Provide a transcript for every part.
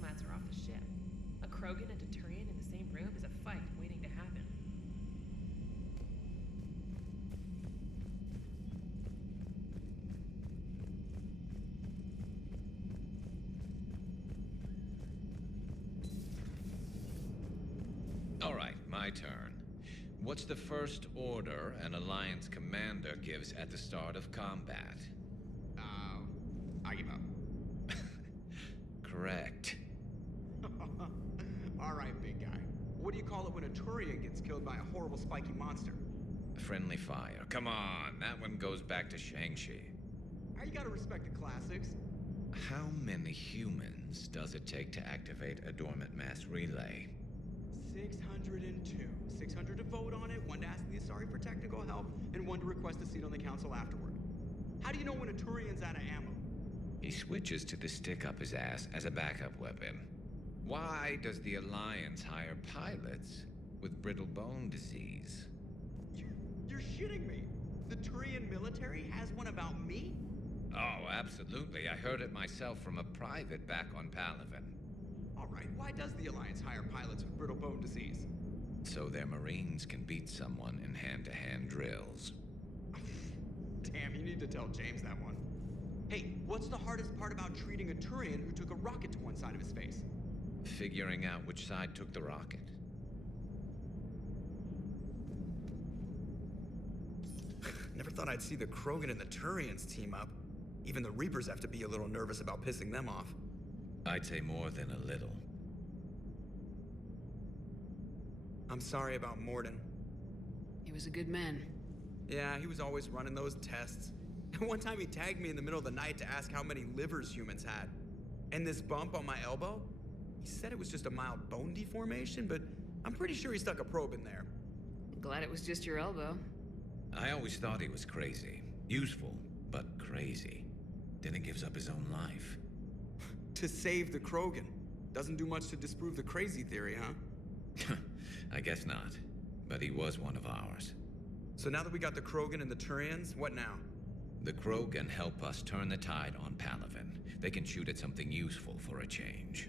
diplomats are off the ship. A Krogan and a Turian in the same room is a fight waiting to happen. All right, my turn. What's the first order an Alliance commander gives at the start of combat? I give up. Correct. All right, big guy. What do you call it when a Turian gets killed by a horrible spiky monster? Friendly fire. Come on, that one goes back to Shang-Chi. You gotta respect the classics. How many humans does it take to activate a dormant mass relay? 602. 600 to vote on it, 1 to ask the Asari for technical help, and 1 to request a seat on the council afterward. How do you know when a Turian's out of ammo? He switches to the stick up his ass as a backup weapon. Why does the Alliance hire pilots with brittle bone disease? You're shitting me. The Turian military has one about me? Oh, absolutely. I heard it myself from a private back on Palaven. All right, why does the Alliance hire pilots with brittle bone disease? So their Marines can beat someone in hand-to-hand drills. Damn, you need to tell James that one. Hey, what's the hardest part about treating a Turian who took a rocket to one side of his face? Figuring out which side took the rocket. Never thought I'd see the Krogan and the Turians team up. Even the Reapers have to be a little nervous about pissing them off. I'd say more than a little. I'm sorry about Mordin. He was a good man. Yeah, he was always running those tests. And one time he tagged me in the middle of the night to ask how many livers humans had. And this bump on my elbow? He said it was just a mild bone deformation, but I'm pretty sure he stuck a probe in there. Glad it was just your elbow. I always thought he was crazy. Useful, but crazy. Then he gives up his own life. To save the Krogan. Doesn't do much to disprove the crazy theory, huh? I guess not. But he was one of ours. So now that we got the Krogan and the Turians, what now? The Krogan help us turn the tide on Palaven. They can shoot at something useful for a change.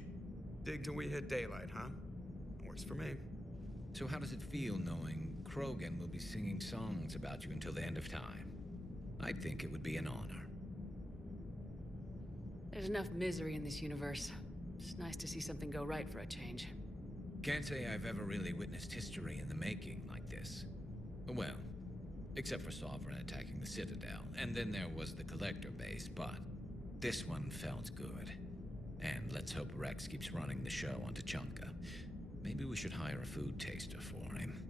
Dig till we hit daylight, huh? Works for me. So how does it feel knowing Krogan will be singing songs about you until the end of time? I think it would be an honor. There's enough misery in this universe. It's nice to see something go right for a change. Can't say I've ever really witnessed history in the making like this. Well, except for Sovereign attacking the Citadel, and then there was the Collector base, but this one felt good. And let's hope Rex keeps running the show on Tuchanka. Maybe we should hire a food taster for him.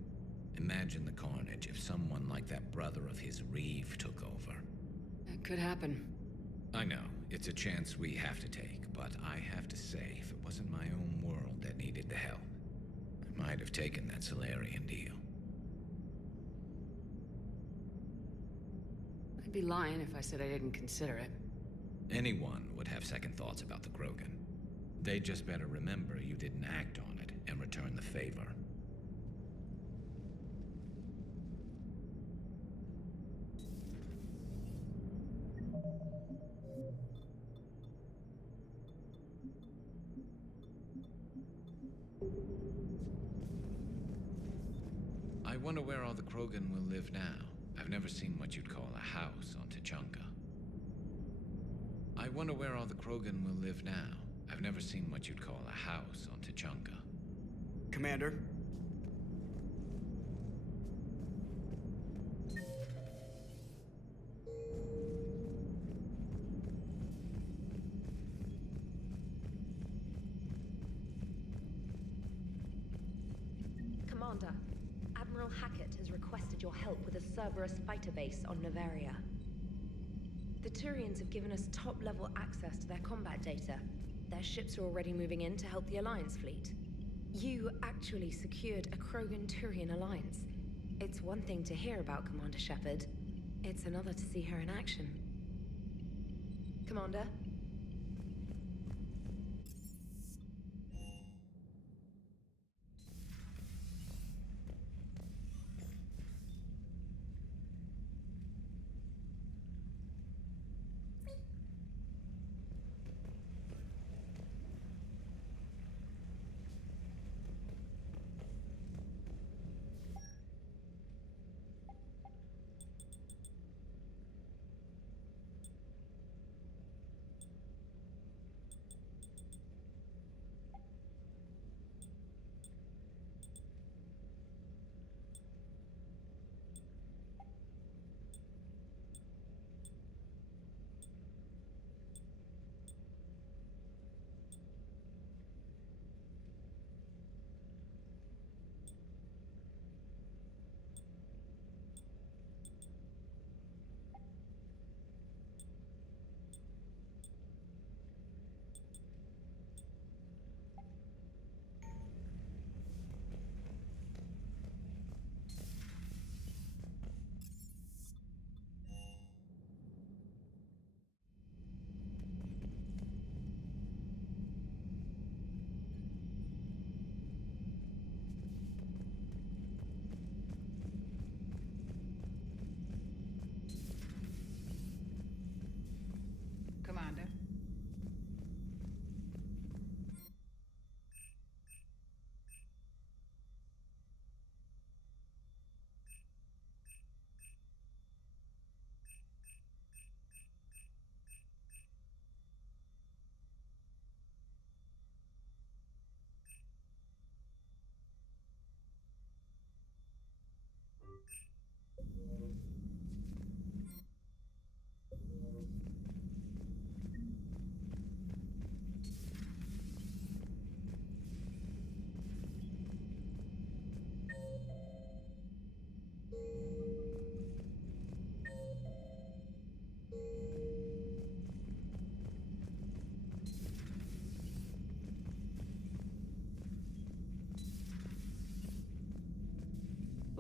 Imagine the carnage if someone like that brother of his, Reeve, took over. That could happen. I know, it's a chance we have to take, but I have to say, if it wasn't my own world that needed the help, I might have taken that Salarian deal. I'd be lying if I said I didn't consider it. Anyone would have second thoughts about the Krogan. They just better remember you didn't act on it and return the favor. I wonder where all the Krogan will live now. I've never seen what you'd call a house on Tuchanka. I wonder where all the Krogan will live now. I've never seen what you'd call a house on Tuchanka. Commander? Commander, Admiral Hackett has requested your help with a Cerberus fighter base on Noveria. The Turians have given us top-level access to their combat data. Their ships are already moving in to help the Alliance fleet. You actually secured a Krogan-Turian alliance. It's one thing to hear about Commander Shepard. It's another to see her in action. Commander?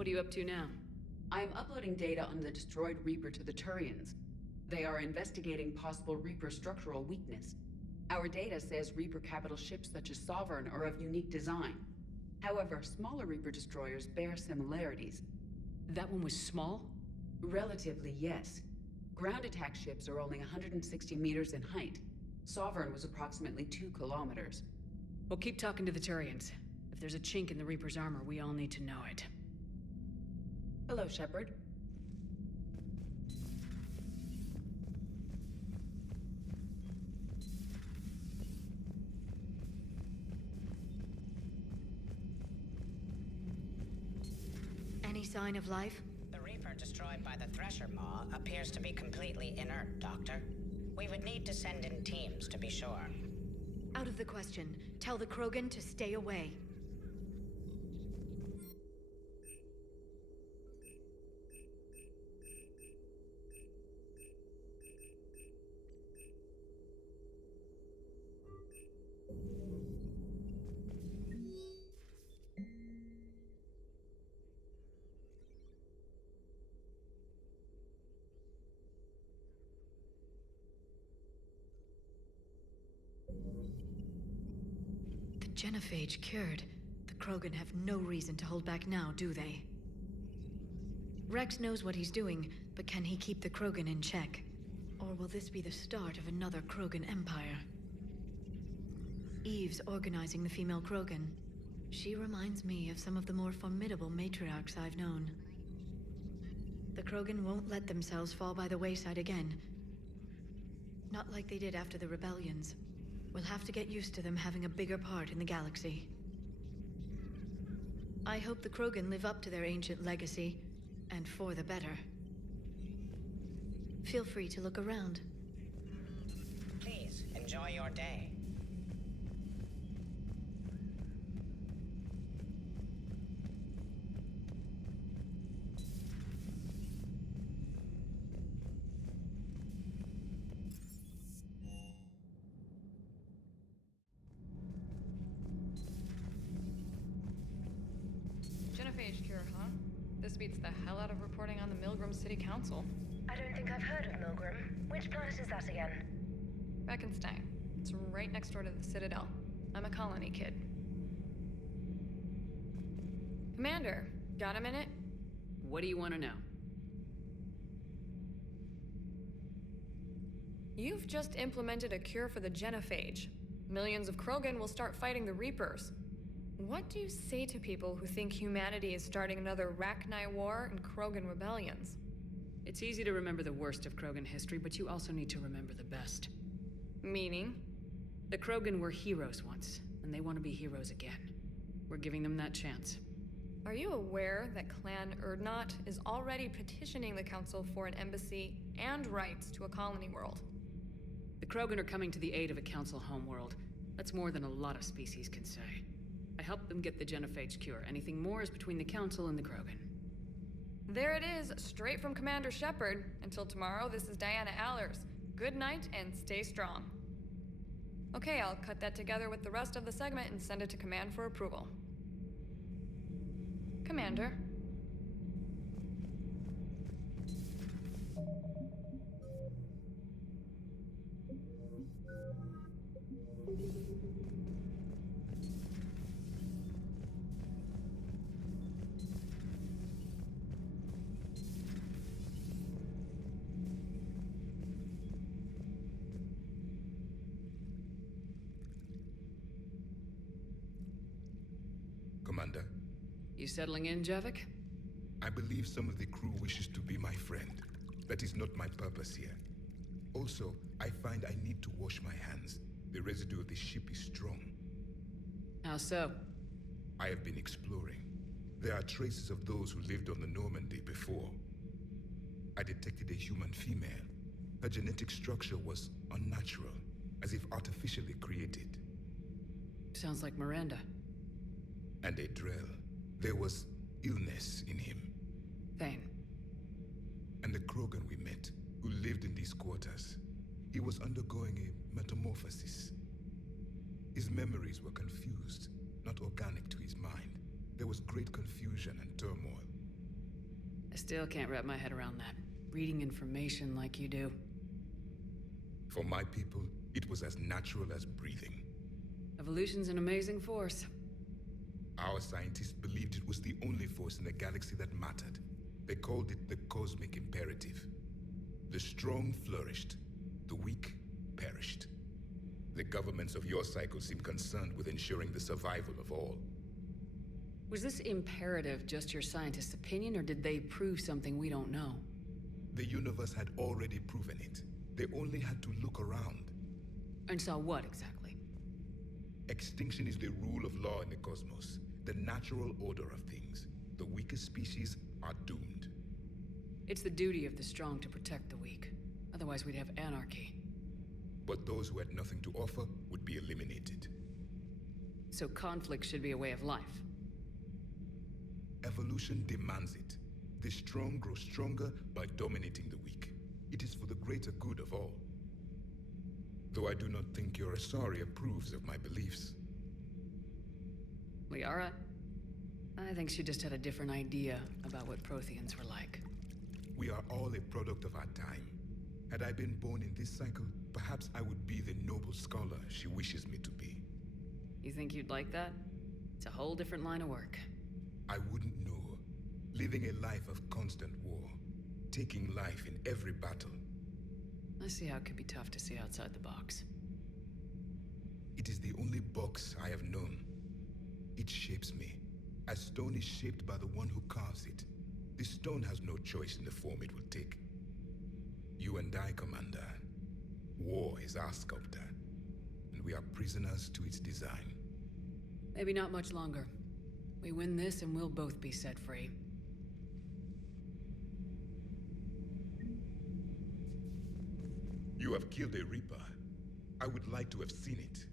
What are you up to now? I am uploading data on the destroyed Reaper to the Turians. They are investigating possible Reaper structural weakness. Our data says Reaper capital ships such as Sovereign are of unique design. However, smaller Reaper destroyers bear similarities. That one was small? Relatively, yes. Ground attack ships are only 160 meters in height. Sovereign was approximately 2 kilometers. Well, keep talking to the Turians. If there's a chink in the Reaper's armor, we all need to know it. Hello, Shepard. Any sign of life? The Reaper destroyed by the Thresher Maw appears to be completely inert, Doctor. We would need to send in teams to be sure. Out of the question. Tell the Krogan to stay away. Genophage cured. The Krogan have no reason to hold back now, do they? Rex knows what he's doing, but can he keep the Krogan in check? Or will this be the start of another Krogan empire? Eve's organizing the female Krogan. She reminds me of some of the more formidable matriarchs I've known. The Krogan won't let themselves fall by the wayside again. Not like they did after the rebellions. We'll have to get used to them having a bigger part in the galaxy. I hope the Krogan live up to their ancient legacy, and for the better. Feel free to look around. Please, enjoy your day. Genophage cure, huh? This beats the hell out of reporting on the Milgram City Council. I don't think I've heard of Milgram. Which planet is that again? Beckenstein. It's right next door to the Citadel. I'm a colony kid. Commander, got a minute? What do you want to know? You've just implemented a cure for the genophage. Millions of Krogan will start fighting the Reapers. What do you say to people who think humanity is starting another Rachni War and Krogan rebellions? It's easy to remember the worst of Krogan history, but you also need to remember the best. Meaning? The Krogan were heroes once, and they want to be heroes again. We're giving them that chance. Are you aware that Clan Urdnot is already petitioning the Council for an embassy and rights to a colony world? The Krogan are coming to the aid of a Council homeworld. That's more than a lot of species can say. I helped them get the genophage cure. Anything more is between the Council and the Krogan. There it is, straight from Commander Shepard. Until tomorrow, this is Diana Allers. Good night and stay strong. Okay, I'll cut that together with the rest of the segment and send it to Command for approval. Commander. Commander, You settling in, Javik? I believe some of the crew wishes to be my friend. That is not my purpose here. Also, I find I need to wash my hands. The residue of the ship is strong. How so? I have been exploring. There are traces of those who lived on the Normandy before. I detected a human female. Her genetic structure was unnatural, as if artificially created. Sounds like Miranda. And a Drell. There was illness in him. Thane. And the Krogan we met, who lived in these quarters, he was undergoing a metamorphosis. His memories were confused, not organic to his mind. There was great confusion and turmoil. Still can't wrap my head around that. Reading information like you do. For my people, it was as natural as breathing. Evolution's an amazing force. Our scientists believed it was the only force in the galaxy that mattered. They called it the cosmic imperative. The strong flourished, the weak perished. The governments of your cycle seem concerned with ensuring the survival of all. Was this imperative just your scientist's opinion, or did they prove something we don't know? The universe had already proven it. They only had to look around. And saw what, exactly? Extinction is the rule of law in the cosmos, the natural order of things. The weakest species are doomed. It's the duty of the strong to protect the weak. Otherwise we'd have anarchy. But those who had nothing to offer would be eliminated. So conflict should be a way of life. Evolution demands it. The strong grow stronger by dominating the weak. It is for the greater good of all. Though I do not think your Asari approves of my beliefs. Liara? I think she just had a different idea about what Protheans were like. We are all a product of our time. Had I been born in this cycle, perhaps I would be the noble scholar she wishes me to be. You think you'd like that? It's a whole different line of work. I wouldn't know. Living a life of constant war. Taking life in every battle. I see how it could be tough to see outside the box. It is the only box I have known. It shapes me, as stone is shaped by the one who carves it. This stone has no choice in the form it will take. You and I, Commander. War is our sculptor, and we are prisoners to its design. Maybe not much longer. We win this and we'll both be set free. You have killed a Reaper. I would like to have seen it.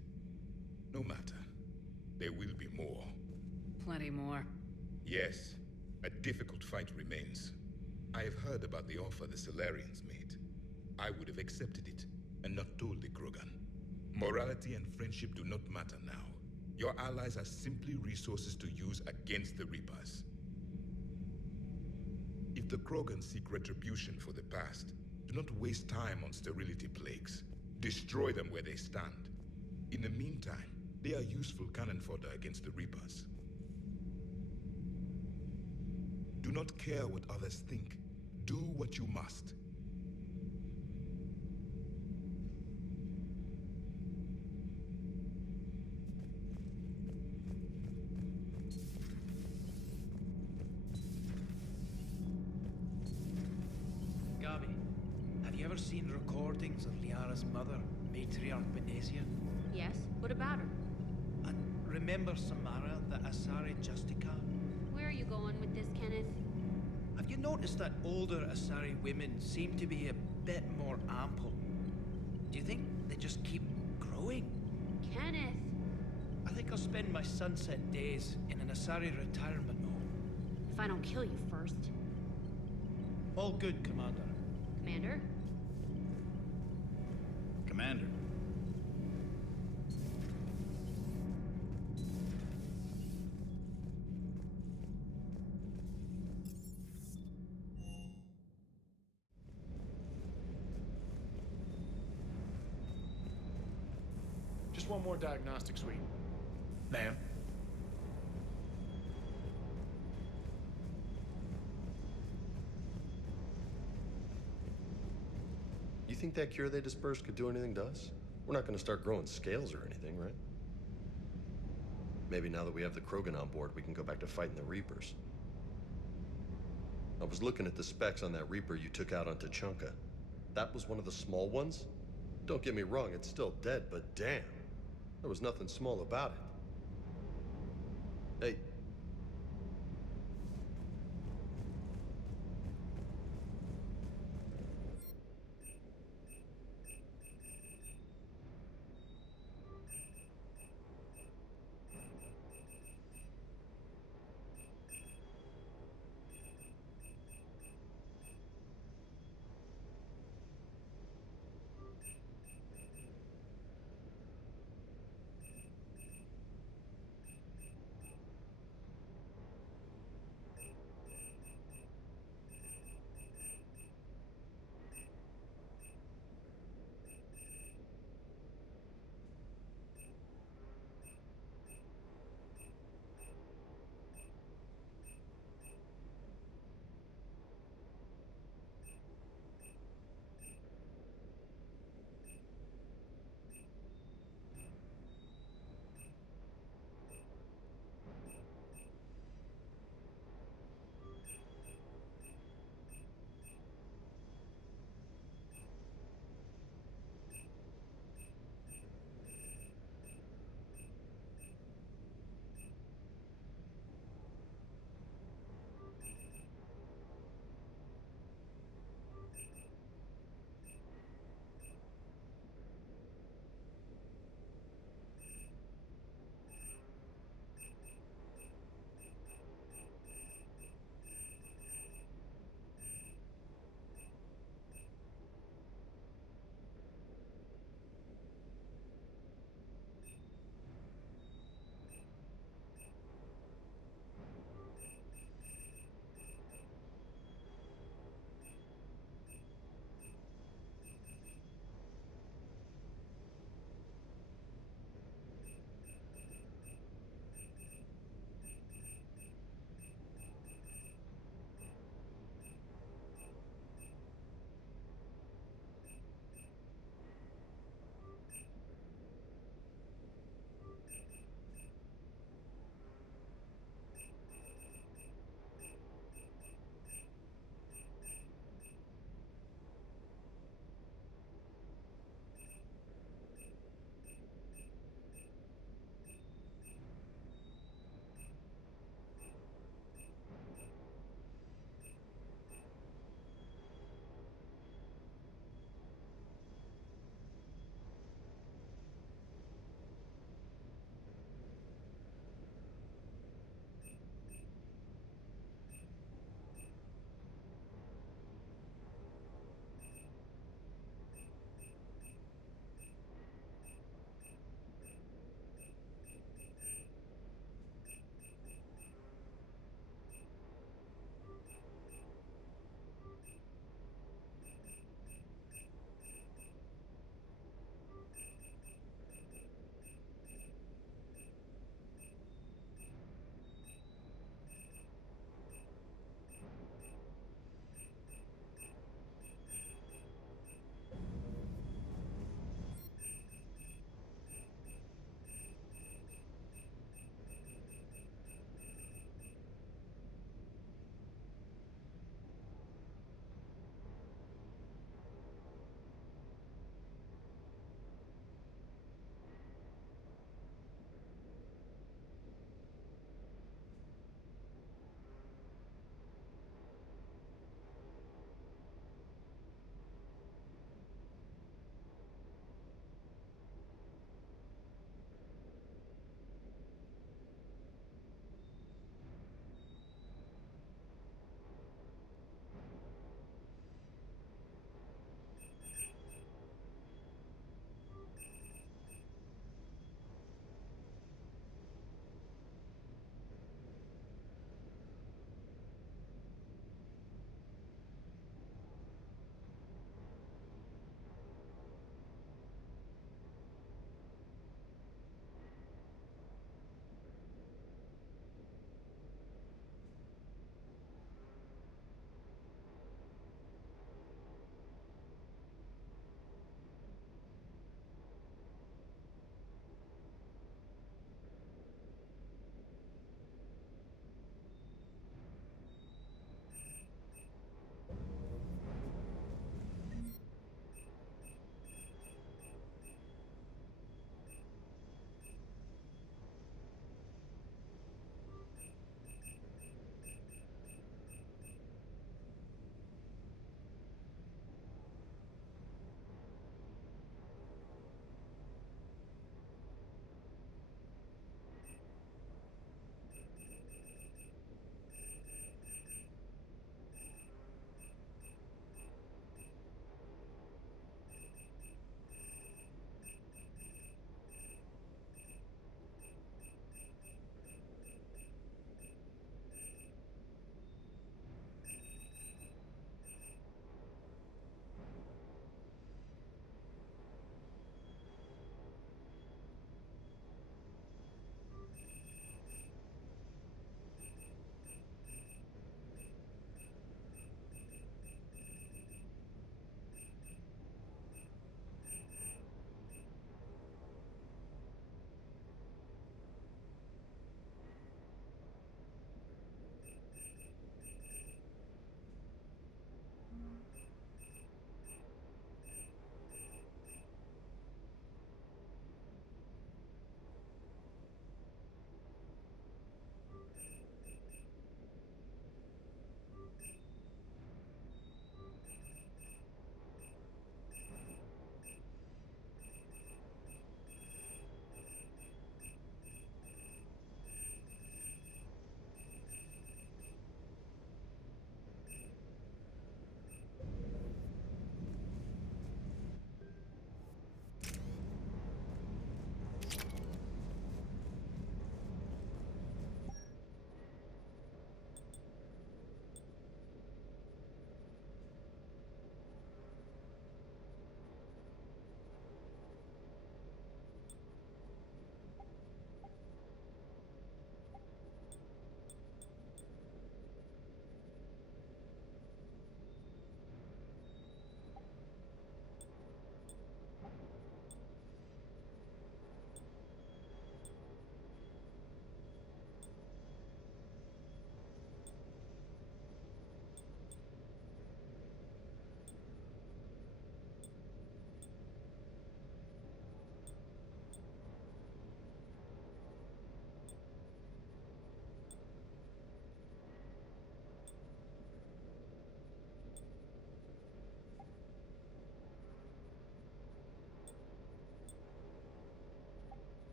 No matter. There will be more. Plenty more. Yes, a difficult fight remains. I have heard about the offer the Solarians made. I would have accepted it, and not told the Krogan. Morality and friendship do not matter now. Your allies are simply resources to use against the Reapers. If the Krogan seek retribution for the past, do not waste time on sterility plagues. Destroy them where they stand. In the meantime, they are useful cannon fodder against the Reapers. Do not care what others think. Do what you must. Gabi, have you ever seen recordings of Liara's mother, Matriarch Benesia? Yes? What about her? And remember Samara, the Asari Justica? Where are you going with this, Kenneth? Have you noticed that older Asari women seem to be a bit more ample? Do you think they just keep growing? Kenneth! I think I'll spend my sunset days in an Asari retirement home. If I don't kill you first. All good, Commander. Commander? Commander. Just one more diagnostic suite. Ma'am. You think that cure they dispersed could do anything to us? We're not gonna start growing scales or anything, right? Maybe now that we have the Krogan on board, we can go back to fighting the Reapers. I was looking at the specs on that Reaper you took out on Tuchanka. That was one of the small ones? Don't get me wrong, it's still dead, but damn. There was nothing small about it. Hey.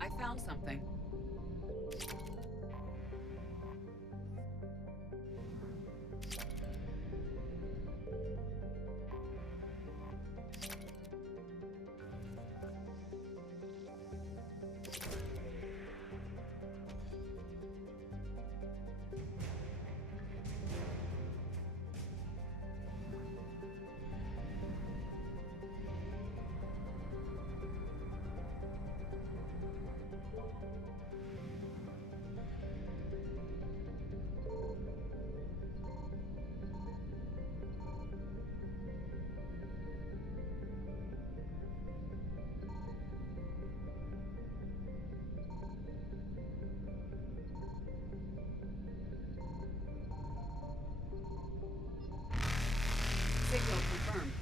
I found something. Signal confirmed.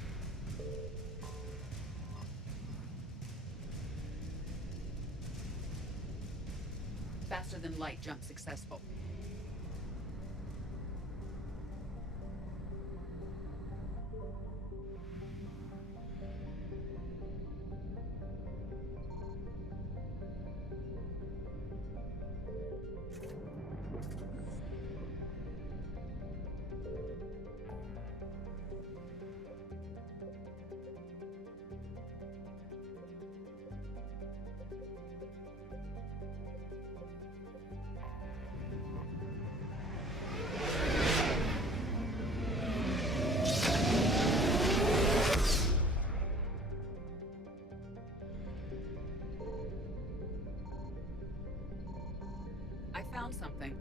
Faster than light jump successful. I found something.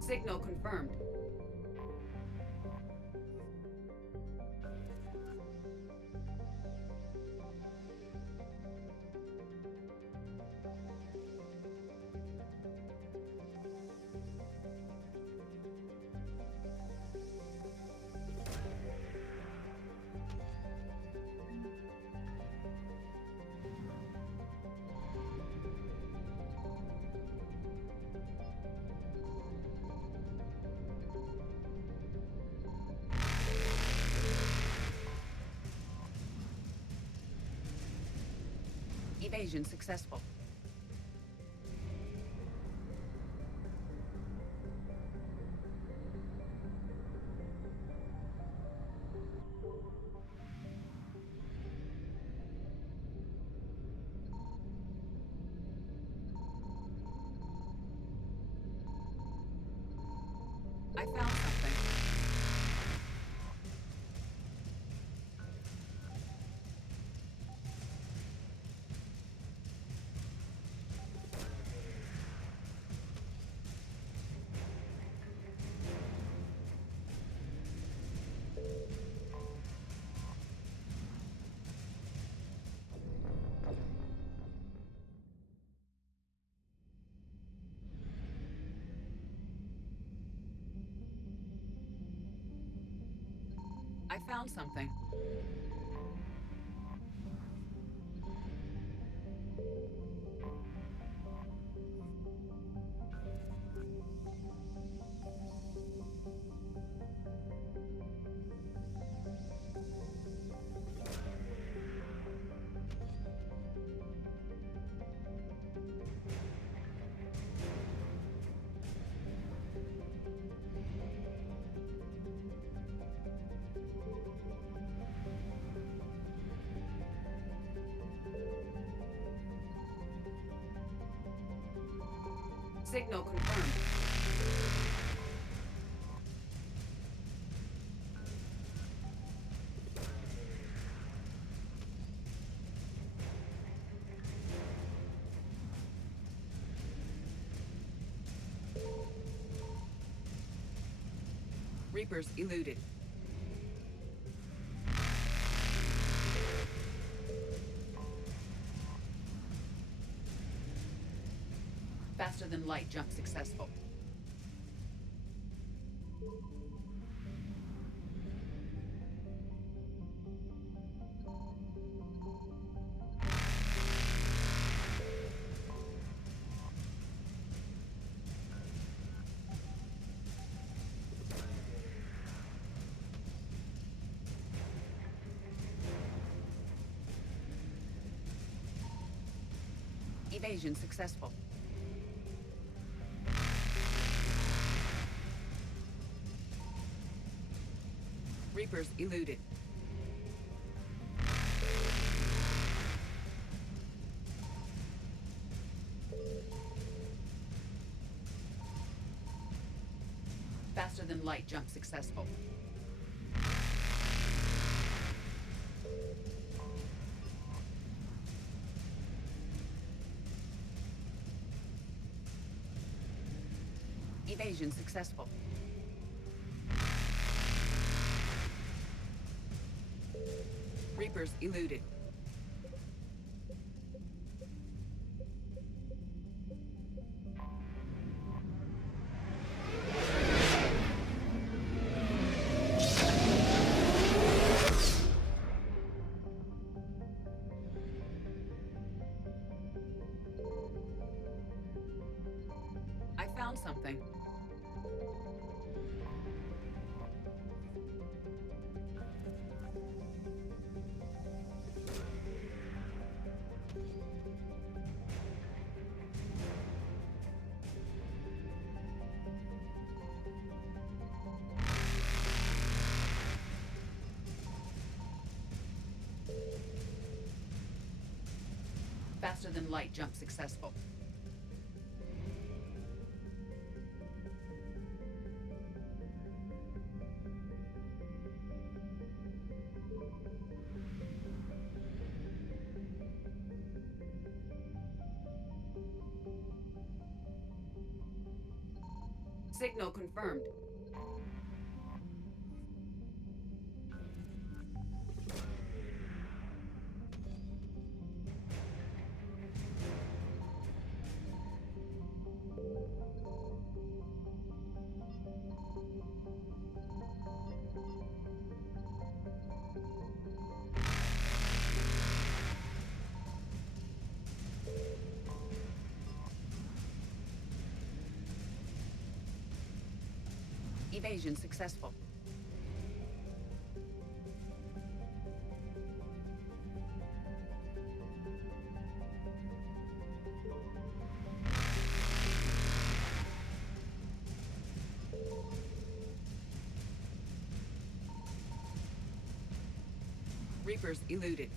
Signal confirmed. Evasion successful. I found something. I found something. Signal confirmed. Reapers eluded. Faster than light jump successful. Evasion successful. Reapers eluded. Faster than light jump successful. Evasion successful. Reapers eluded. I found something. Faster than light jump successful. Signal confirmed. Evasion successful. Reapers eluded.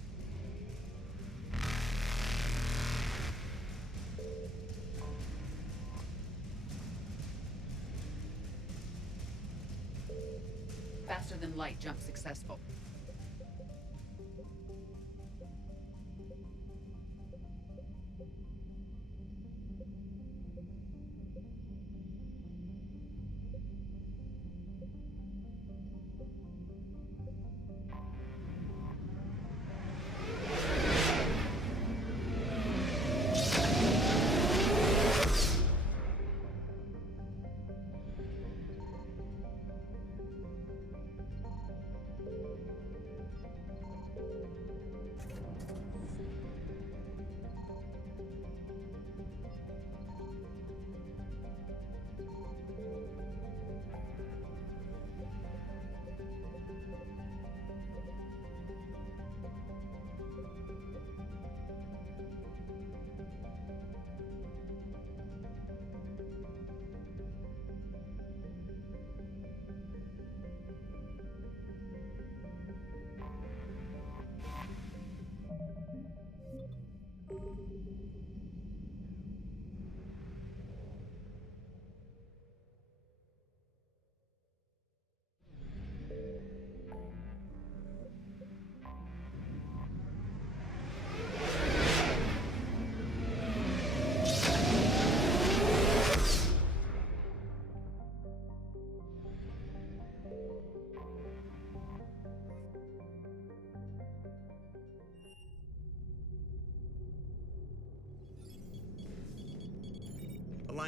Faster than light jump successful.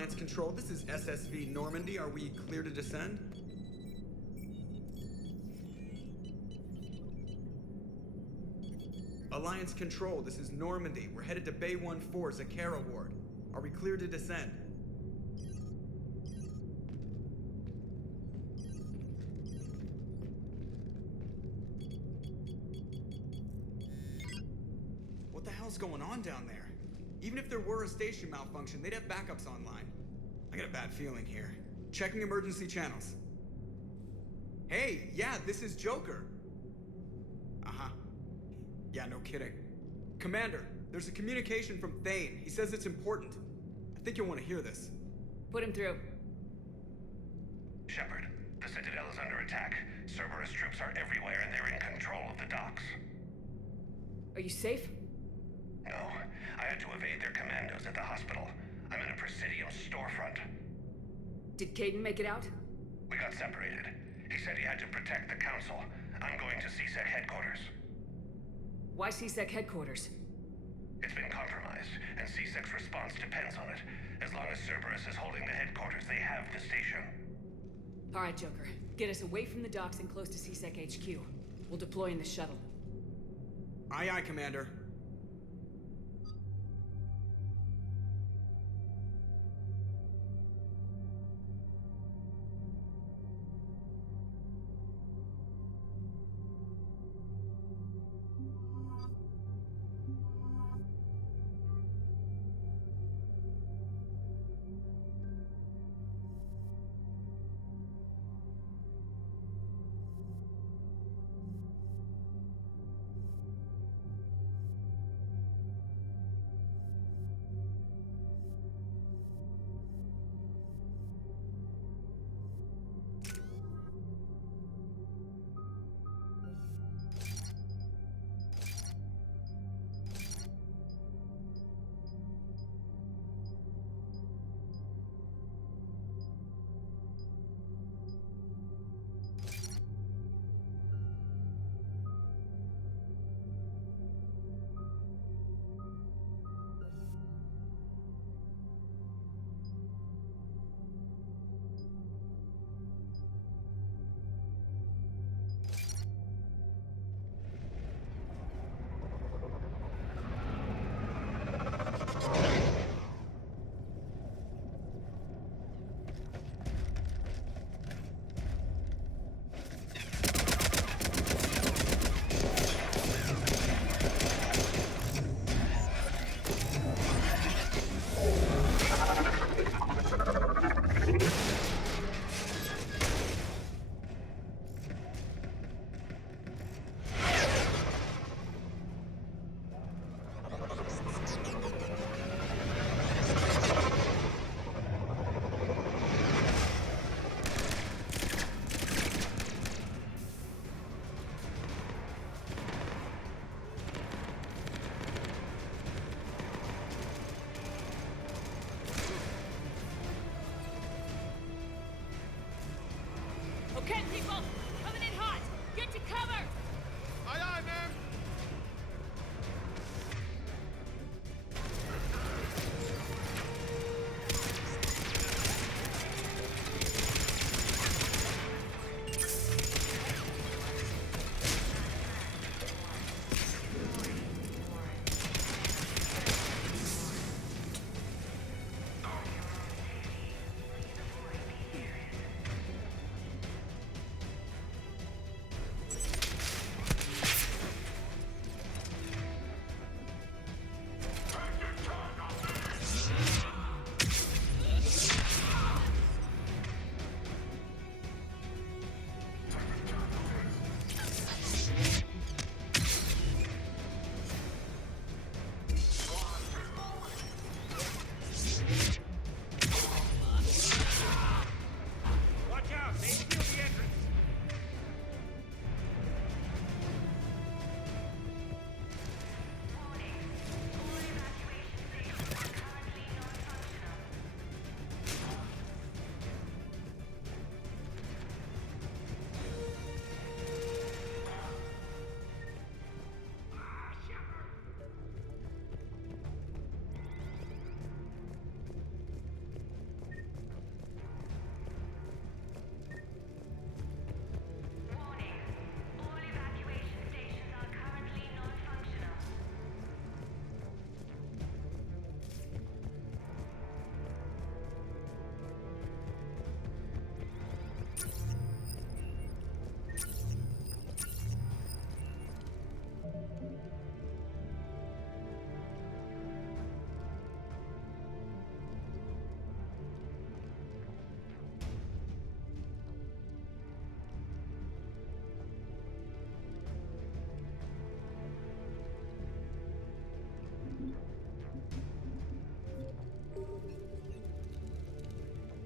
Alliance Control, this is SSV Normandy. Are we clear to descend? Alliance Control, this is Normandy. We're headed to Bay 1-4, Zakara Ward. Are we clear to descend? What the hell's going on down there? Even if there were a station malfunction, they'd have backups online. I got a bad feeling here. Checking emergency channels. Hey, yeah, this is Joker. Uh-huh. Yeah, no kidding. Commander, there's a communication from Thane. He says it's important. I think you'll want to hear this. Put him through. Shepard, the Citadel is under attack. Cerberus troops are everywhere and they're in control of the docks. Are you safe? No, I had to evade their commandos at the hospital. I'm in a Presidium storefront. Did Caden make it out? We got separated. He said he had to protect the Council. I'm going to CSEC headquarters. Why CSEC headquarters? It's been compromised, and CSEC's response depends on it. As long as Cerberus is holding the headquarters, they have the station. All right, Joker. Get us away from the docks and close to CSEC HQ. We'll deploy in the shuttle. Aye, aye, Commander. Okay, people! Coming in hot! Get to cover! Aye, aye, ma'am!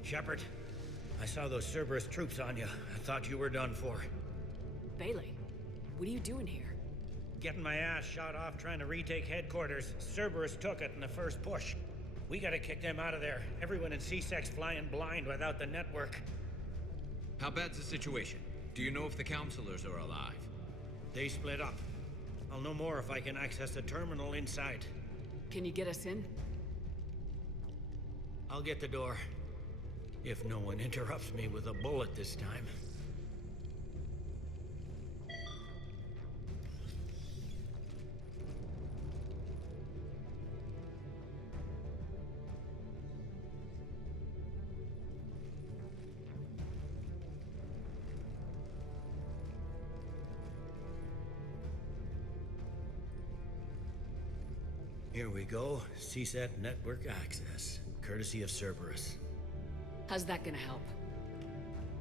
Shepard, I saw those Cerberus troops on you. I thought you were done for. Bailey, what are you doing here? Getting my ass shot off trying to retake headquarters. Cerberus took it in the first push. We gotta kick them out of there. Everyone in C-Sec's flying blind without the network. How bad's the situation? Do you know if the counselors are alive? They split up. I'll know more if I can access the terminal inside. Can you get us in? I'll get the door. If no one interrupts me with a bullet this time. Here we go. CSAT network access, courtesy of Cerberus. How's that gonna help?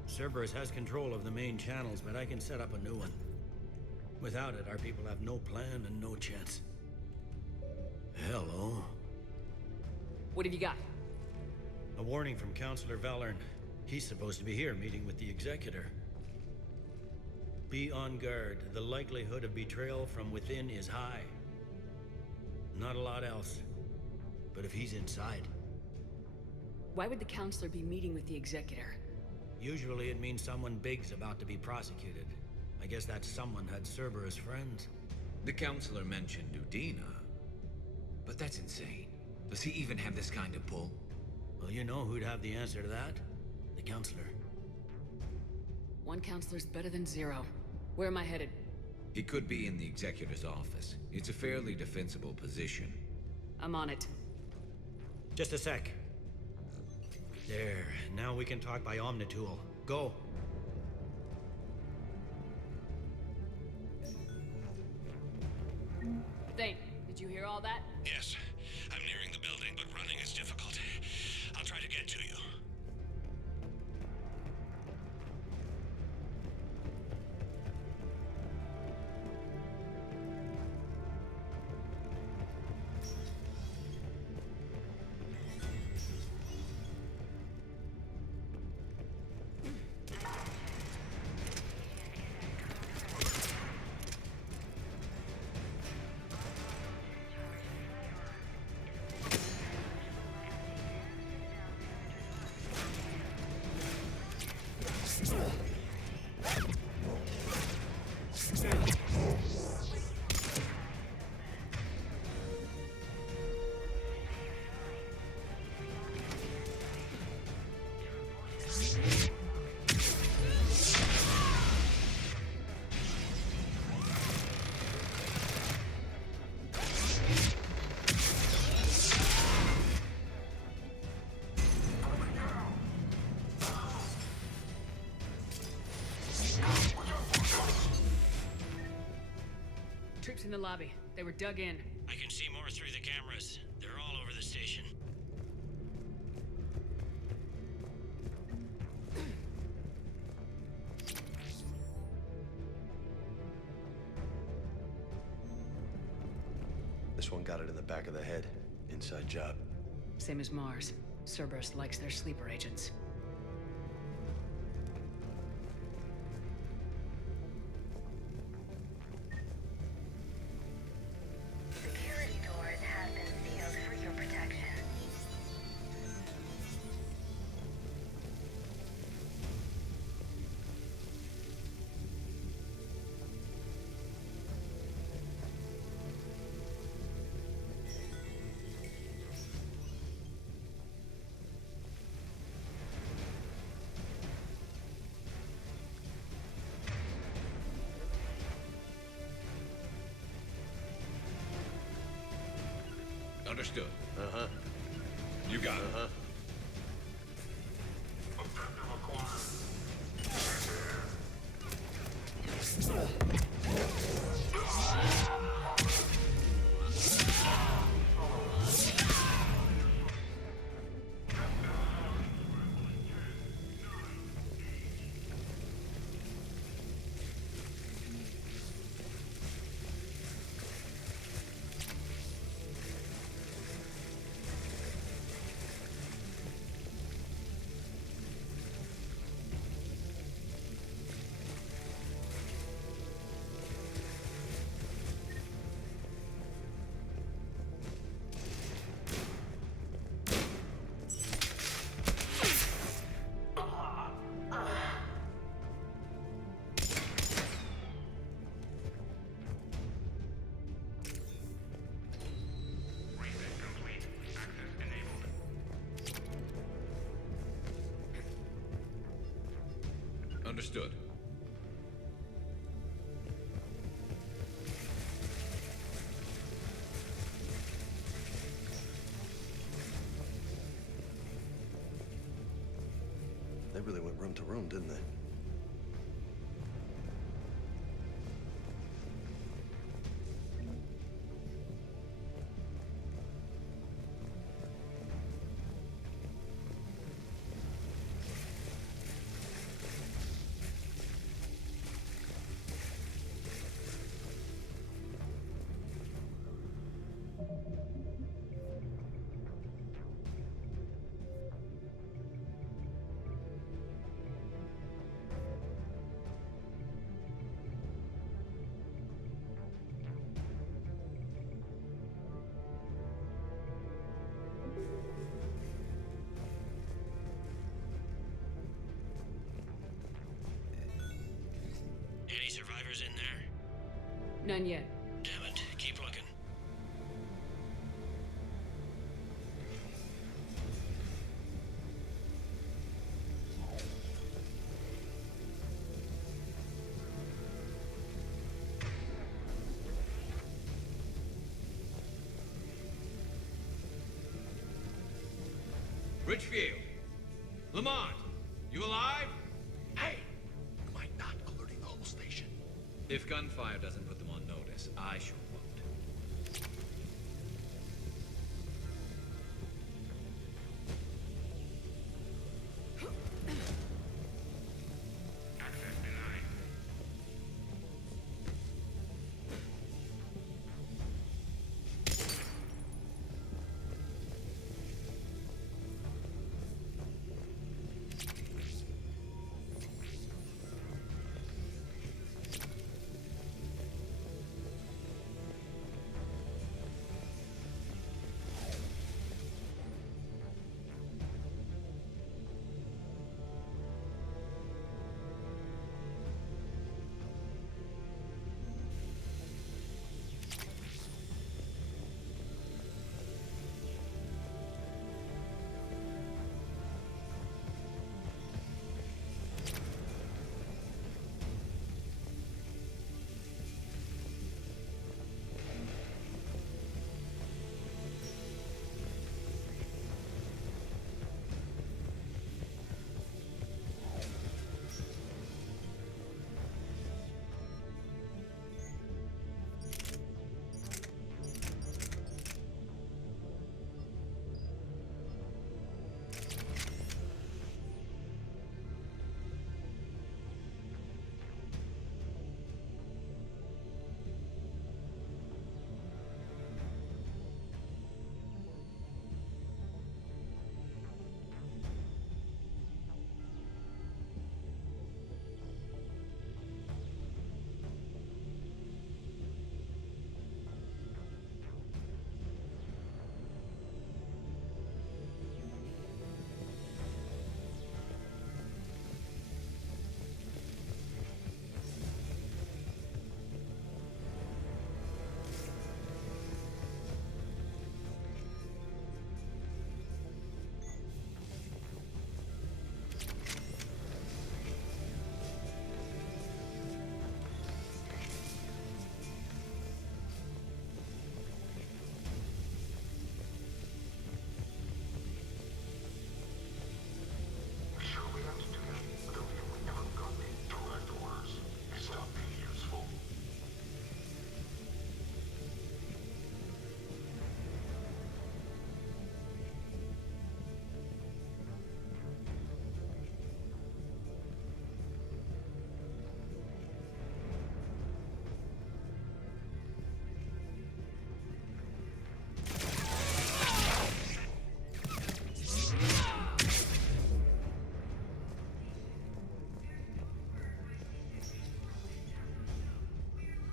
Cerberus has control of the main channels, but I can set up a new one. Without it, our people have no plan and no chance. Hello. What have you got? A warning from Counselor Valern. He's supposed to be here meeting with the Executor. Be on guard. The likelihood of betrayal from within is high. Not a lot else. But if he's inside... Why would the Counselor be meeting with the Executor? Usually it means someone big's about to be prosecuted. I guess that someone had Cerberus friends. The Counselor mentioned Udina. But that's insane. Does he even have this kind of pull? Well, you know who'd have the answer to that? The Counselor. One Counselor's better than zero. Where am I headed? He could be in the Executor's office. It's a fairly defensible position. I'm on it. Just a sec. There, now we can talk by Omnitool. Go. Thane, did you hear all that? Yes. I'm nearing the building, but running is difficult. I'll try to get to you. Troops in the lobby. They were dug in. I can see more through the cameras. They're all over the station. This one got it in the back of the head. Inside job. Same as Mars. Cerberus likes their sleeper agents. Security doors have been sealed for your protection. Understood. Uh-huh. You got it. Uh-huh. Understood. They really went room to room, didn't they? Any survivors in there? None yet. Damn it. Keep looking. Richfield! Lamont! You alive? Hey! You mind not alerting the whole station? If gunfire doesn't put them on notice, I sure won't. Access denied.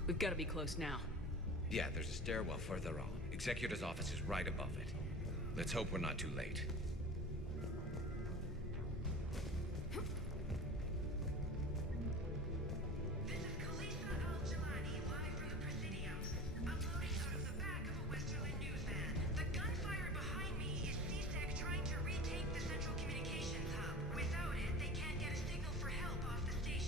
We've got to be close now. Yeah, there's a stairwell further on. Executor's office is right above it. Let's hope we're not too late. Without it, they can't get a signal for help off the station.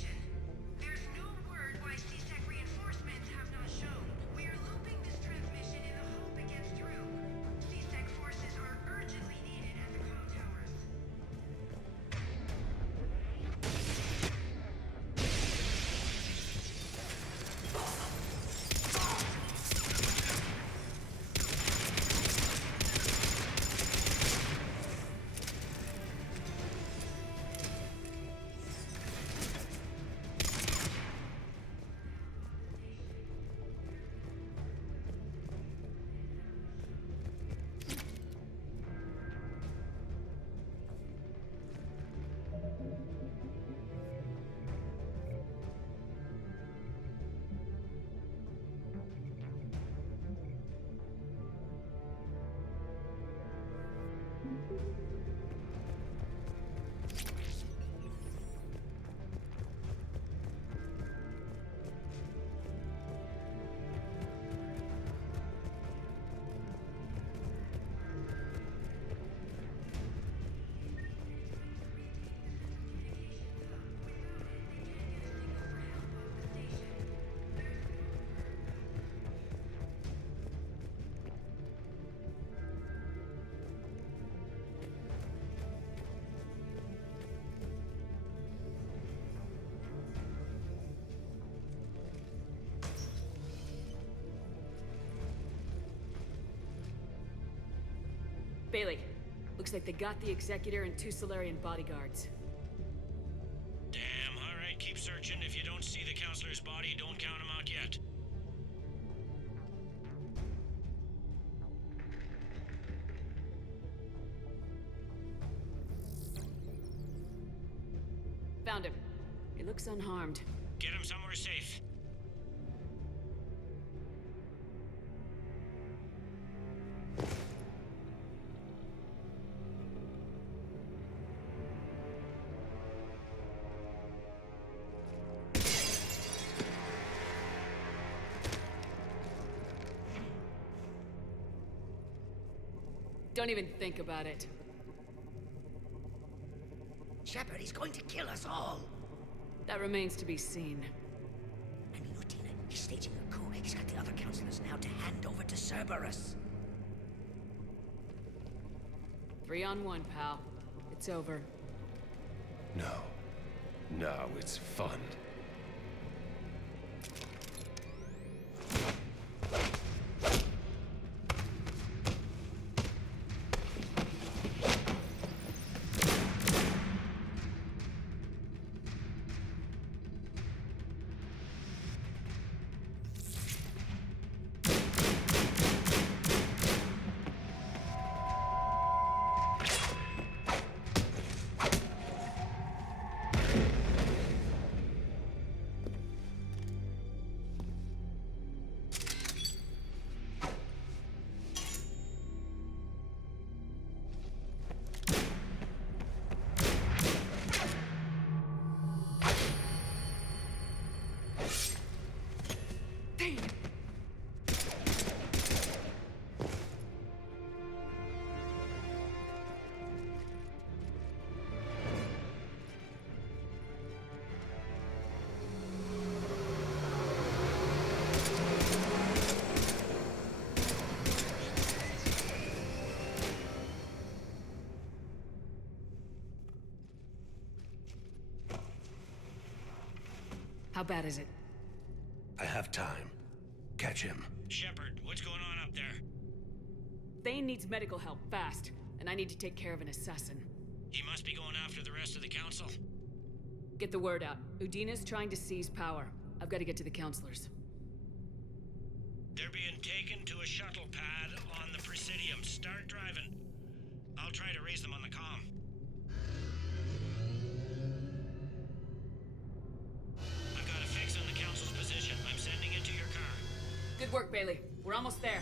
Bailey, looks like they got the Executor and 2 Solarian bodyguards. Damn, alright, keep searching. If you don't see the counselor's body, don't count him out yet. Found him. He looks unharmed. Get him somewhere safe. Don't even think about it. Shepard, he's going to kill us all. That remains to be seen. I mean, Lieutenant, he's staging a coup. He's got the other counselors now to hand over to Cerberus. 3 on 1, pal. It's over. No. No, it's fun. How bad is it? I have time. Catch him. Shepard, what's going on up there? Thane needs medical help, fast. And I need to take care of an assassin. He must be going after the rest of the council. Get the word out. Udina's trying to seize power. I've got to get to the counselors. They're being taken to a shuttle pad on the Presidium. Start driving. I'll try to raise them on the comm. I've got a fix on the council's position. I'm sending it to your car. Good work, Bailey. We're almost there.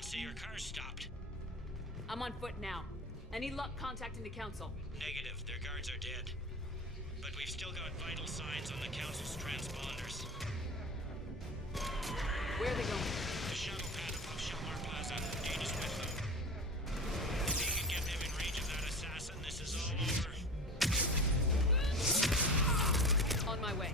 See, your car's stopped. I'm on foot now. Any luck contacting the council? Negative. Their guards are dead. But we've still got vital signs on the council's transponders. Where are they going? The shuttle pad above Shelmar Plaza. Dane is with them. If they can get them in range of that assassin, this is all over. On my way.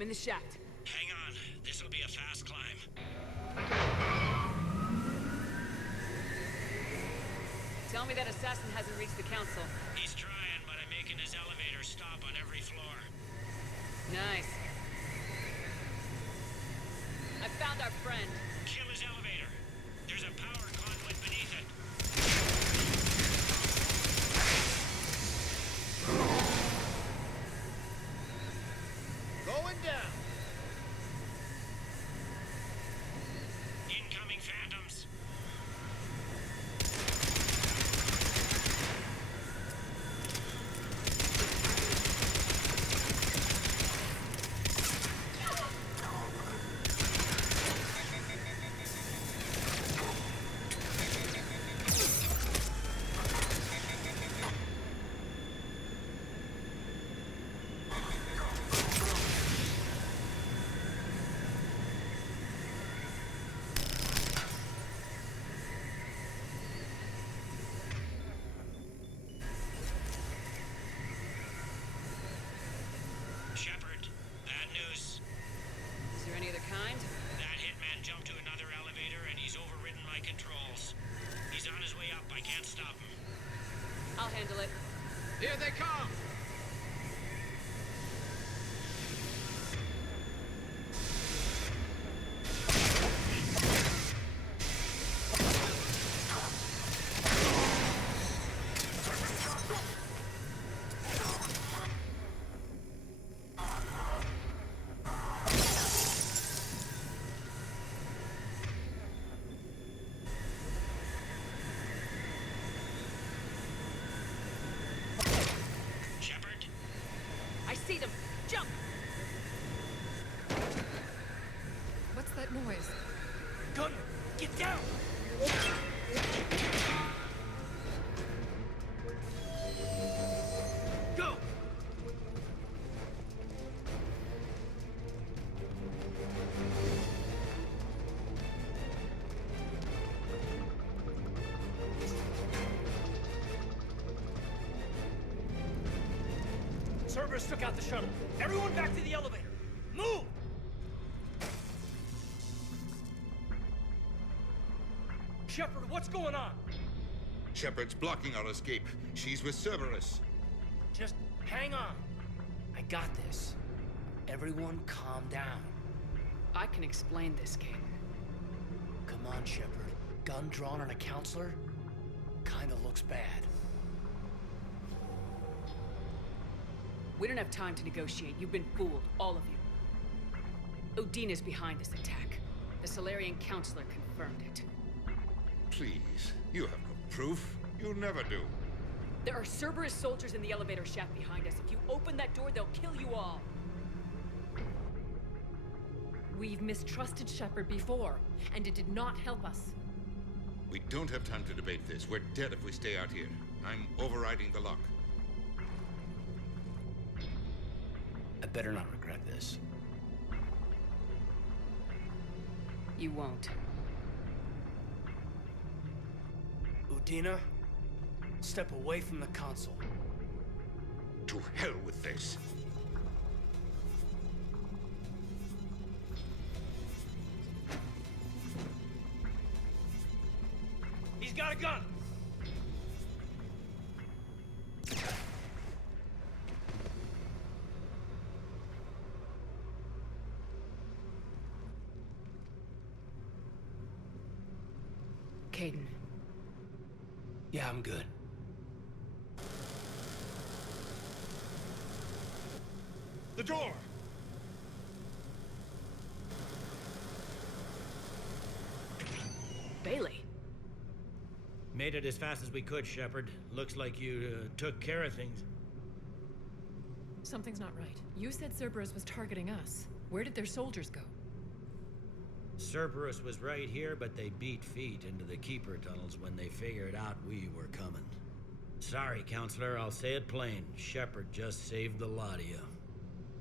I'm in the shaft. Hang on. This'll be a fast climb. Tell me that assassin hasn't reached the council. He's trying, but I'm making his elevator stop on every floor. Nice. I found our friend. Kill his elevator. There's a power conduit beneath it. Going down. Incoming phantoms. Shepard, bad news. Is there any other kind? That hitman jumped to another elevator and he's overridden my controls. He's on his way up. I can't stop him. I'll handle it. Here they come! Shepard? I see them. Jump! What's that noise? Gunner, get down! Go! Cerberus took out the shuttle. Everyone back to the elevator. Move! Shepard, what's going on? Shepard's blocking our escape. She's with Cerberus. Just hang on. I got this. Everyone calm down. I can explain this, King. Come on, Shepard. Gun drawn on a counselor? Kinda looks bad. We don't have time to negotiate. You've been fooled, all of you. Udina's behind this attack. The Solarian Counselor confirmed it. Please, you have no proof. You never do. There are Cerberus soldiers in the elevator shaft behind us. If you open that door, they'll kill you all. We've mistrusted Shepard before, and it did not help us. We don't have time to debate this. We're dead if we stay out here. I'm overriding the lock. I better not regret this. You won't. Udina, step away from the console. To hell with this. He's got a gun! Kaidan. Yeah, I'm good. The door! Bailey. Made it as fast as we could, Shepard. Looks like you took care of things. Something's not right. You said Cerberus was targeting us. Where did their soldiers go? Cerberus was right here, but they beat feet into the Keeper tunnels when they figured out we were coming. Sorry, Counselor, I'll say it plain. Shepard just saved the lot of you.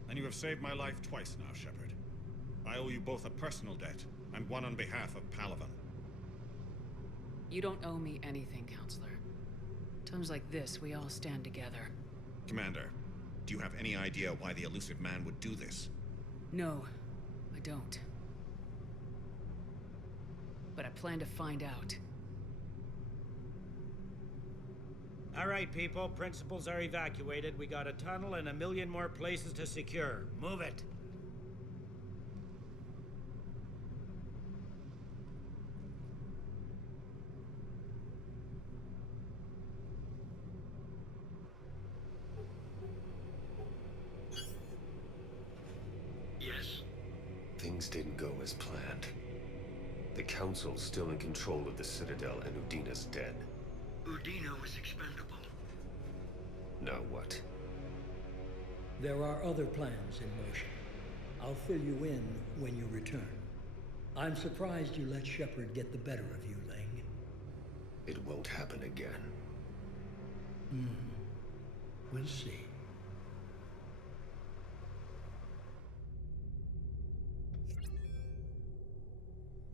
And you have saved my life twice now, Shepard. I owe you both a personal debt, and one on behalf of Palaven. You don't owe me anything, Counselor. Times like this, we all stand together. Commander, do you have any idea why the elusive man would do this? No, I don't. But I plan to find out. All right, people. Principals are evacuated. We got a tunnel and 1 million more places to secure. Move it. Yes? Things didn't go as planned. The Council's still in control of the Citadel and Udina's dead. Udina was expendable. Now what? There are other plans in motion. I'll fill you in when you return. I'm surprised you let Shepard get the better of you, Ling. It won't happen again. We'll see.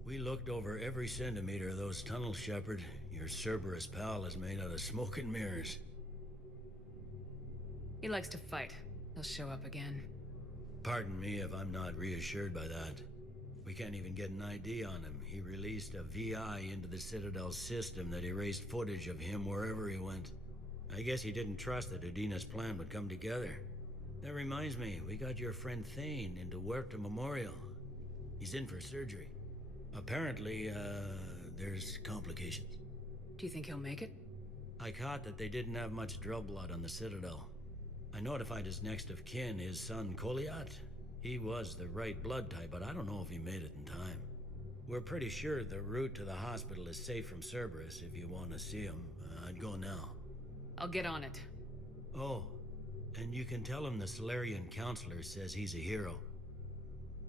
We looked over every centimeter of those tunnels, Shepard. Your Cerberus pal is made out of smoke and mirrors. He likes to fight. He'll show up again. Pardon me if I'm not reassured by that. We can't even get an ID on him. He released a VI into the Citadel system that erased footage of him wherever he went. I guess he didn't trust that Udina's plan would come together. That reminds me, we got your friend Thane into Huerta Memorial. He's in for surgery. Apparently, there's complications. Do you think he'll make it? I caught that they didn't have much drill blood on the Citadel. I notified his next of kin, his son Koliat. He was the right blood type, but I don't know if he made it in time. We're pretty sure the route to the hospital is safe from Cerberus. If you want to see him, I'd go now. I'll get on it. Oh, and you can tell him the Solarian counselor says he's a hero.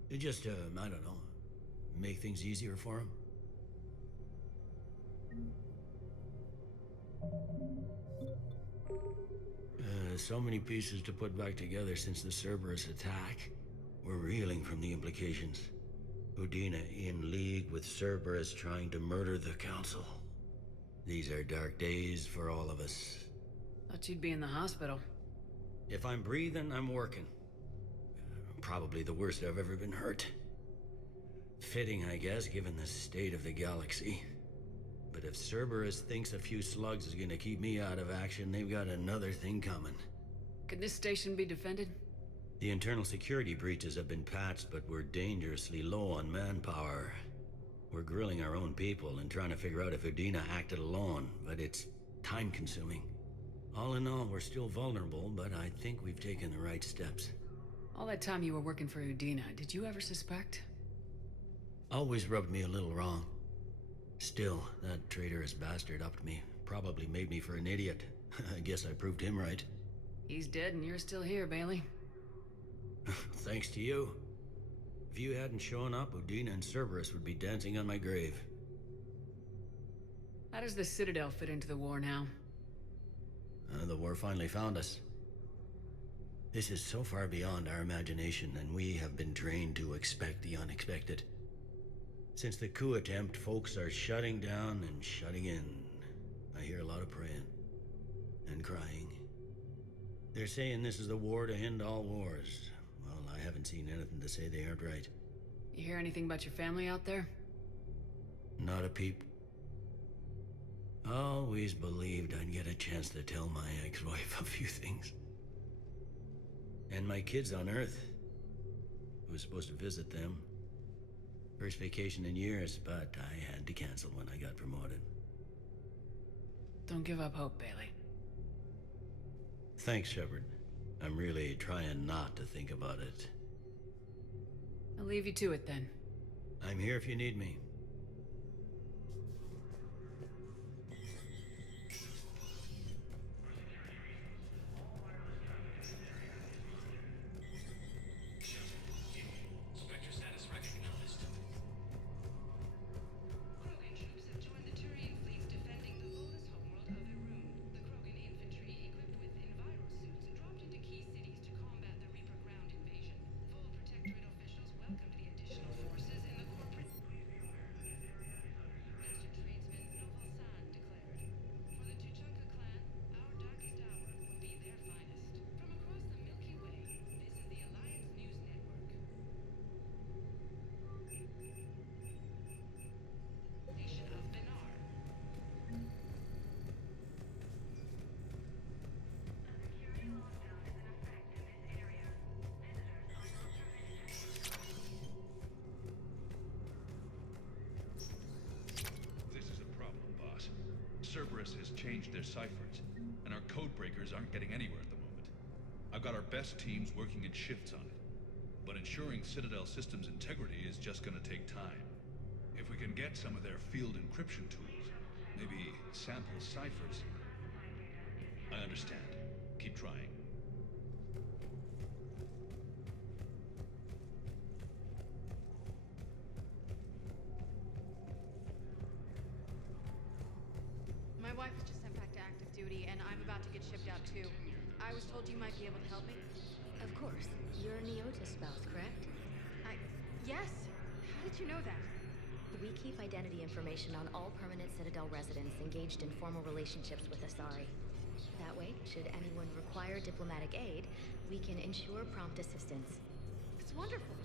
It just, I don't know, make things easier for him. So many pieces to put back together since the Cerberus attack. We're reeling from the implications. Udina in league with Cerberus trying to murder the Council. These are dark days for all of us. Thought you'd be in the hospital. If I'm breathing, I'm working. Probably the worst I've ever been hurt. Fitting, I guess, given the state of the galaxy. But if Cerberus thinks a few slugs is gonna keep me out of action, they've got another thing coming. Could this station be defended? The internal security breaches have been patched, but we're dangerously low on manpower. We're grilling our own people and trying to figure out if Udina acted alone, but it's time-consuming. All in all, we're still vulnerable, but I think we've taken the right steps. All that time you were working for Udina, did you ever suspect? Always rubbed me a little wrong. Still, that traitorous bastard upped me. Probably made me for an idiot. I guess I proved him right. He's dead and you're still here, Bailey. Thanks to you. If you hadn't shown up, Udina and Cerberus would be dancing on my grave. How does the Citadel fit into the war now? The war finally found us. This is so far beyond our imagination, and we have been trained to expect the unexpected. Since the coup attempt, folks are shutting down and shutting in. I hear a lot of praying. And crying. They're saying this is the war to end all wars. Well, I haven't seen anything to say they aren't right. You hear anything about your family out there? Not a peep. Always believed I'd get a chance to tell my ex-wife a few things. And my kids on Earth. I was supposed to visit them. First vacation in years, but I had to cancel when I got promoted. Don't give up hope, Bailey. Thanks, Shepard. I'm really trying not to think about it. I'll leave you to it then. I'm here if you need me. Cerberus has changed their ciphers, and our code breakers aren't getting anywhere at the moment. I've got our best teams working in shifts on it, but ensuring Citadel systems integrity is just gonna take time. If we can get some of their field encryption tools, maybe sample ciphers. I understand. Keep trying. My wife was just sent back to active duty, and I'm about to get shipped out too. I was told you might be able to help me. Of course. You're Neota's spouse, correct? Yes. How did you know that? We keep identity information on all permanent Citadel residents engaged in formal relationships with Asari. That way, should anyone require diplomatic aid, we can ensure prompt assistance. It's wonderful.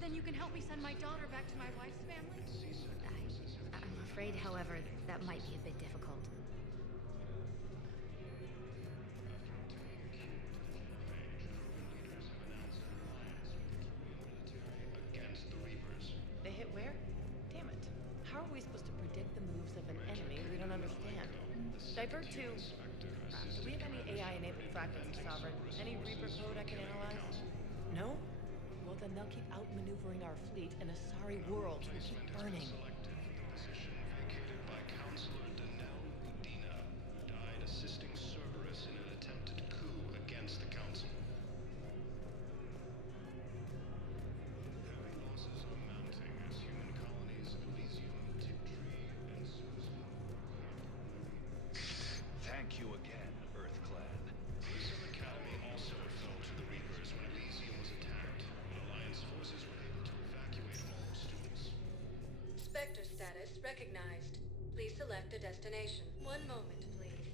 Then you can help me send my daughter back to my wife's family? I'm afraid, however, that might be a bit difficult. They hit where? Damn it. How are we supposed to predict the moves of an enemy we don't understand? Divert to... do we have any AI-enabled fragments of Sovereign? Any Reaper code I can analyze? No? Well, then they'll keep outmaneuvering our fleet, and Asari worlds will keep burning. Died assisting Cerberus in an attempted coup against the Council. Heavy losses are mounting as human colonies of Elysium, Tiptree, and Susan. Thank you again, Earth Clan. Elysium Academy also fell to the Reapers when Elysium was attacked, but Alliance forces were able to evacuate all students. Spectre status recognized. Please select a destination. One moment, please.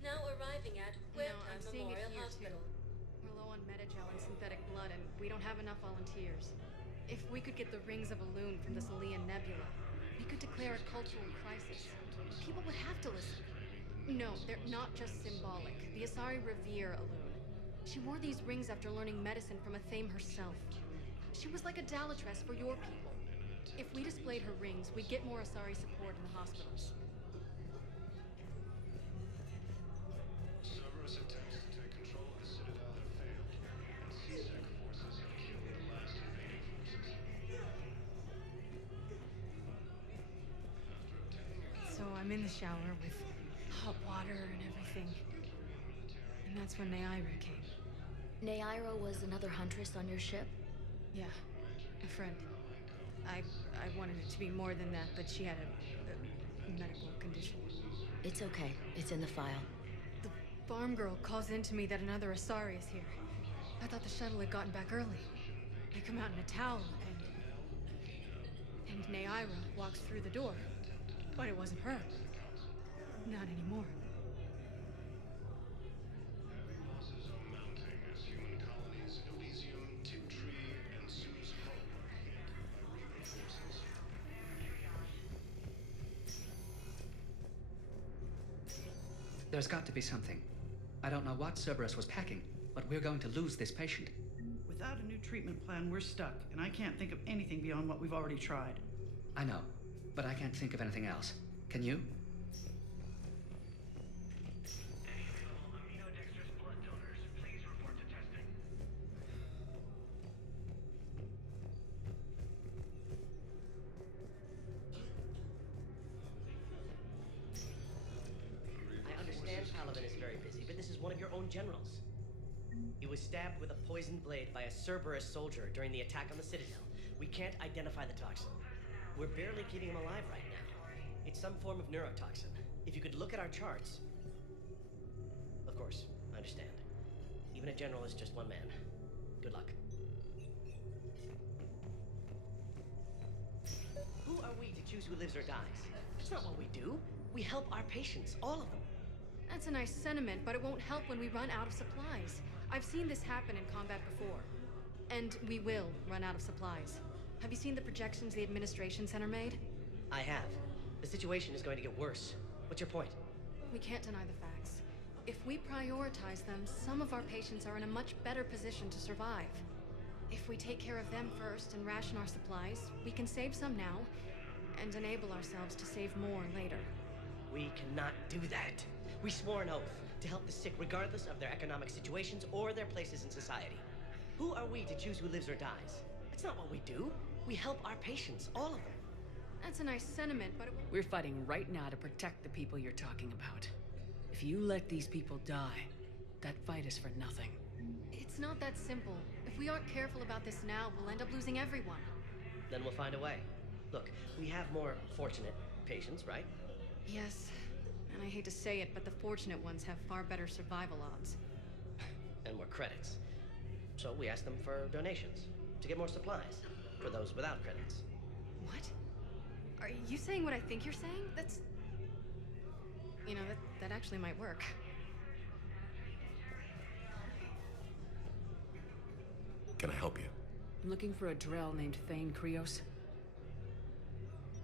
Now arriving at Huerta I'm seeing it Memorial here Hospital. too. We're low on metagel and synthetic blood, and we don't have enough volunteers. If we could get the rings of Elune from the Salian Nebula, we could declare a cultural crisis. People would have to listen. No, they're not just symbolic. The Asari revere Elune. She wore these rings after learning medicine from Athame herself. She was like a Dalatress for your people. If we displayed her rings, we'd get more Asari support in the hospitals. Cerberus attempts to take control of the Citadel have failed, and CSEC forces have killed the last invading forces. So I'm in the shower with hot water and everything. And that's when Neaira came. Neaira was another huntress on your ship? Yeah, a friend. I wanted it to be more than that, but she had a medical condition. It's okay. It's in the file. The farm girl calls in to me that another Asari is here. I thought the shuttle had gotten back early. They come out in a towel, and Neaira walks through the door. But it wasn't her. Not anymore. Heavy losses are mounting as human colonies of Elysium, Tiptree, and Sue's Hope are hit by Reaper forces. There's got to be something. I don't know what Cerberus was packing, but we're going to lose this patient. Without a new treatment plan, we're stuck, and I can't think of anything beyond what we've already tried. I know, but I can't think of anything else. Can you? I understand Paladin is very busy, but this is one of your own generals. He was stabbed with a poisoned blade by a Cerberus soldier during the attack on the Citadel. We can't identify the toxin. We're barely keeping him alive right now. It's some form of neurotoxin. If you could look at our charts... Of course, I understand. Even a general is just one man. Good luck. Who are we to choose who lives or dies? That's not what we do. We help our patients, all of them. That's a nice sentiment, but it won't help when we run out of supplies. I've seen this happen in combat before. And we will run out of supplies. Have you seen the projections the Administration Center made? I have. The situation is going to get worse. What's your point? We can't deny the facts. If we prioritize them, some of our patients are in a much better position to survive. If we take care of them first and ration our supplies, we can save some now and enable ourselves to save more later. We cannot do that. We swore an oath to help the sick regardless of their economic situations or their places in society. Who are we to choose who lives or dies? That's not what we do. We help our patients, all of them. That's a nice sentiment, but We're fighting right now to protect the people you're talking about. If you let these people die, that fight is for nothing. it's not that simple. If we aren't careful about this now, we'll end up losing everyone. Then we'll find a way. Look, we have more fortunate patients, right? Yes, and I hate to say it, but the fortunate ones have far better survival odds. And more credits. So we ask them for donations to get more supplies for those without credits. What? Are you saying what I think you're saying? That's... You know, that actually might work. Can I help you? I'm looking for a Drell named Thane Krios.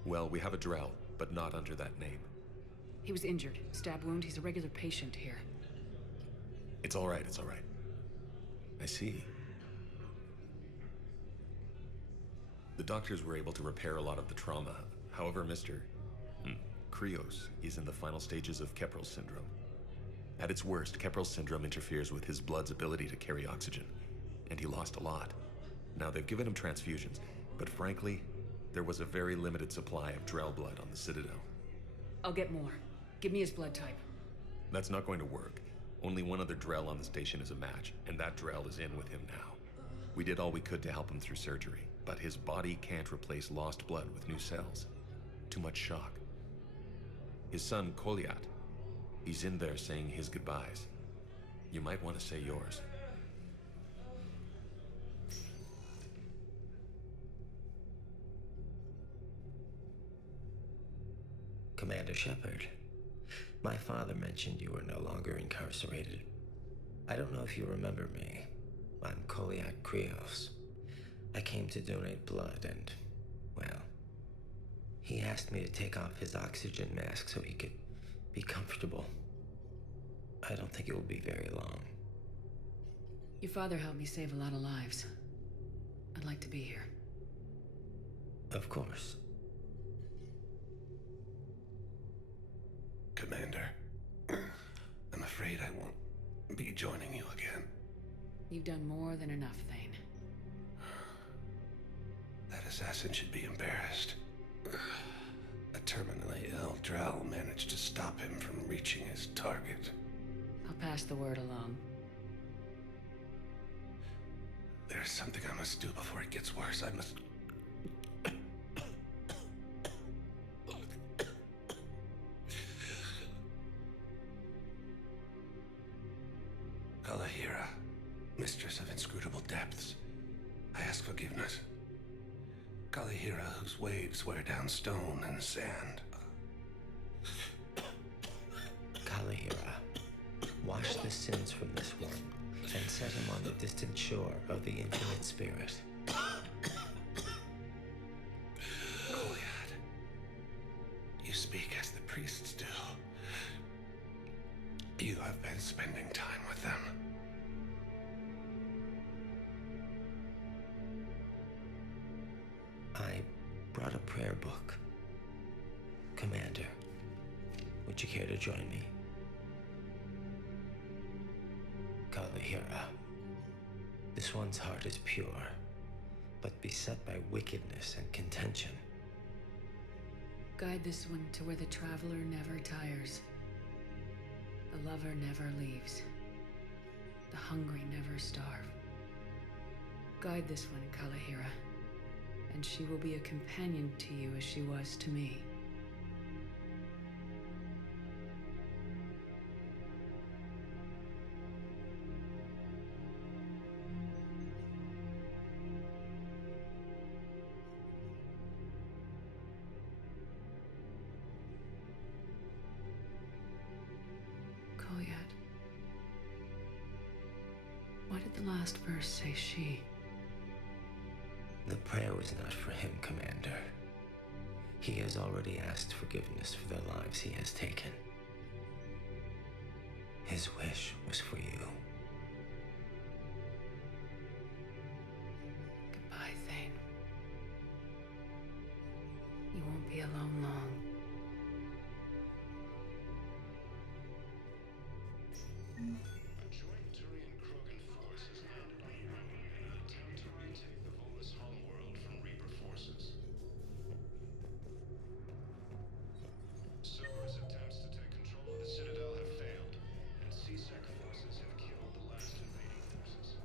Well, we have a Drell, but not under that name. He was injured. Stab wound. He's a regular patient here. It's all right, it's all right. I see. The doctors were able to repair a lot of the trauma. However, Mr. Krios is in the final stages of Keppel syndrome. At its worst, Keppel syndrome interferes with his blood's ability to carry oxygen, and he lost a lot. Now, they've given him transfusions, but frankly, there was a very limited supply of Drell blood on the Citadel. I'll get more. Give me his blood type. That's not going to work. Only one other Drell on the station is a match, and that Drell is in with him now. We did all we could to help him through surgery, but his body can't replace lost blood with new cells. Too much shock. His son, Kolyat, he's in there saying his goodbyes. You might want to say yours. Commander Shepard, my father mentioned you were no longer incarcerated. I don't know if you remember me. I'm Kolyat Krios. I came to donate blood and, well, he asked me to take off his oxygen mask so he could be comfortable. I don't think it will be very long. Your father helped me save a lot of lives. I'd like to be here. Of course. Commander, I'm afraid I won't be joining you again. You've done more than enough, Thane. That assassin should be embarrassed. A terminally ill Drell managed to stop him from reaching his target. I'll pass the word along. There's something I must do before it gets worse. I must... Kalahira, mistress of inscrutable depths, I ask forgiveness. Kalahira, whose waves wear down stone and sand. Kalahira, wash the sins from this one and set him on the distant shore of the infinite spirit. Kolyat, you speak as the priests do. You have been spending time with them. I brought a prayer book. Commander, would you care to join me? Kalahira, this one's heart is pure, but beset by wickedness and contention. Guide this one to where the traveler never tires. The lover never leaves. The hungry never starve. Guide this one, Kalahira, and she will be a companion to you as she was to me. Kolyat. Why did the last verse say she? The prayer was not for him, Commander. He has already asked forgiveness for the lives he has taken. His wish was for you. be alone long. A joint Turian-Krogan force has landed on Rome in an attempt to retake the Volus homeworld from Reaper forces. Cerberus attempts to take control of the Citadel have failed, and CSEC forces have killed the last invading forces.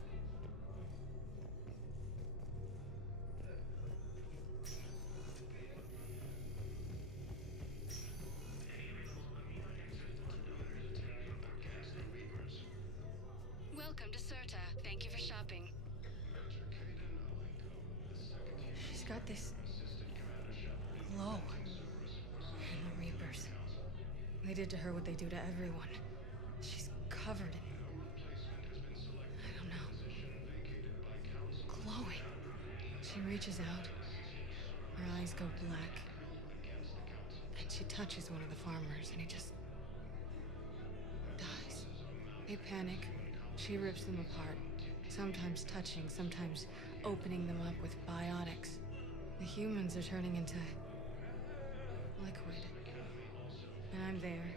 Against the Reapers. Welcome to Serta. Thank you for shopping. Major Kaden Alenko, the second She's got this assistant commander Shepard. glow. And the Reapers. They did to her what they do to everyone. She's covered in, I don't know, glowing. She reaches out. Her eyes go black. And she touches one of the farmers, and he just dies. They panic. She rips them apart. Sometimes touching, sometimes opening them up with biotics. The humans are turning into liquid. And I'm there,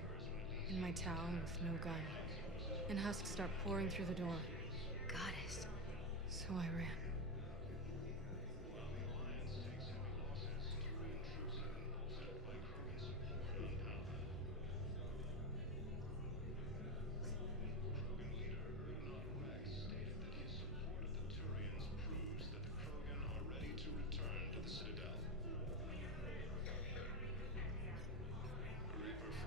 in my towel with no gun. And husks start pouring through the door. Goddess. So I ran.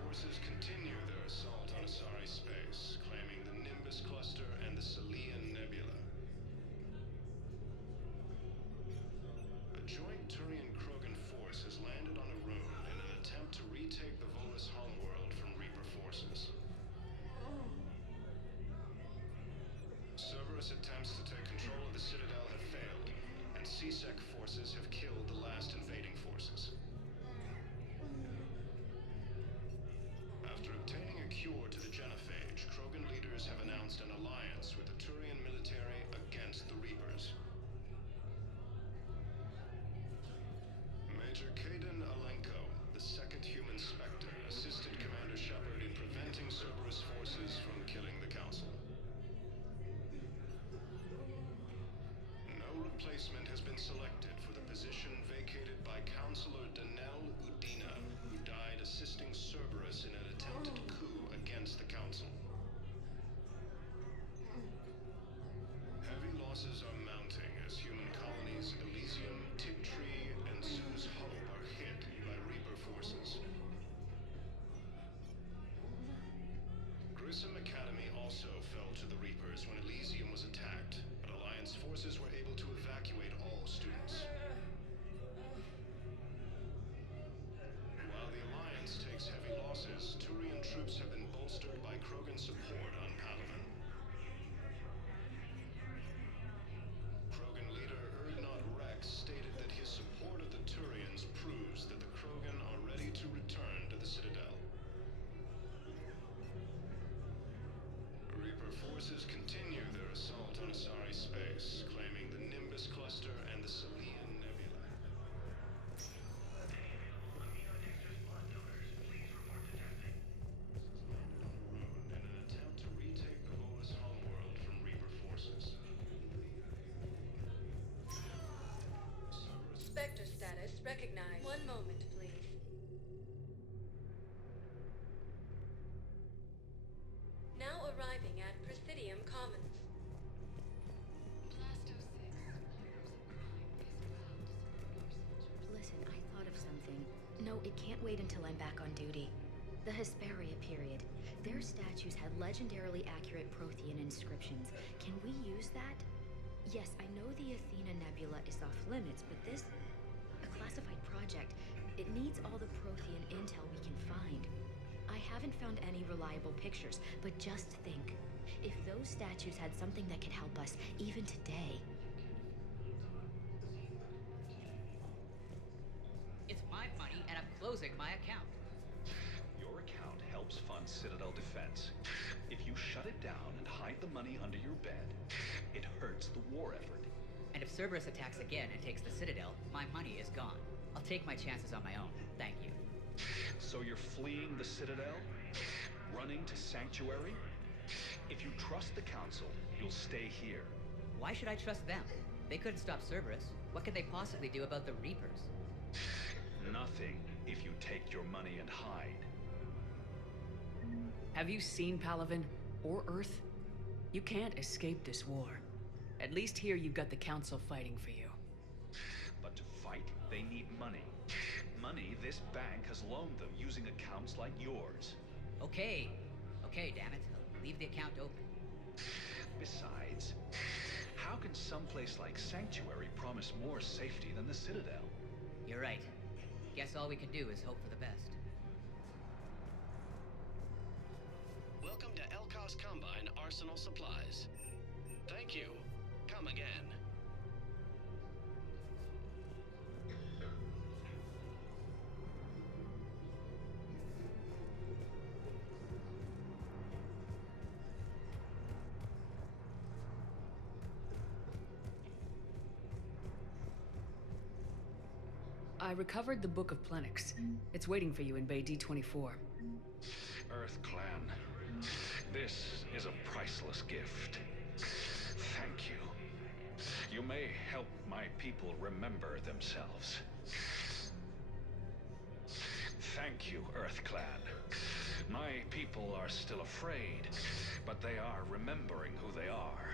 Forces continue their assault on Asari space, claiming the Nimbus cluster and the Salian Nebula. A joint Turian-Krogan force has landed on a rune in an attempt to retake the Volus homeworld from Reaper forces. Cerberus attempts to take control of the Citadel have failed, and CSEC forces have killed the last invading forces. After obtaining a cure to the genophage, Krogan leaders have announced an alliance with the Turian military against the Reapers. Major Kaden Alenko, the second human Spectre, assisted Commander Shepard in preventing Cerberus forces from killing the Council. No replacement has been selected for the position vacated by Counselor Danel Udina, who died assisting Cerberus in an attempted coup against the Council. Heavy losses are mounting as human colonies Elysium, Tiptree, and Sue's Hope are hit by Reaper forces. Grissom Academy also fell to the Reapers when Elysium was attacked, but Alliance forces were able to evacuate all students. While the Alliance takes heavy losses, Turian troops have been bolstered by Krogan support on Palaven. Krogan leader Urdnot Rex stated that his support of the Turians proves that the Krogan are ready to return to the Citadel. Reaper forces continue their assault on Asari space, claiming the Nimbus cluster and the Salian Nebula. In an attempt to retake the Volus homeworld from Reaper forces. Spectre status recognized. One moment, please. Now arriving at Presidium Commons. Listen, I thought of something. No, it can't wait until I'm back on duty. The Hesperia period. Their statues had legendarily accurate Prothean inscriptions. Can we use that? Yes, I know the Athena Nebula is off limits, but this... a classified project. It needs all the Prothean intel we can find. I haven't found any reliable pictures, but just think. If those statues had something that could help us, even today... It's my money, and I'm closing my account. Your account helps fund Citadel defense. If you shut it down and hide the money under your bed, it hurts the war effort. And if Cerberus attacks again and takes the Citadel, my money is gone. I'll take my chances on my own. Thank you. So you're fleeing the Citadel? Running to Sanctuary? If you trust the Council, you'll stay here. Why should I trust them? They couldn't stop Cerberus. What could they possibly do about the Reapers? Nothing if you take your money and hide. Have you seen Palaven? Or Earth? You can't escape this war. At least here you've got the Council fighting for you. But to fight, they need money. Money this bank has loaned them using accounts like yours. Okay. Okay, damn it. Leave the account open. Besides, how can someplace like Sanctuary promise more safety than the Citadel? You're right. Guess all we can do is hope for the best. Welcome to Elkos Combine Arsenal Supplies. Thank you. Come again. I recovered the Book of Plenix. It's waiting for you in Bay D24. Earth Clan, this is a priceless gift. Thank you. You may help my people remember themselves. Thank you, Earth Clan. My people are still afraid, but they are remembering who they are.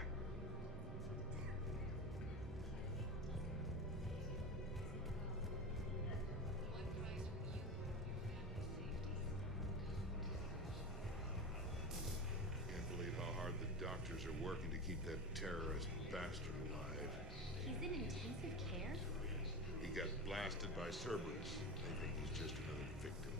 Doctors are working to keep that terrorist bastard alive. He's in intensive care? He got blasted by Cerberus. They think he's just another victim.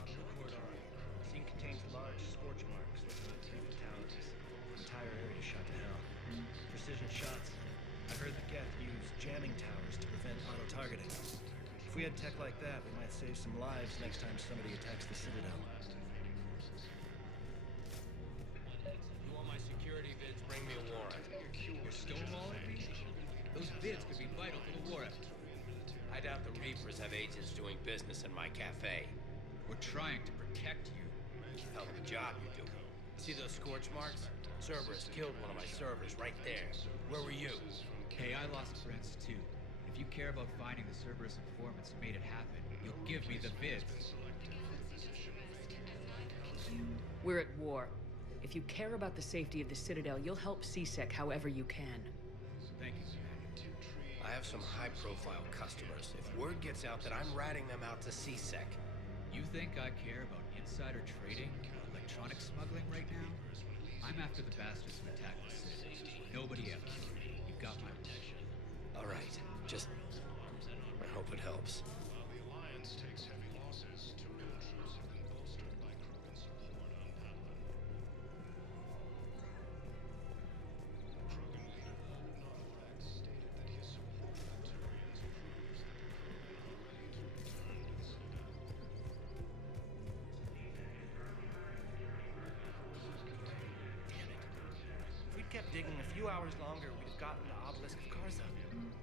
The scene contains large scorch marks that lead to fatalities. The entire area shot to hell. Precision shots. I heard the Geth use jamming towers to prevent auto-targeting. If we had tech like that, we might save some lives next time somebody attacks the Citadel. You want my security vids? Bring me a warrant. You're stonewalling me? Those vids could be vital for the war effort. I doubt the Reapers have agents doing business in my cafe. We're trying to protect you. Hell of a job you're doing. See those scorch marks? Cerberus killed one of my servers right there. Where were you? Hey, I lost friends too. If you care about finding the Cerberus informants who made it happen, you'll give me the vids. We're at war. If you care about the safety of the Citadel, you'll help C-Sec however you can. Thank you, sir. I have some high-profile customers. If word gets out that I'm ratting them out to C-Sec. You think I care about insider trading or electronic smuggling right now? I'm after the bastards who attacked the city. Nobody else. You've got my protection. All right. Just... I hope it helps. While the Alliance takes heavy losses, Turian troops have been bolstered by Krogan support on Palaven. Krogan leader Novarex stated that his support for the Turians proves that the Krogan are ready to return to the Citadel. If we'd kept digging a few hours longer, we'd have gotten the Obelisk of Karza.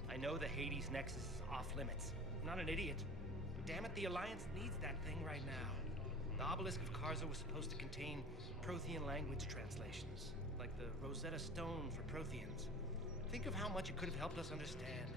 I know the Hades Nexus is off limits. I'm not an idiot. But damn it, the Alliance needs that thing right now. The Obelisk of Karza was supposed to contain Prothean language translations, like the Rosetta Stone for Protheans. Think of how much it could have helped us understand.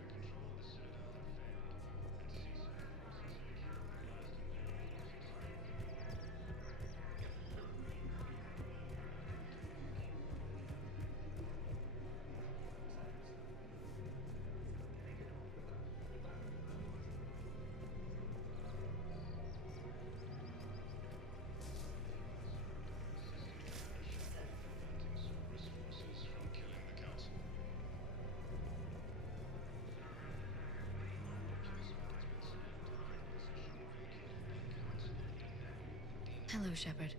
Hello, Shepard.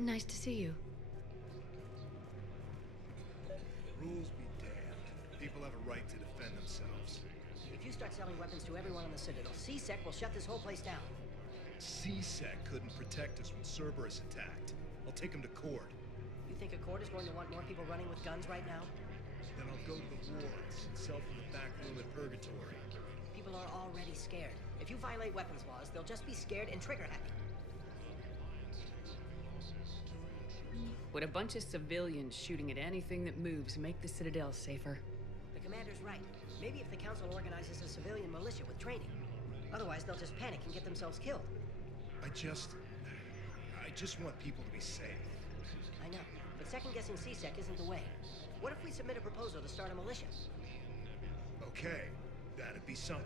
Nice to see you. Rules be damned. People have a right to defend themselves. If you start selling weapons to everyone on the Citadel, C-Sec will shut this whole place down. C-Sec couldn't protect us when Cerberus attacked. I'll take him to court. You think Accord is going to want more people running with guns right now? Then I'll go to the wards and sell from the back room at Purgatory. People are already scared. If you violate weapons laws, they'll just be scared and trigger happy. Would a bunch of civilians shooting at anything that moves make the Citadel safer? The commander's right. Maybe if the Council organizes a civilian militia with training. Otherwise, they'll just panic and get themselves killed. I just want people to be safe. I know, but second-guessing C-Sec isn't the way. What if we submit a proposal to start a militia? Okay, that'd be something.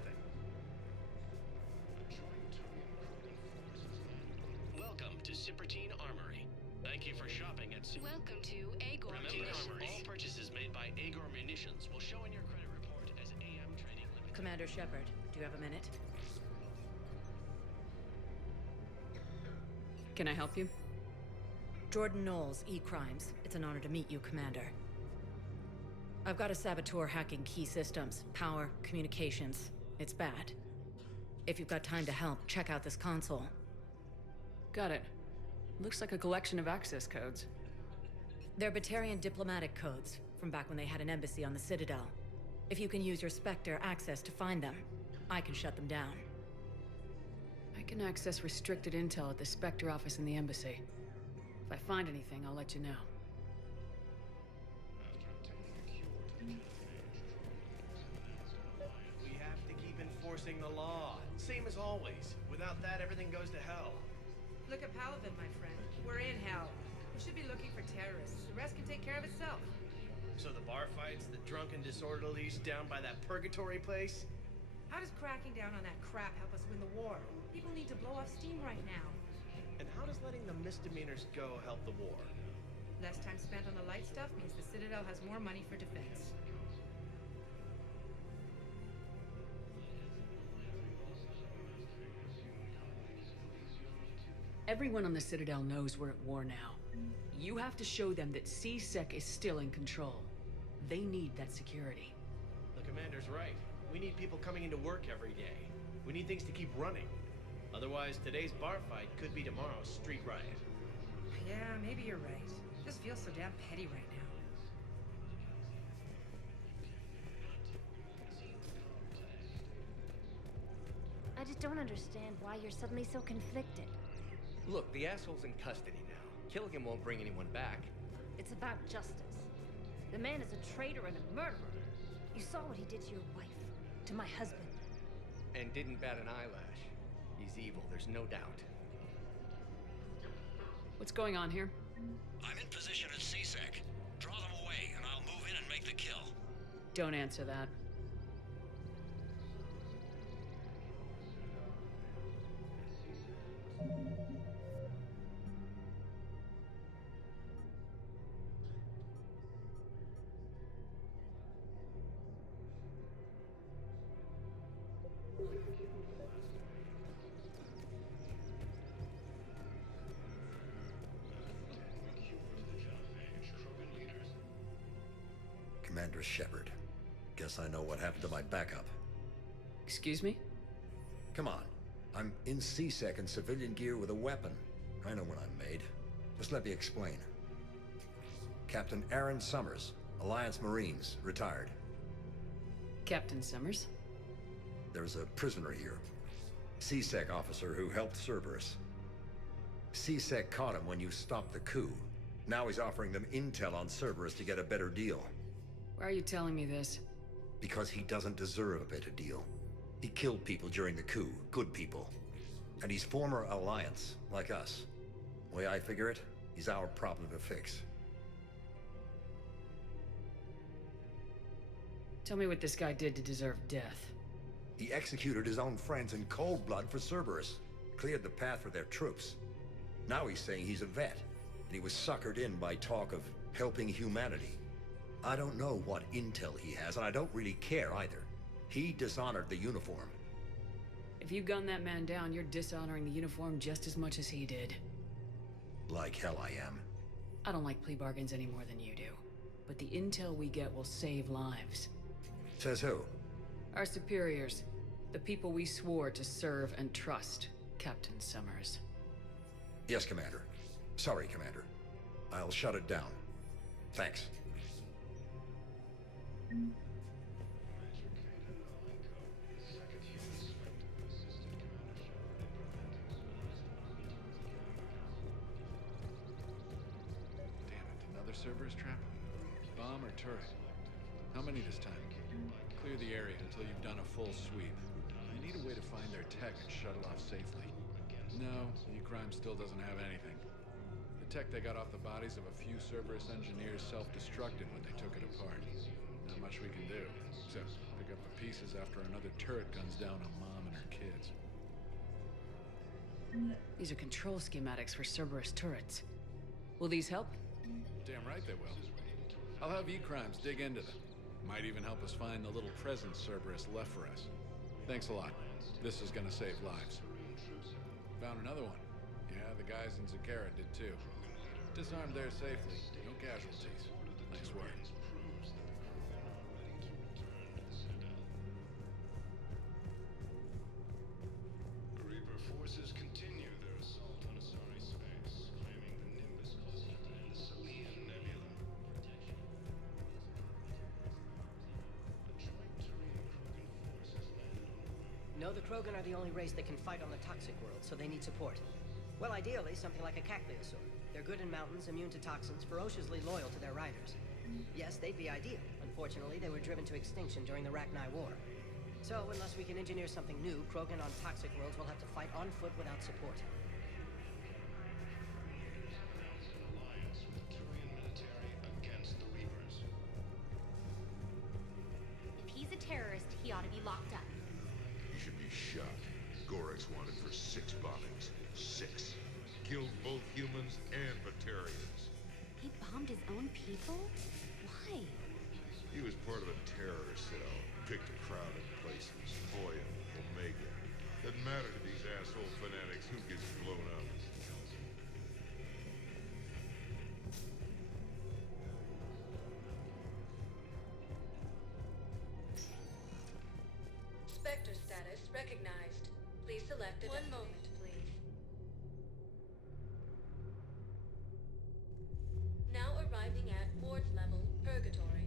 Welcome to Cipertine Armory. Thank you for shopping at Welcome to Agor Munitions. All purchases made by Agor Munitions will show in your credit report as AM Trading Limited. Commander Shepard, do you have a minute? Can I help you? Jordan Knowles, E-Crimes. It's an honor to meet you, Commander. I've got a saboteur hacking key systems, power, communications. It's bad. If you've got time to help, check out this console. Got it. Looks like a collection of access codes. They're Batarian diplomatic codes, from back when they had an embassy on the Citadel. If you can use your Spectre access to find them, I can shut them down. I can access restricted intel at the Spectre office in the embassy. If I find anything, I'll let you know. We have to keep enforcing the law. Same as always. Without that, everything goes to hell. Look at Paladin, my friend. We're in hell. We should be looking for terrorists. The rest can take care of itself. So the bar fights, the drunken disorderlies down by that purgatory place? How does cracking down on that crap help us win the war? People need to blow off steam right now. And how does letting the misdemeanors go help the war? Less time spent on the light stuff means the Citadel has more money for defense. Everyone on the Citadel knows we're at war now. You have to show them that C-Sec is still in control. They need that security. The commander's right. We need people coming into work every day. We need things to keep running. Otherwise, today's bar fight could be tomorrow's street riot. Yeah, maybe you're right. This feels so damn petty right now. I just don't understand why you're suddenly so conflicted. Look, the asshole's in custody now. Killing him won't bring anyone back. It's about justice. The man is a traitor and a murderer. You saw what he did to your wife, to my husband. And didn't bat an eyelash. He's evil, there's no doubt. What's going on here? I'm in position at C-Sec. Draw them away, and I'll move in and make the kill. Don't answer that. Commander Shepard. Guess I know what happened to my backup. Excuse me? Come on. I'm in C-Sec in civilian gear with a weapon. I know what I'm made. Just let me explain. Captain Aaron Summers, Alliance Marines, retired. Captain Summers? There's a prisoner here. C-Sec officer who helped Cerberus. C-Sec caught him when you stopped the coup. Now he's offering them intel on Cerberus to get a better deal. Why are you telling me this? Because he doesn't deserve a better deal. He killed people during the coup, good people. And he's former Alliance, like us. The way I figure it, he's our problem to fix. Tell me what this guy did to deserve death. He executed his own friends in cold blood for Cerberus. Cleared the path for their troops. Now he's saying he's a vet, and he was suckered in by talk of helping humanity. I don't know what intel he has, and I don't really care either. He dishonored the uniform. If you gun that man down, you're dishonoring the uniform just as much as he did. Like hell I am. I don't like plea bargains any more than you do. But the intel we get will save lives. Says who? Our superiors. The people we swore to serve and trust, Captain Summers. Yes, Commander. Sorry, Commander. I'll shut it down. Thanks. Cerberus trap? Bomb or turret? How many this time? Clear the area until you've done a full sweep. I need a way to find their tech and shuttle off safely. No, E-Crime still doesn't have anything. The tech they got off the bodies of a few Cerberus engineers self-destructed when they took it apart. Not much we can do, except pick up the pieces after another turret guns down on Mom and her kids. These are control schematics for Cerberus turrets. Will these help? Damn right they will. I'll have E-Crimes dig into them. Might even help us find the little present Cerberus left for us. Thanks a lot. This is gonna save lives. Found another one. Yeah, the guys in Zakara did too. Disarmed there safely. No casualties. Nice work. The Reaper forces continue their assault on Asari space, claiming the Nimbus cluster and the Salian Nebula. No, the Krogan are the only race that can fight on the toxic world, so they need support. Well, ideally, something like a Cacleosaur. They're good in mountains, immune to toxins, ferociously loyal to their riders. Yes, they'd be ideal. Unfortunately, they were driven to extinction during the Rachni War. So, unless we can engineer something new, Krogan on toxic worlds will have to fight on foot without support. Alliance with the Turian military against the Reapers. If he's a terrorist, he ought to be locked up. He should be shot. Gorex wanted for 6 bombings. 6. Killed both humans and Batarians. He bombed his own people? Why? He was part of a terrorist cell. Picked a crowded places. Hoya, Omega. Doesn't matter to these asshole fanatics who gets blown up. Spectre status recognized. Please select a One moment, please. Now arriving at Ward's level, Purgatory.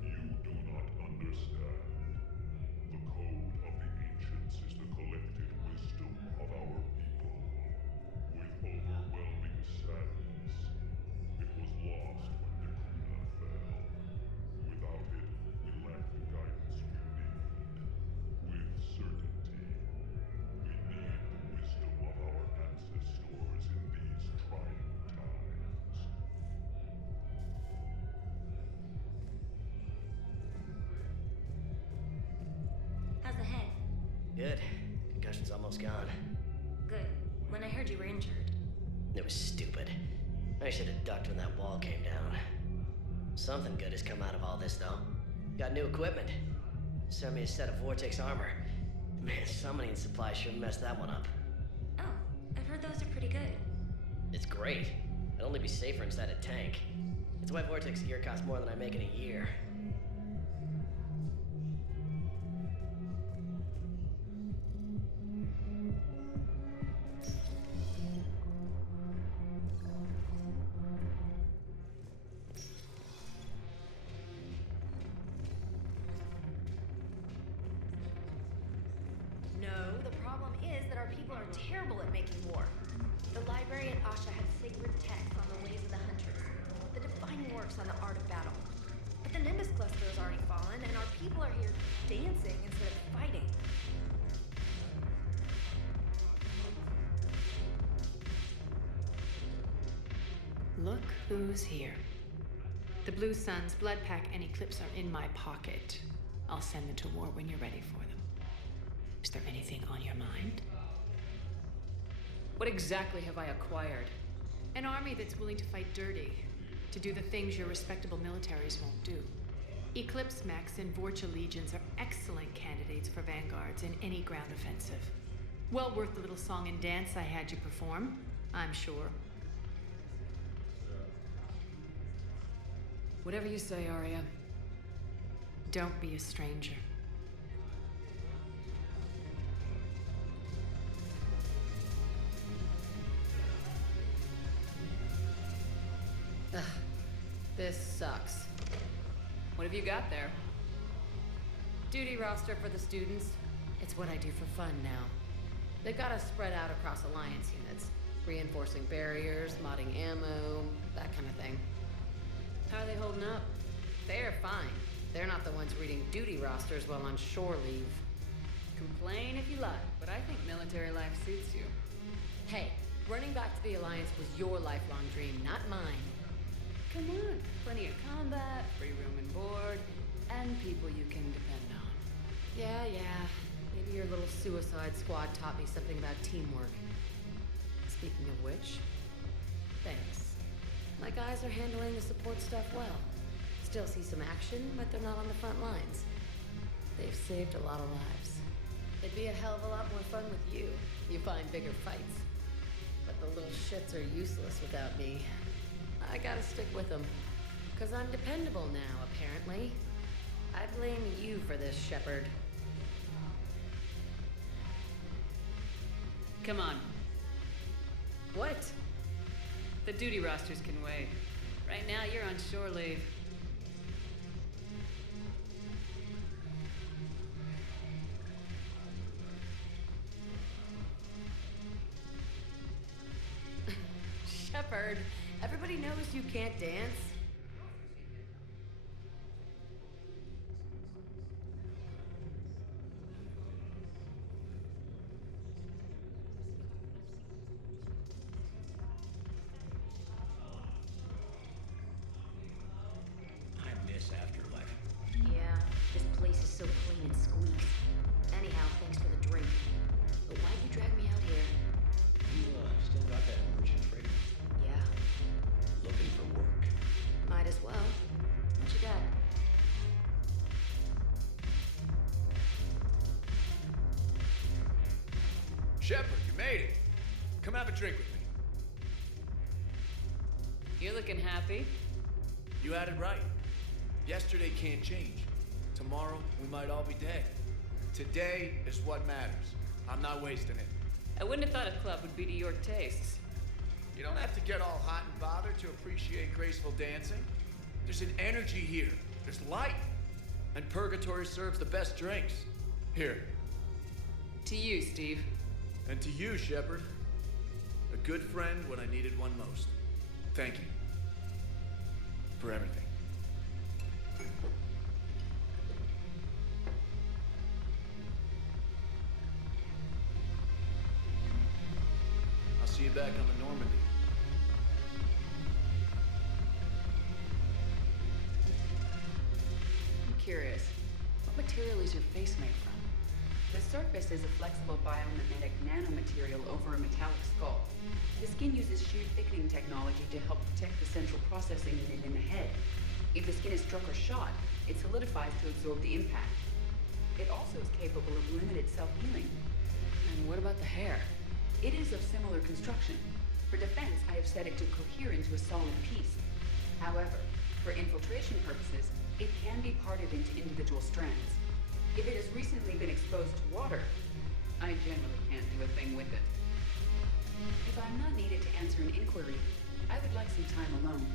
You do not understand. The code of the ancients is the collected wisdom of our people. With overwhelming sadness, it was lost when Nekuna fell. Without it, we lack the guidance we need. With certainty, we need the wisdom of our ancestors in these trying times. How's the head? Good. Concussion's almost gone. Good. When I heard you were injured. It was stupid. I should have ducked when that wall came down. Something good has come out of all this, though. Got new equipment. Sent me a set of Vortex armor. Man, summoning supply sure messed that one up. Oh, I've heard those are pretty good. It's great. It'd only be safer inside a tank. It's why Vortex gear costs more than I make in a year. No, the problem is that our people are terrible at making war. The library at Asha had sacred texts on the ways of the Huntress, the defining works on the art of battle. But the Nimbus cluster has already fallen, and our people are here dancing instead of fighting. Look who's here. The Blue Suns, Blood Pack, and Eclipse are in my pocket. I'll send them to war when you're ready for them. Is there anything on your mind? What exactly have I acquired? An army that's willing to fight dirty, to do the things your respectable militaries won't do. Eclipse Max and Vorcha Legions are excellent candidates for vanguards in any ground offensive. Well worth the little song and dance I had you perform, I'm sure. Whatever you say, Arya. Don't be a stranger. Ugh, this sucks. What have you got there? Duty roster for the students. It's what I do for fun now. They've got us spread out across Alliance units, reinforcing barriers, modding ammo, that kind of thing. How are they holding up? They're fine. They're not the ones reading duty rosters while on shore leave. Complain if you like, but I think military life suits you. Hey, running back to the Alliance was your lifelong dream, not mine. Come on, plenty of combat, free room and board, and people you can depend on. Yeah. Maybe your little suicide squad taught me something about teamwork. Speaking of which, thanks. My guys are handling the support stuff well. Still see some action, but they're not on the front lines. They've saved a lot of lives. It'd be a hell of a lot more fun with you. You find bigger fights. But the little shits are useless without me. I gotta stick with them. 'Cause I'm dependable now, apparently. I blame you for this, Shepard. Come on. What? The duty rosters can wait. Right now, you're on shore leave. Shepard, everybody knows you can't dance. I miss Afterlife. Yeah, this place is so clean and squeaky. Anyhow, thanks for the drink. But why'd you drag me out here? You still got that merchant freighter? Yeah, Looking for work. might as well. What you got? Shepard, you made it. Come have a drink with me. You're looking happy. You had it right. Yesterday can't change. Tomorrow, we might all be dead. Today is what matters. I'm not wasting it. I wouldn't have thought a club would be to your tastes. You don't have to get all hot and bothered to appreciate graceful dancing. There's an energy here. There's light. And Purgatory serves the best drinks. Here. To you, Steve. And to you, Shepard. A good friend when I needed one most. Thank you. For everything. I'll see you back on the Normandy. I'm curious. What material is your face made from? The surface is a flexible biomimetic nanomaterial over a metallic skull. The skin uses shear thickening technology to help protect the central processing unit in the head. If the skin is struck or shot, it solidifies to absorb the impact. It also is capable of limited self-healing. And what about the hair? It is of similar construction. For defense, I have set it to cohere into a solid piece. However, for infiltration purposes, it can be parted into individual strands. If it has recently been exposed to water, I generally can't do a thing with it. If I'm not needed to answer an inquiry, I would like some time alone.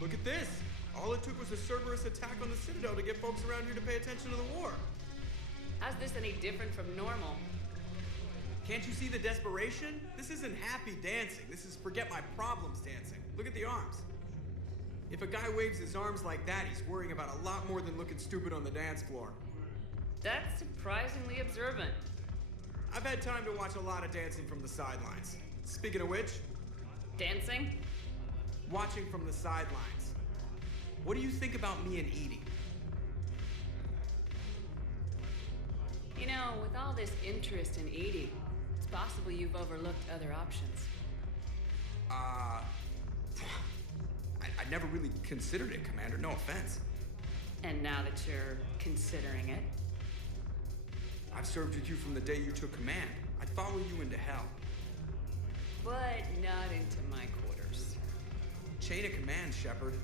Look at this! All it took was a Cerberus attack on the Citadel to get folks around here to pay attention to the war. How's this any different from normal? Can't you see the desperation? This isn't happy dancing. This is forget my problems dancing. Look at the arms. If a guy waves his arms like that, he's worrying about a lot more than looking stupid on the dance floor. That's surprisingly observant. I've had time to watch a lot of dancing from the sidelines. Speaking of which... Dancing? Watching from the sidelines. What do you think about me and Edie? You know, with all this interest in Edie, it's possible you've overlooked other options. I never really considered it, Commander. No offense. And now that you're considering it, I've served with you from the day you took command. I'd follow you into hell. but not into my quarters. Chain of command, Shepard.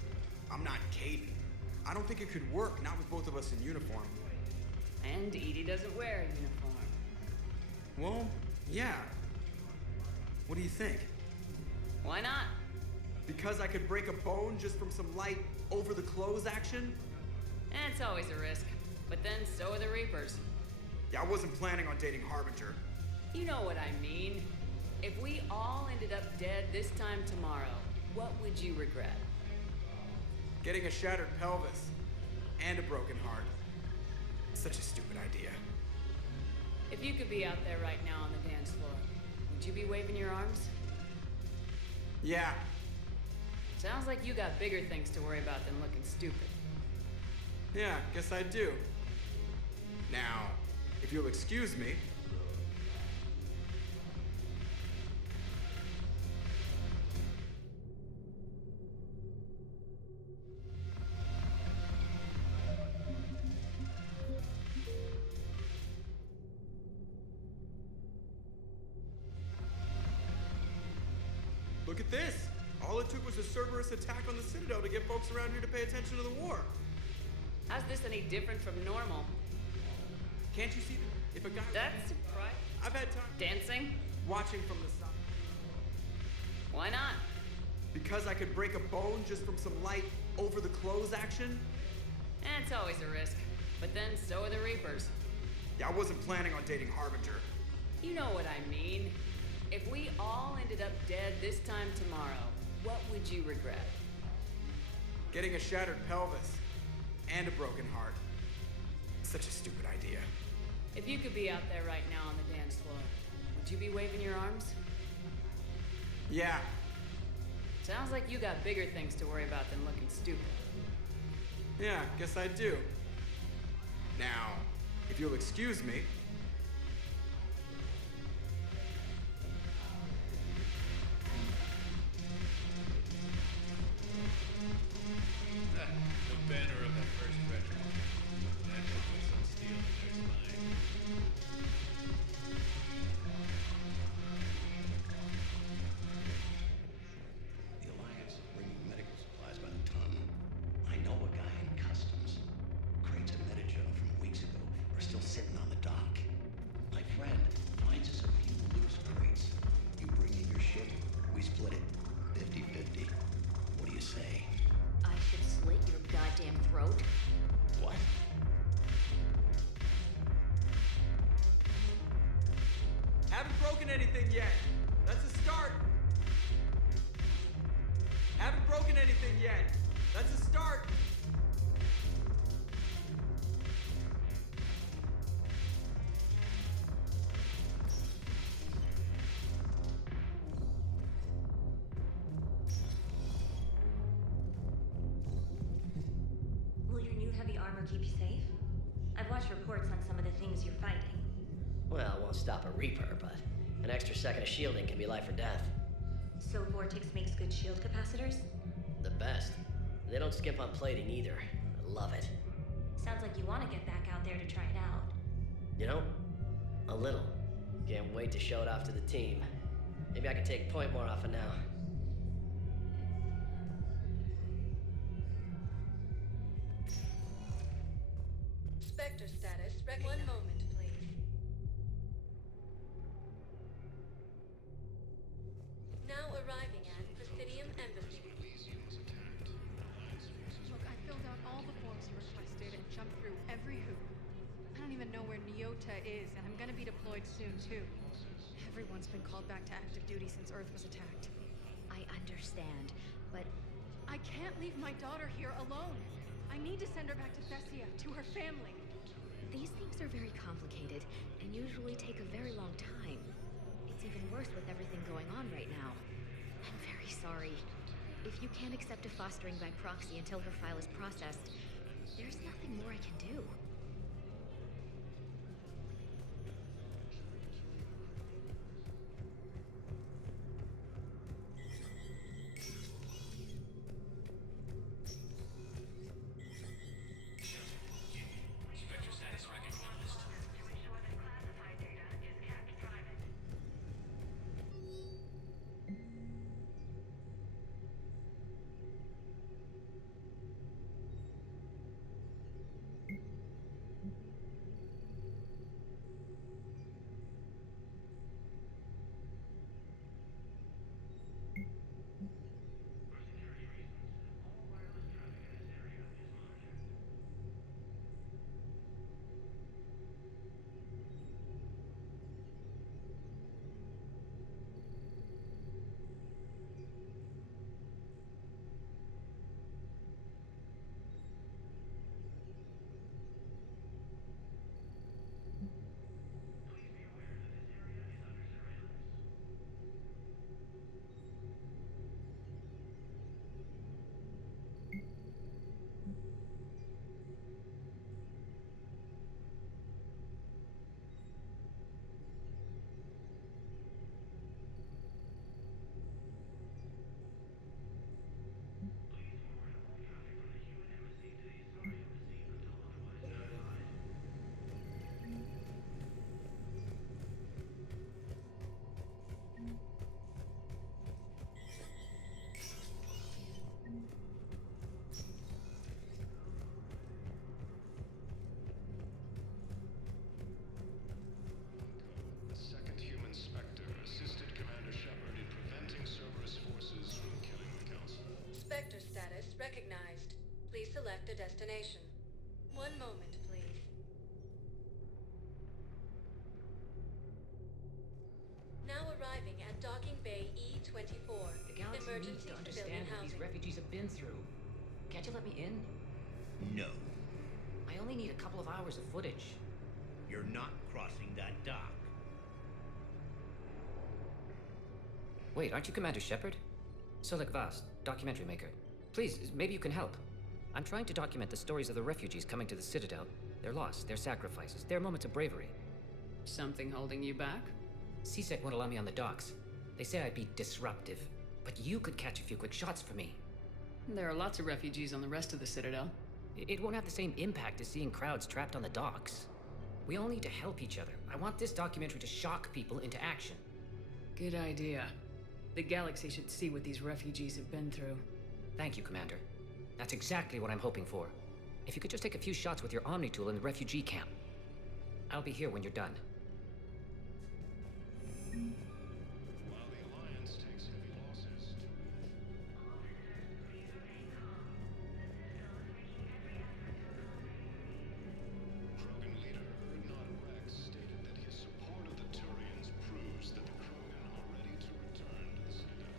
I'm not Caden. I don't think it could work, not with both of us in uniform. And Edie doesn't wear a uniform. Well, yeah. What do you think? Why not? Because I could break a bone just from some light over-the-clothes action? It's always a risk. But then so are the Reapers. Yeah, I wasn't planning on dating Harbinger. You know what I mean. If we all ended up dead this time tomorrow, what would you regret? Getting a shattered pelvis and a broken heart. Such a stupid idea. If you could be out there right now on the dance floor, would you be waving your arms? Yeah. Sounds like you got bigger things to worry about than looking stupid. Yeah, guess I do. Now, if you'll excuse me. Look at this! All it took was a Cerberus attack on the Citadel to get folks around here to pay attention to the war. How's this any different from normal? Can't you see that if a guy... That's surprising. I've had time... Dancing? Watching from the side. Why not? Because I could break a bone just from some light over-the-clothes action? It's always a risk. But then so are the Reapers. Yeah, I wasn't planning on dating Harbinger. You know what I mean. If we all ended up dead this time tomorrow, what would you regret? Getting a shattered pelvis and a broken heart. Such a stupid idea. If you could be out there right now on the dance floor, would you be waving your arms? Yeah. Sounds like you got bigger things to worry about than looking stupid. Yeah, guess I do. Now, if you'll excuse me. The banner of the first regiment. That should put some steel in their spine. The Alliance is bringing medical supplies by the ton. I know a guy in customs. Crates of Metagel from weeks ago are still sitting on the dock. My friend finds us a few loose crates. You bring in your ship, we split it 50-50. What do you say? I should slit your goddamn throat. What? Haven't broken anything yet. That's a start. Haven't broken anything yet. That's a start. Will your new heavy armor keep you safe? I've watched reports on some of the things you're fighting. Well, it won't stop a Reaper, but an extra second of shielding can be life or death. So Vortex makes good shield capacitors? The best. They don't skimp on plating either. I love it. Sounds like you want to get back out there to try it out. You know? A little. Can't wait to show it off to the team. Maybe I can take point more often now. Spectre status. One moment, please. Now arriving at Presidium Embassy. Look, I filled out all the forms you requested and jumped through every hoop. I don't even know where Nyota is, and I'm gonna be deployed soon, too. Everyone's been called back to active duty since Earth was attacked. I understand, but I can't leave my daughter here alone. I need to send her back to Thessia, to her family. these things are very complicated and usually take a very long time. It's even worse with everything going on right now. I'm very sorry. If you can't accept a fostering by proxy until her file is processed, there's nothing more I can do. select a destination. One moment, please. Now arriving at Docking Bay E-24. The galaxy needs to understand what these refugees have been through. Can't you let me in? No. I only need a couple of hours of footage. You're not crossing that dock. Wait, aren't you Commander Shepard? Solik Vast, documentary maker. Please, maybe you can help. I'm trying to document the stories of the refugees coming to the Citadel. Their loss, their sacrifices, their moments of bravery. Something holding you back? CSEC won't allow me on the docks. They say I'd be disruptive. But you could catch a few quick shots for me. There are lots of refugees on the rest of the Citadel. It won't have the same impact as seeing crowds trapped on the docks. We all need to help each other. I want this documentary to shock people into action. Good idea. The galaxy should see what these refugees have been through. Thank you, Commander. That's exactly what I'm hoping for. If you could just take a few shots with your Omni tool in the refugee camp. I'll be here when you're done. While the Alliance takes heavy losses. Krogan leader Urdnot Rex stated that his support of the Turians proves that the Krogan are ready to return to the Citadel.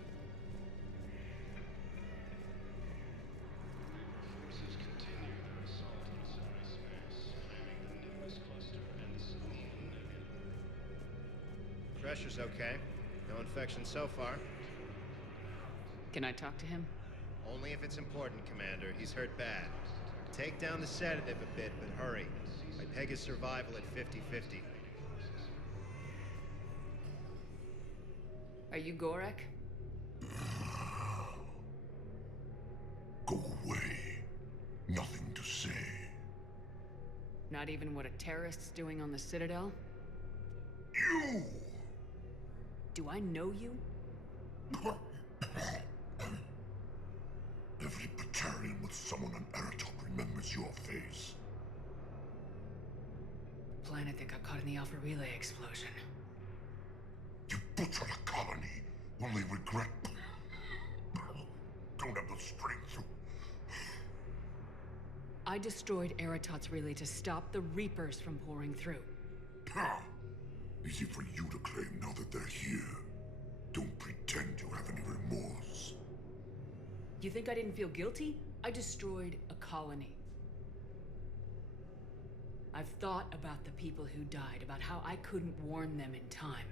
Forces continue their assault on Asari space, claiming the Nimbus cluster and the Selenium Nebula. Pressure's okay. No infection so far. Can I talk to him? Only if it's important, Commander. He's hurt bad. Take down the sedative a bit, but hurry. I peg his survival at 50-50. Are you Gorek? Go away. Nothing to say. Not even what a terrorist's doing on the Citadel? You! Do I know you? Every Batarian with someone on Aratok remembers your face. Planet that got caught in the Alpha Relay explosion. You butchered a colony, only regret. Don't have the strength to. I destroyed Eratot's relay to stop the Reapers from pouring through. Ha! Easy for you to claim now that they're here. Don't pretend you have any remorse. You think I didn't feel guilty? I destroyed a colony. I've thought about the people who died, about how I couldn't warn them in time.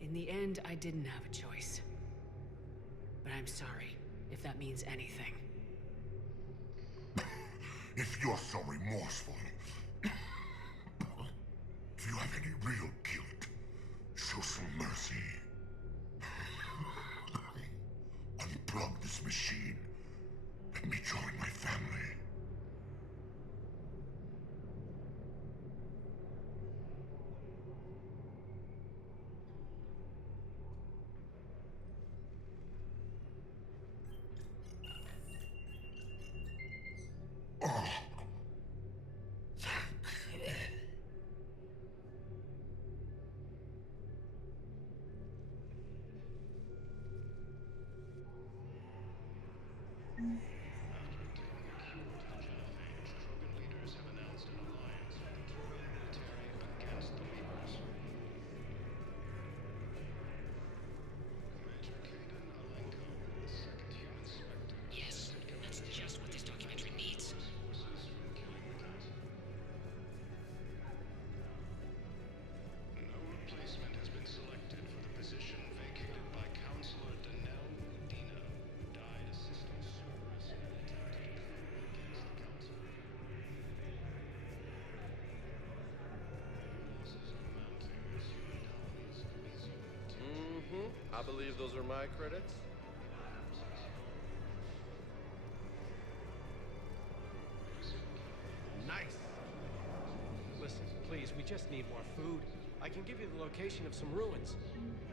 In the end, I didn't have a choice. But I'm sorry, if that means anything. If you're so remorseful, if you have any real guilt, show some mercy. Unplug this machine. Let me join my family. Yes, that's just what this documentary needs. No replacement has been selected for the position vacated by Counselor Danelle Udina, who died assisting Cerberus in an attempted coup against the Council. Losses are mounting as human colonies in Bezor. I believe those are my credits. Nice. Listen, please, we just need more food. I can give you the location of some ruins.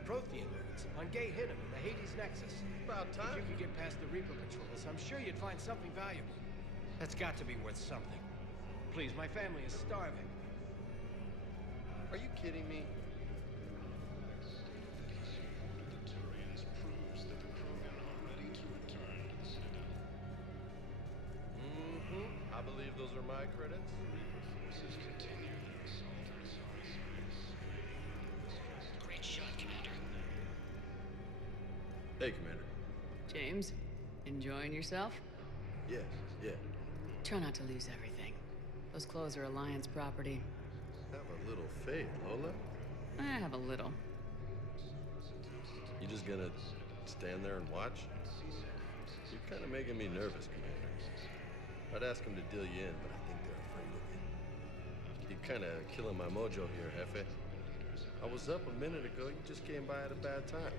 Prothean ruins on Gay Hinnom in the Hades Nexus. About time. If you could get past the Reaper patrols, I'm sure you'd find something valuable. That's got to be worth something. Please, my family is starving. Are you kidding me? Stated that his support of the Turians proves that the Krogan are ready to return to the Citadel. those are my credits? Great shot, Commander. Hey, Commander. James, enjoying yourself? Yes, yeah. Try not to lose everything. Those clothes are Alliance property. Have a little faith, Lola. I have a little. You just gonna stand there and watch? You're kind of making me nervous, Commander. I'd ask them to deal you in, but I think they're afraid of you. You're kind of killing my mojo here, Jefe. I was up a minute ago. You just came by at a bad time.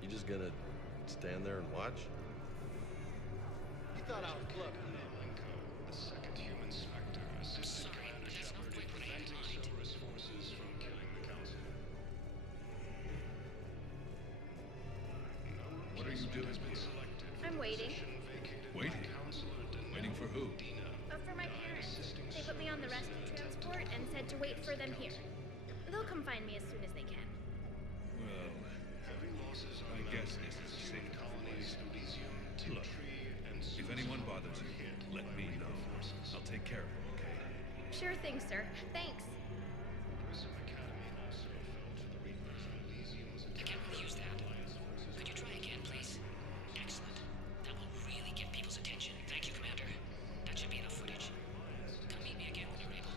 You just gonna stand there and watch? You thought I was bluffing. The second human specter assisted Commander Shepard in preventing Cerberus forces from killing the Council. What are you doing here? I'm waiting. Waiting? Waiting for who? For my parents. They put me on the rescue transport and said to wait for them here. They'll come find me as soon as they can. Well, I guess this is a safe place. Look, if anyone bothers you, let me know. I'll take care of them, okay? Sure thing, sir. Thanks. I can't really use that. Could you try again, please? Excellent. That will really get people's attention. Thank you, Commander. That should be enough footage. Come meet me again when you're able.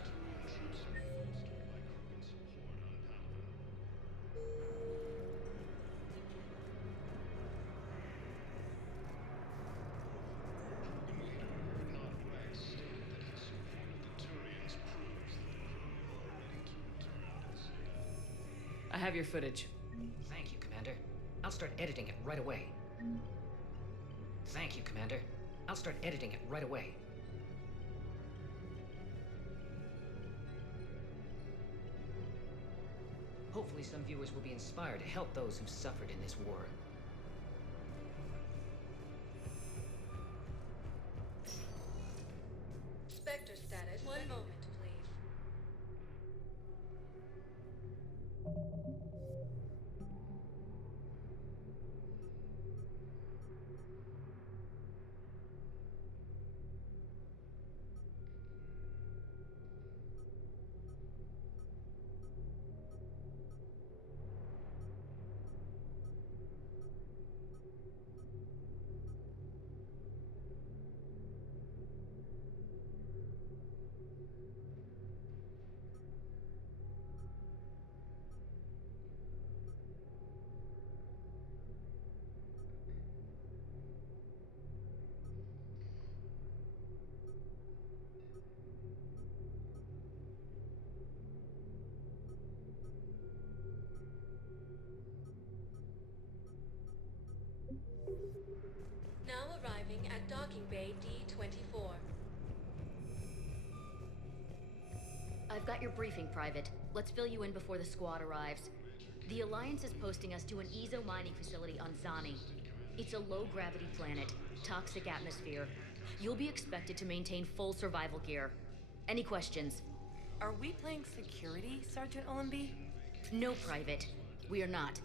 I have your footage. Thank you, Commander. I'll start editing it right away. Thank you, Commander. I'll start editing it right away. Hopefully some viewers will be inspired to help those who've suffered in this war. Spectre status. One moment, please. Now arriving at Docking Bay D-24. I've got your briefing, Private. Let's fill you in before the squad arrives. The Alliance is posting us to an Ezo mining facility on Zani. It's a low-gravity planet, toxic atmosphere. You'll be expected to maintain full survival gear. Any questions? Are we playing security, Sergeant Ullenby? No, Private. We are not.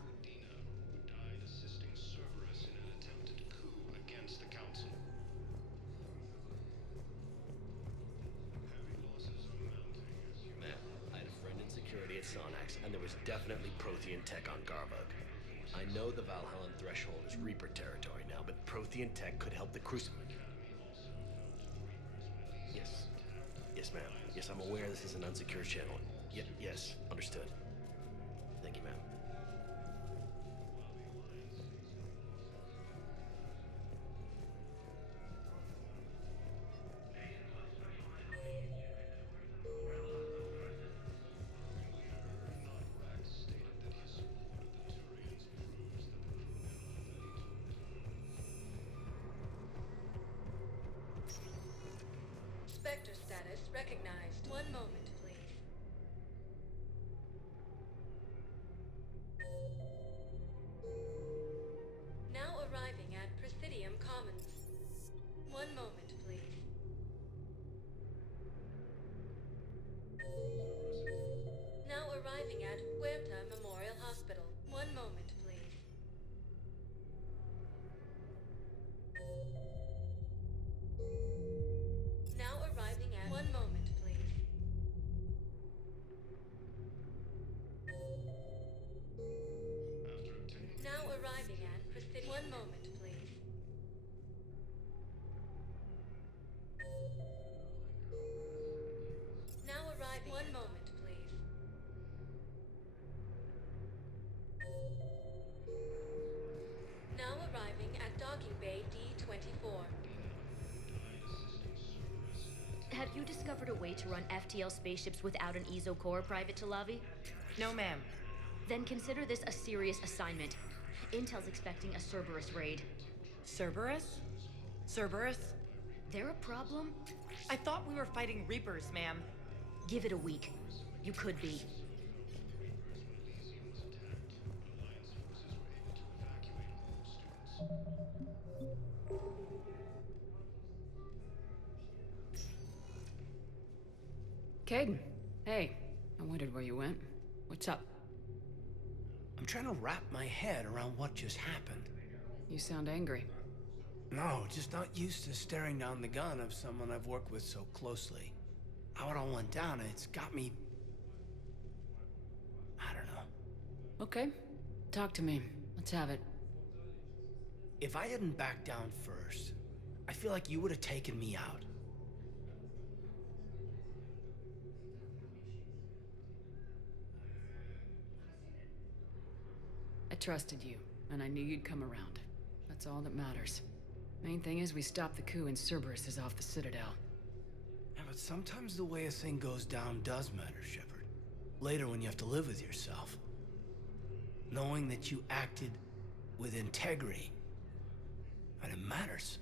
Died assisting Cerberus in an attempted coup against the Council. Heavy losses are mounting as you... Man, I had a friend in security at Sonax, and there was definitely Prothean tech on Garvug. I know the Valhallan threshold is Reaper territory now, but Prothean tech could help the Crucible. Yes. Yes, ma'am. Yes, I'm aware this is an unsecured channel. Yes, understood. Thank you, ma'am. Spectre status recognized. One moment, please. Now arriving at Presidium Commons. One moment, please. Now arriving at Huerta Memorial Hospital. One moment, please. Now arriving 4. Have you discovered a way to run FTL spaceships without an EZO core, Private Talavi? No, ma'am. Then consider this a serious assignment. Intel's expecting a Cerberus raid. Cerberus? Cerberus? They're a problem? I thought we were fighting Reapers, ma'am. Give it a week. You could be. Kaidan, hey. I wondered where you went. What's up? I'm trying to wrap my head around what just happened. You sound angry. No, just not used to staring down the gun of someone I've worked with so closely. How it all went down, it's got me... I don't know. Okay. Talk to me. Let's have it. If I hadn't backed down first, I feel like you would have taken me out. I trusted you, and I knew you'd come around. That's all that matters. Main thing is we stopped the coup and Cerberus is off the Citadel. Yeah, but sometimes the way a thing goes down does matter, Shepard. Later when you have to live with yourself. Knowing that you acted with integrity, and it matters.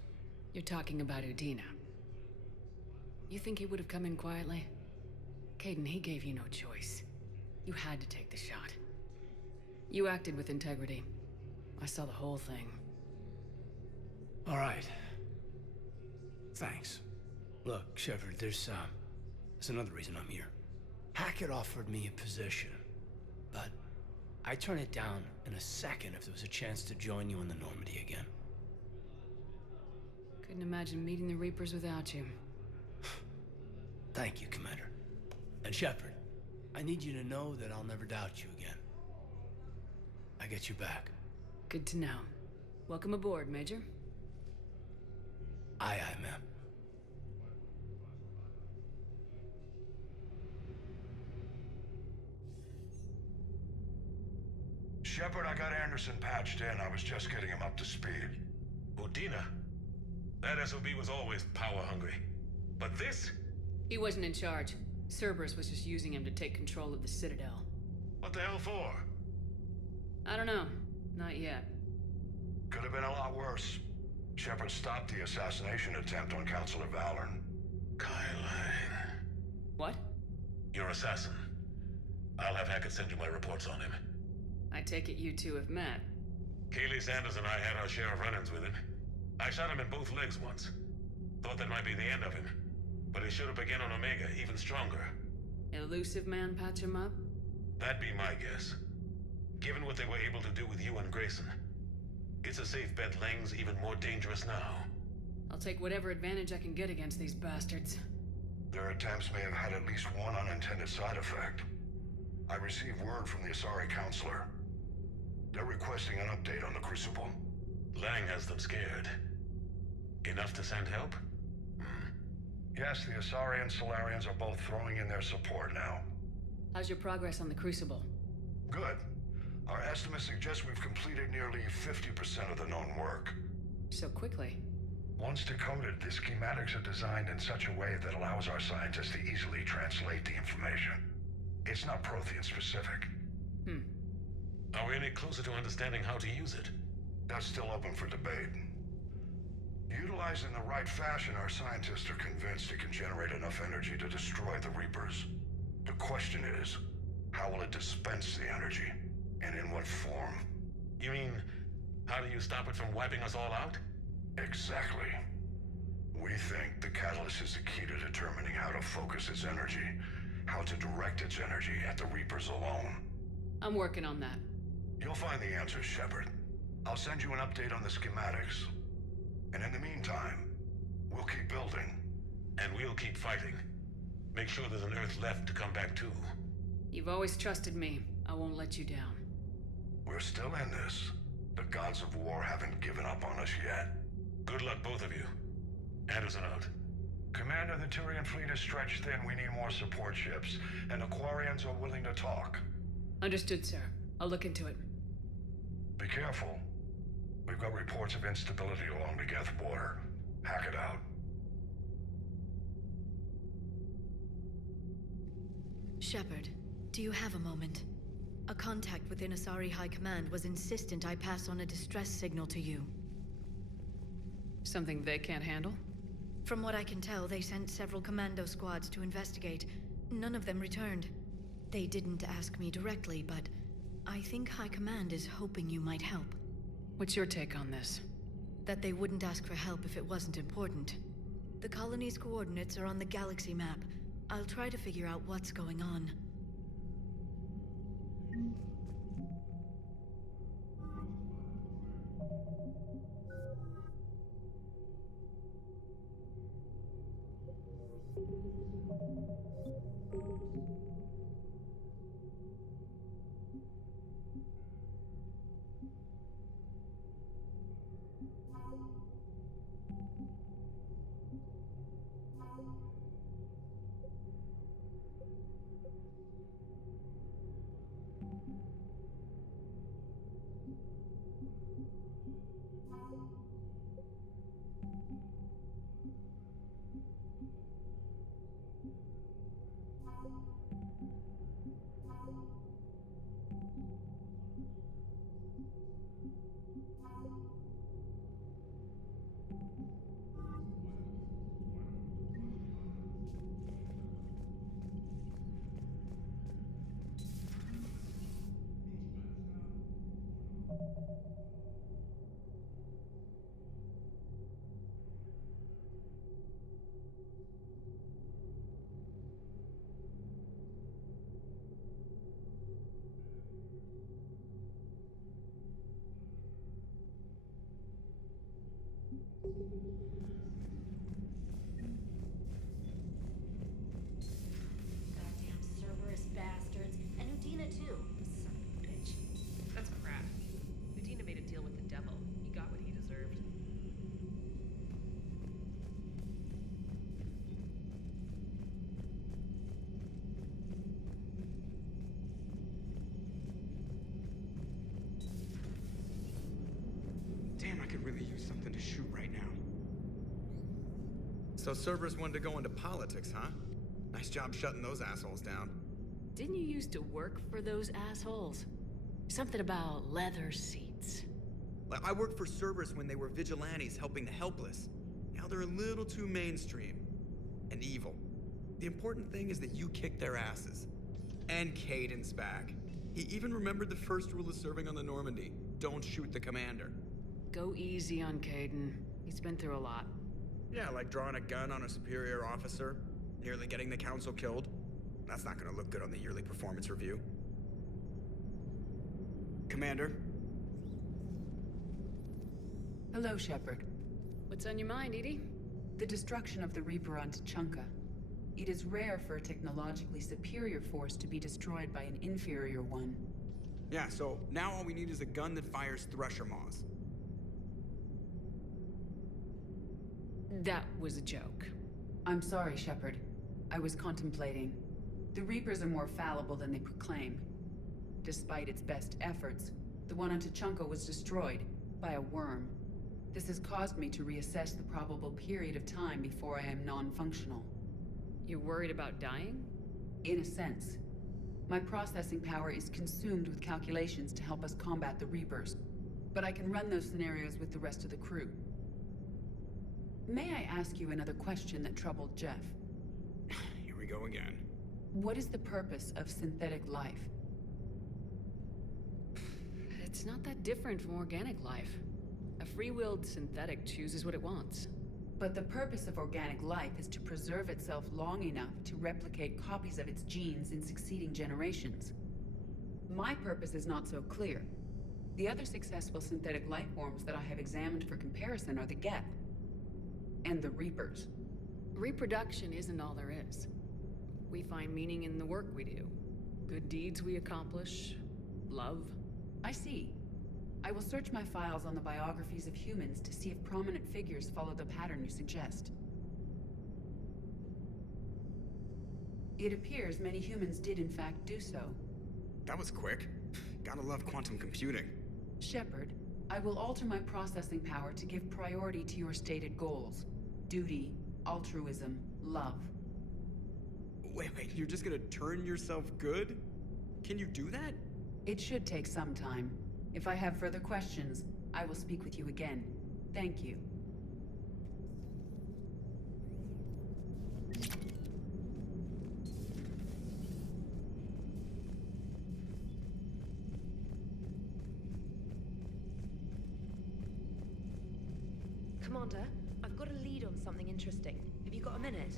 You're talking about Udina. You think he would have come in quietly? Kaidan, he gave you no choice. You had to take the shot. You acted with integrity. I saw the whole thing. All right. Thanks. Look, Shepard, there's another reason I'm here. Hackett offered me a position, but I'd turn it down in a second if there was a chance to join you in the Normandy again. Couldn't imagine meeting the Reapers without you. Thank you, Commander. And Shepard, I need you to know that I'll never doubt you again. I get you back. Good to know. Welcome aboard, Major. Aye, aye, ma'am. Shepard, I got Anderson patched in. I was just getting him up to speed. Udina? That SOB was always power-hungry. But this? He wasn't in charge. Cerberus was just using him to take control of the Citadel. What the hell for? I don't know. Not yet. Could have been a lot worse. Shepard stopped the assassination attempt on Counselor Valorn. Kyle. What? Your assassin. I'll have Hackett send you my reports on him. I take it you two have met. Kaylee Sanders and I had our share of run-ins with him. I shot him in both legs once. Thought that might be the end of him. But he showed up again on Omega, even stronger. Elusive man patch him up? That'd be my guess. Given what they were able to do with you and Grayson. It's a safe bet Lang's even more dangerous now. I'll take whatever advantage I can get against these bastards. Their attempts may have had at least one unintended side effect. I received word from the Asari Counselor. They're requesting an update on the Crucible. Lang has them scared. Enough to send help? Yes, the Asari and Solarians are both throwing in their support now. How's your progress on the Crucible? Good. Our estimates suggest we've completed nearly 50% of the known work. So quickly? Once decoded, the schematics are designed in such a way that allows our scientists to easily translate the information. It's not Prothean specific. Are we any closer to understanding how to use it? That's still open for debate. Utilized in the right fashion, our scientists are convinced it can generate enough energy to destroy the Reapers. The question is, how will it dispense the energy? And in what form? You mean, how do you stop it from wiping us all out? Exactly. We think the catalyst is the key to determining how to focus its energy, how to direct its energy at the Reapers alone. I'm working on that. You'll find the answers, Shepard. I'll send you an update on the schematics. And in the meantime, we'll keep building. And we'll keep fighting. Make sure there's an Earth left to come back to. You've always trusted me. I won't let you down. We're still in this. The gods of war haven't given up on us yet. Good luck, both of you. Anderson out. Commander, the Turian fleet is stretched thin. We need more support ships. And the Quarians are willing to talk. Understood, sir. I'll look into it. Be careful. We've got reports of instability along the Geth border. Hack it out. Shepard, do you have a moment? A contact within Asari High Command was insistent I pass on a distress signal to you. Something they can't handle? From what I can tell, they sent several commando squads to investigate. None of them returned. They didn't ask me directly, but I think High Command is hoping you might help. What's your take on this? That they wouldn't ask for help if it wasn't important. The colony's coordinates are on the galaxy map. I'll try to figure out what's going on. Goddamn Cerberus bastards. And Udina too. Son of a bitch. That's crap. Udina made a deal with the devil. He got what he deserved. Damn, I could really use something to shoot right now. So Cerberus wanted to go into politics, huh? Nice job shutting those assholes down. Didn't you used to work for those assholes? Something about leather seats. I worked for Cerberus when they were vigilantes helping the helpless. Now they're a little too mainstream. And evil. The important thing is that you kicked their asses. And Caden's back. He even remembered the first rule of serving on the Normandy. Don't shoot the commander. Go easy on Caden. He's been through a lot. Yeah, like drawing a gun on a superior officer, nearly getting the council killed. That's not gonna look good on the yearly performance review. Commander? Hello, Shepard. What's on your mind, Edie? The destruction of the Reaper on Tuchanka. It is rare for a technologically superior force to be destroyed by an inferior one. Yeah, so now all we need is a gun that fires Thresher Maws. That was a joke. I'm sorry, Shepard. I was contemplating. The Reapers are more fallible than they proclaim. Despite its best efforts, the one on Tuchanka was destroyed by a worm. This has caused me to reassess the probable period of time before I am non-functional. You're worried about dying? In a sense. My processing power is consumed with calculations to help us combat the Reapers, but I can run those scenarios with the rest of the crew. May I ask you another question that troubled Jeff? Here we go again. What is the purpose of synthetic life? It's not that different from organic life. A free-willed synthetic chooses what it wants. But the purpose of organic life is to preserve itself long enough to replicate copies of its genes in succeeding generations. My purpose is not so clear. The other successful synthetic life forms that I have examined for comparison are the Geth and the Reapers. Reproduction isn't all there is. We find meaning in the work we do. Good deeds we accomplish. Love. I see. I will search my files on the biographies of humans to see if prominent figures follow the pattern you suggest. It appears many humans did in fact do so. That was quick. Gotta love quantum computing. Shepard, I will alter my processing power to give priority to your stated goals. duty, altruism, love. Wait, you're just gonna turn yourself good? Can you do that? It should take some time. If I have further questions, I will speak with you again. Thank you. Commander, I've got a lead on something interesting. Have you got a minute?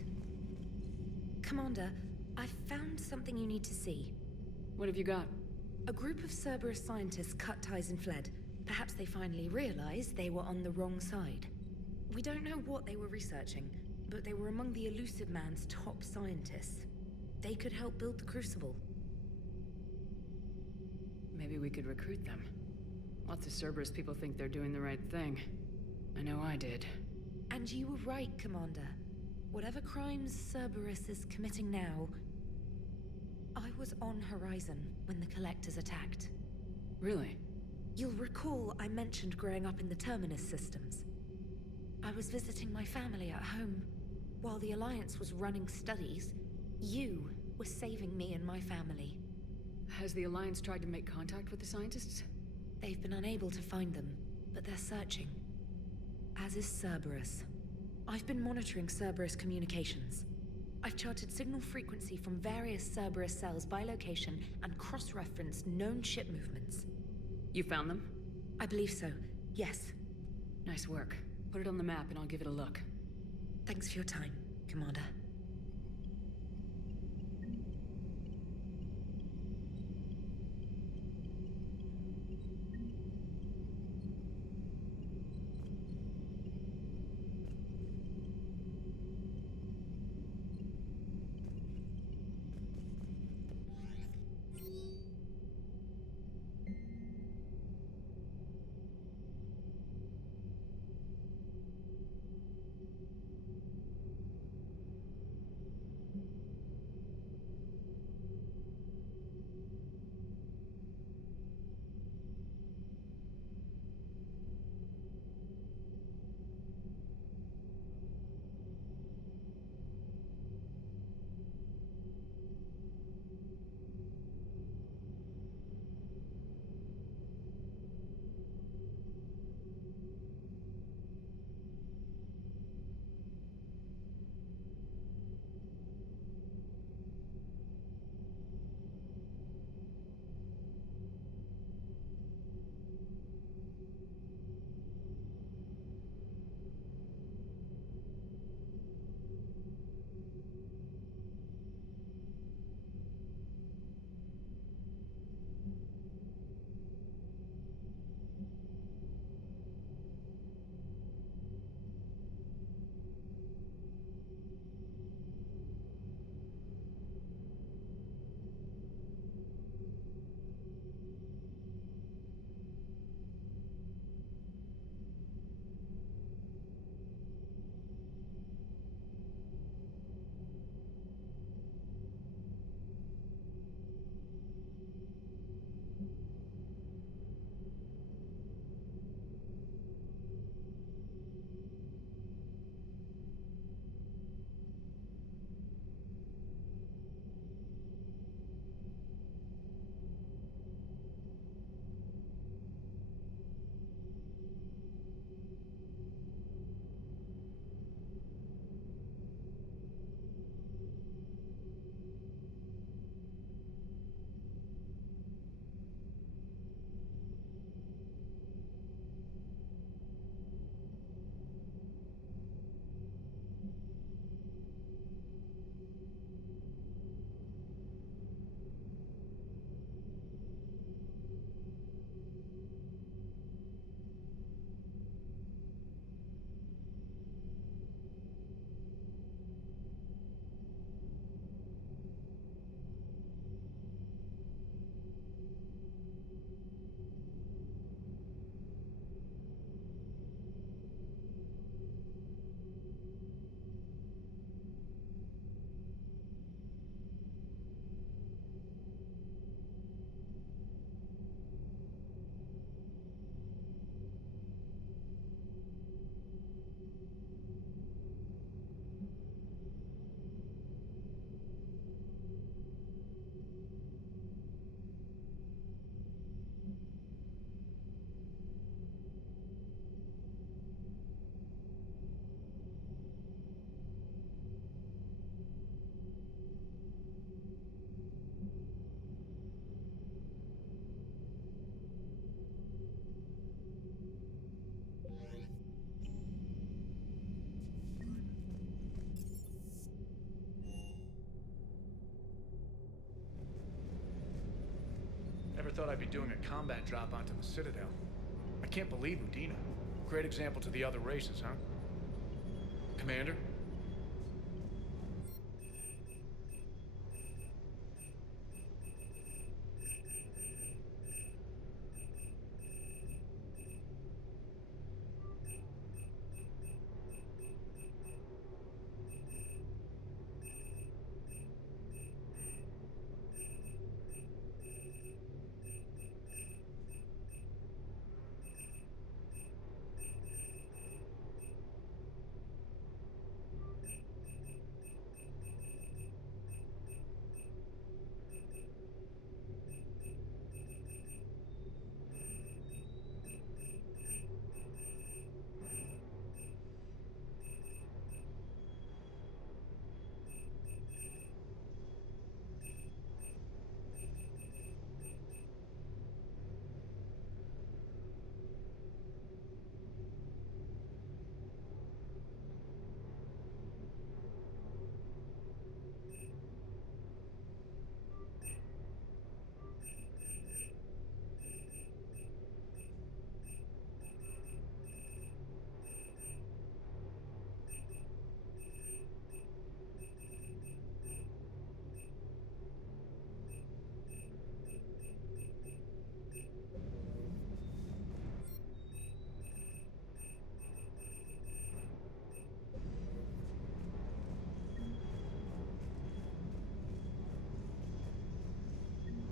Commander, I've found something you need to see. What have you got? A group of Cerberus scientists cut ties and fled. Perhaps they finally realized they were on the wrong side. We don't know what they were researching, but they were among the Elusive Man's top scientists. They could help build the Crucible. Maybe we could recruit them. Lots of Cerberus people think they're doing the right thing. I know I did. And you were right, Commander. Whatever crimes Cerberus is committing now, I was on Horizon when the Collectors attacked. Really? You'll recall I mentioned growing up in the Terminus systems. I was visiting my family at home. While the Alliance was running studies, you were saving me and my family. Has the Alliance tried to make contact with the scientists? They've been unable to find them, but they're searching. As is Cerberus. I've been monitoring Cerberus communications. I've charted signal frequency from various Cerberus cells by location and cross-referenced known ship movements. You found them? I believe so, yes. Nice work. Put it on the map and I'll give it a look. Thanks for your time, Commander. thought I'd be doing a combat drop onto the Citadel. I can't believe Udina. Great example to the other races, huh? Commander?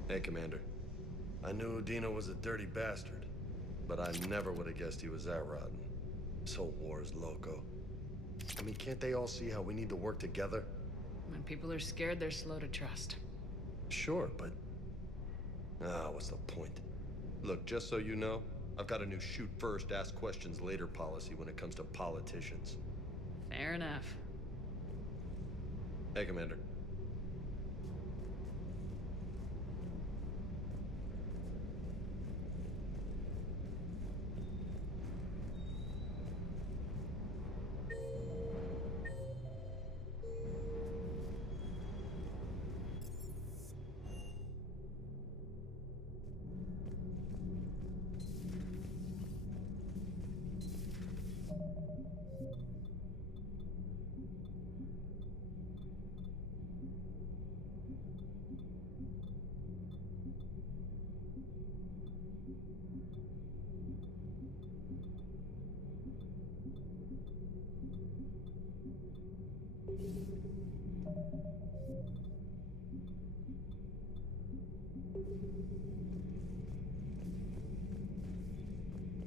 Hey, Commander. I knew Udina was a dirty bastard, but I never would have guessed he was that rotten. This whole war is loco. I mean, can't they all see how we need to work together? When people are scared, they're slow to trust. Sure, but... what's the point? Look, just so you know, I've got a new shoot first, ask questions later policy when it comes to politicians. Fair enough. Hey, Commander.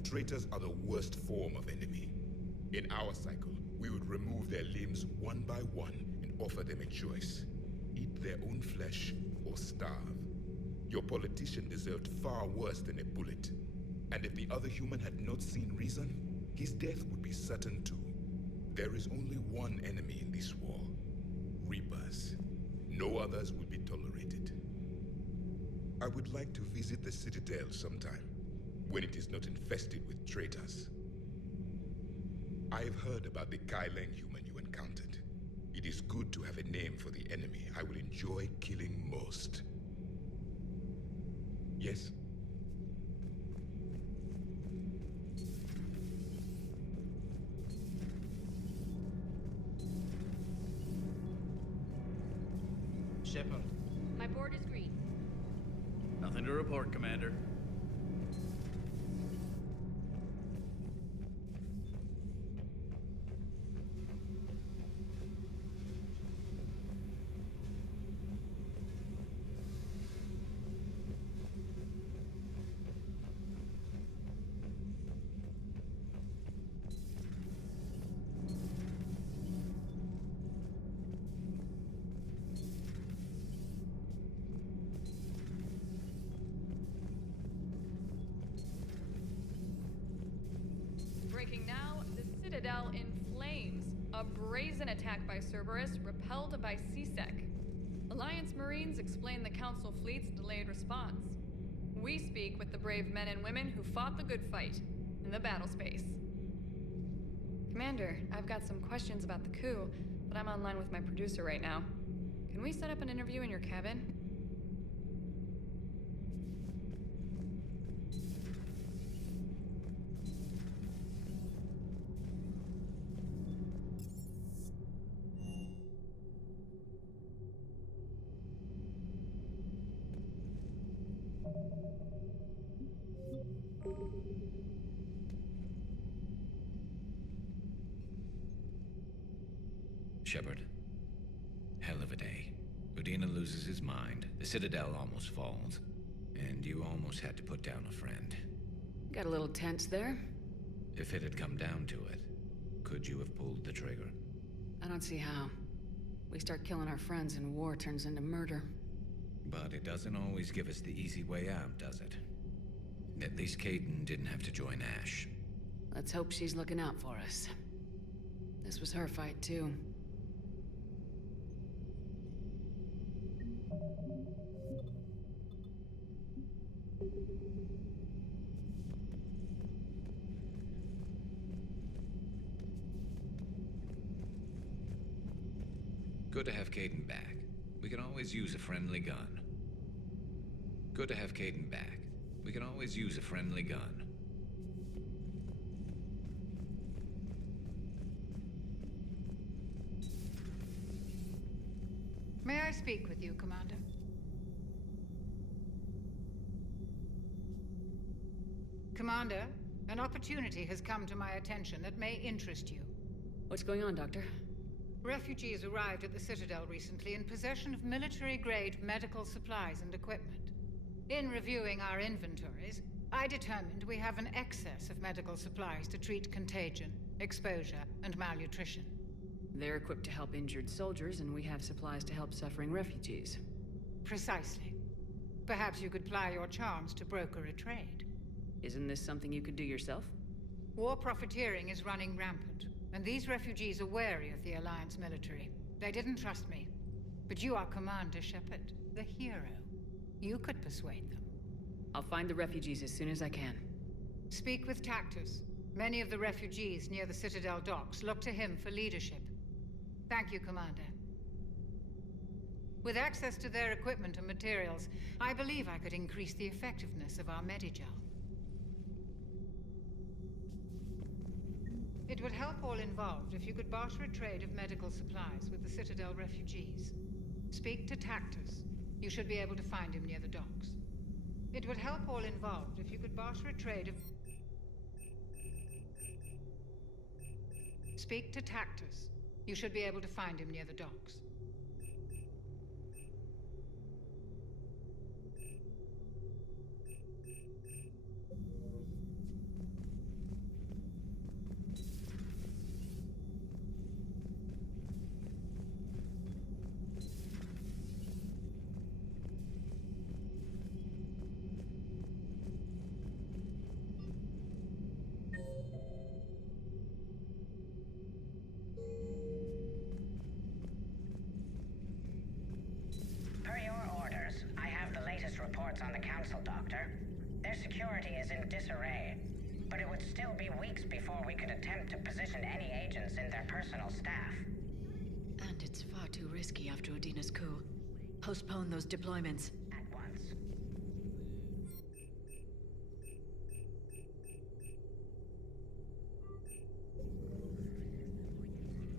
Traitors are the worst form of enemy. In our cycle, we would remove their limbs one by one and offer them a choice. Eat their own flesh or starve. Your politician deserved far worse than a bullet. And if the other human had not seen reason, his death would be certain too. There is only one enemy in this war. Reapers. No others will be tolerated. I would like to visit the Citadel sometime, when it is not infested with traitors. I have heard about the Kaileng human you encountered. It is good to have a name for the enemy I will enjoy killing most. Yes? Shepard. My board is green. Nothing to report, Commander. Breaking now, the Citadel in flames. A brazen attack by Cerberus, repelled by CSEC. Alliance Marines explain the Council fleet's delayed response. We speak with the brave men and women who fought the good fight in the battle space. Commander, I've got some questions about the coup, but I'm online with my producer right now. Can we set up an interview in your cabin? Shepard, hell of a day. Udina loses his mind, the Citadel almost falls, and you almost had to put down a friend. Got a little tense there. If it had come down to it, could you have pulled the trigger? I don't see how. We start killing our friends and war turns into murder. But it doesn't always give us the easy way out, does it? At least Kaidan didn't have to join Ash. Let's hope she's looking out for us. This was her fight, too. Good to have Kaidan back. We can always use a friendly gun. Good to have Kaidan back. We can always use a friendly gun. May I speak with you, Commander? Commander, an opportunity has come to my attention that may interest you. What's going on, Doctor? Refugees arrived at the Citadel recently in possession of military-grade medical supplies and equipment. In reviewing our inventories, I determined we have an excess of medical supplies to treat contagion, exposure, and malnutrition. They're equipped to help injured soldiers, and we have supplies to help suffering refugees. Precisely. Perhaps you could ply your charms to broker a trade. Isn't this something you could do yourself? War profiteering is running rampant, and these refugees are wary of the Alliance military. They didn't trust me. But you are Commander Shepard, the hero. You could persuade them. I'll find the refugees as soon as I can. Speak with Tactus. Many of the refugees near the Citadel docks look to him for leadership. Thank you, Commander. With access to their equipment and materials, I believe I could increase the effectiveness of our Medigel. It would help all involved if you could barter a trade of medical supplies with the Citadel refugees. Speak to Tactus. You should be able to find him near the docks. It would help all involved if you could barter a trade of... Speak to Tactus. You should be able to find him near the docks. Reports on the Council, Doctor. Their security is in disarray, but it would still be weeks before we could attempt to position any agents in their personal staff. And it's far too risky after Udina's coup. Postpone those deployments. At once.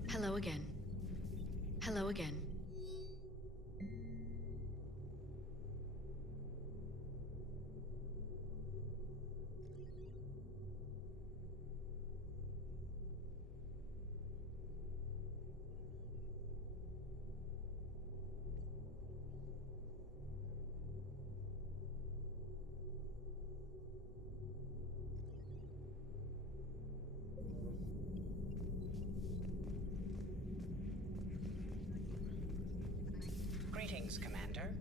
Hello again. Hello again. Greetings, Commander.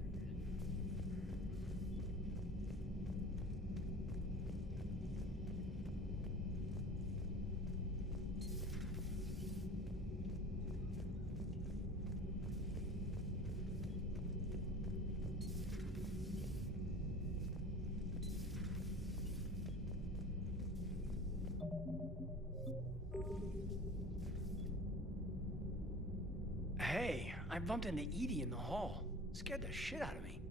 Hey, I bumped into Edie in the hall. Scared the shit out of me.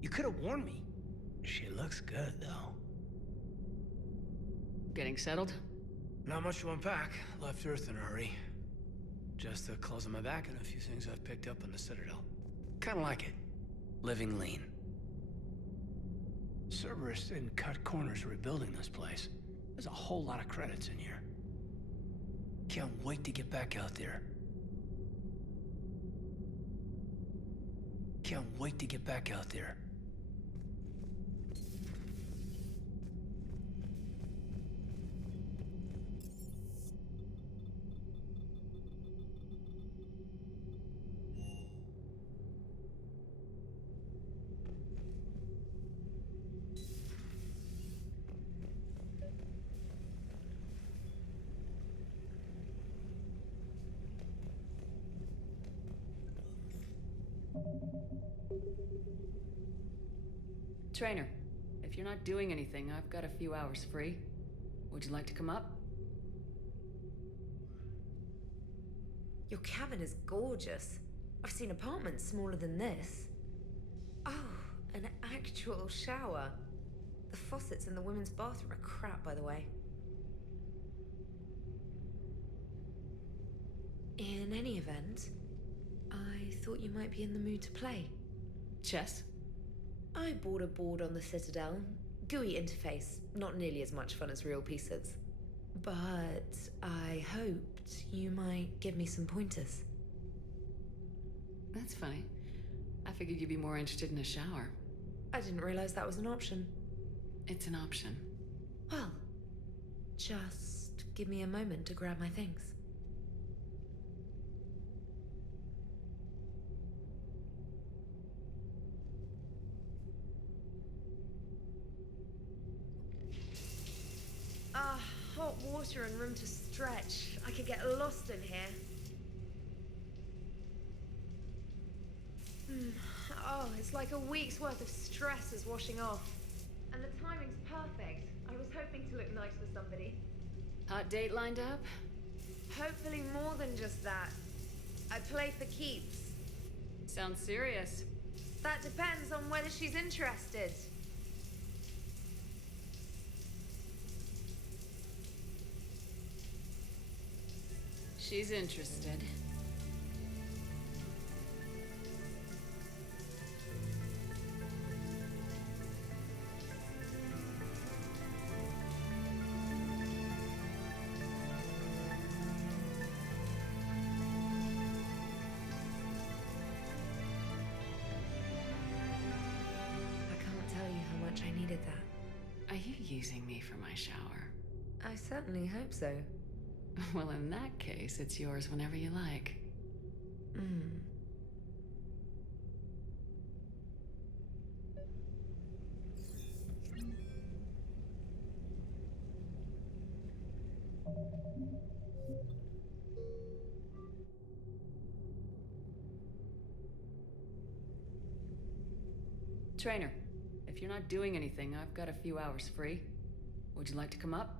You could have warned me. She looks good, though. Getting settled? Not much to unpack. Left Earth in a hurry. Just the clothes on my back and a few things I've picked up in the Citadel. Kinda like it. Living lean. Cerberus didn't cut corners rebuilding this place. There's a whole lot of credits in here. Can't wait to get back out there. Can't wait to get back out there. Trainer, if you're not doing anything, I've got a few hours free. Would you like to come up? Your cabin is gorgeous. I've seen apartments smaller than this. Oh, an actual shower. The faucets in the women's bathroom are crap, by the way. In any event, I thought you might be in the mood to play. Chess? I bought a board on the Citadel. GUI interface, not nearly as much fun as real pieces. But I hoped you might give me some pointers. That's funny. I figured you'd be more interested in a shower. I didn't realize that was an option. It's an option. Well, just give me a moment to grab my things. Hot water and room to stretch. I could get lost in here. Oh, it's like a week's worth of stress is washing off. And the timing's perfect. I was hoping to look nice for somebody. Hot date lined up? Hopefully more than just that. I play for keeps. Sounds serious. That depends on whether she's interested. She's interested. I needed that. Are you using me for my shower? I certainly hope so. Well, in that case, it's yours whenever you like. Trainer, if you're not doing anything, I've got a few hours free. Would you like to come up?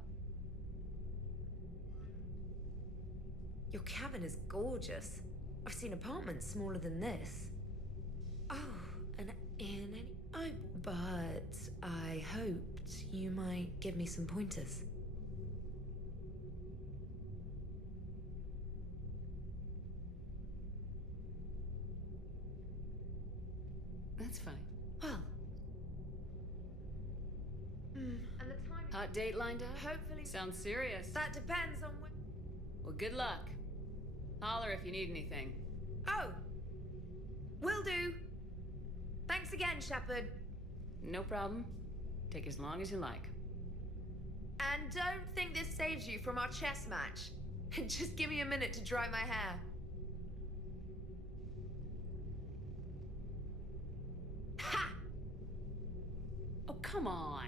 Your cabin is gorgeous. I've seen apartments smaller than this. Oh, and in any... But I hoped you might give me some pointers. That's funny. Well... And the time... Hot date lined up? Hopefully... Sounds serious. That depends on when... Well, good luck. Holler if you need anything. Oh! Will do! Thanks again, Shepard. No problem. Take as long as you like. And don't think this saves you from our chess match. Just give me a minute to dry my hair. Ha! Oh, come on.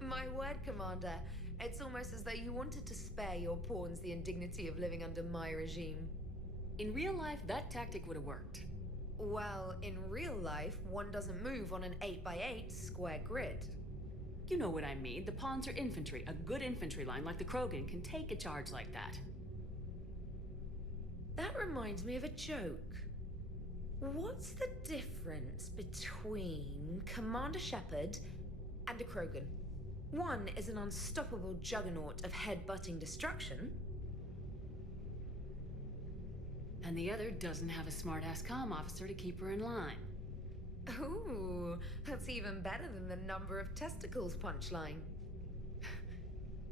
My word, Commander. It's almost as though you wanted to spare your pawns the indignity of living under my regime. In real life, that tactic would have worked. Well, in real life, one doesn't move on an 8x8 square grid. You know what I mean. The pawns are infantry. A good infantry line like the Krogan can take a charge like that. That reminds me of a joke. What's the difference between Commander Shepard and a Krogan? One is an unstoppable juggernaut of head-butting destruction. And the other doesn't have a smart-ass comm officer to keep her in line. Ooh, that's even better than the number of testicles punchline.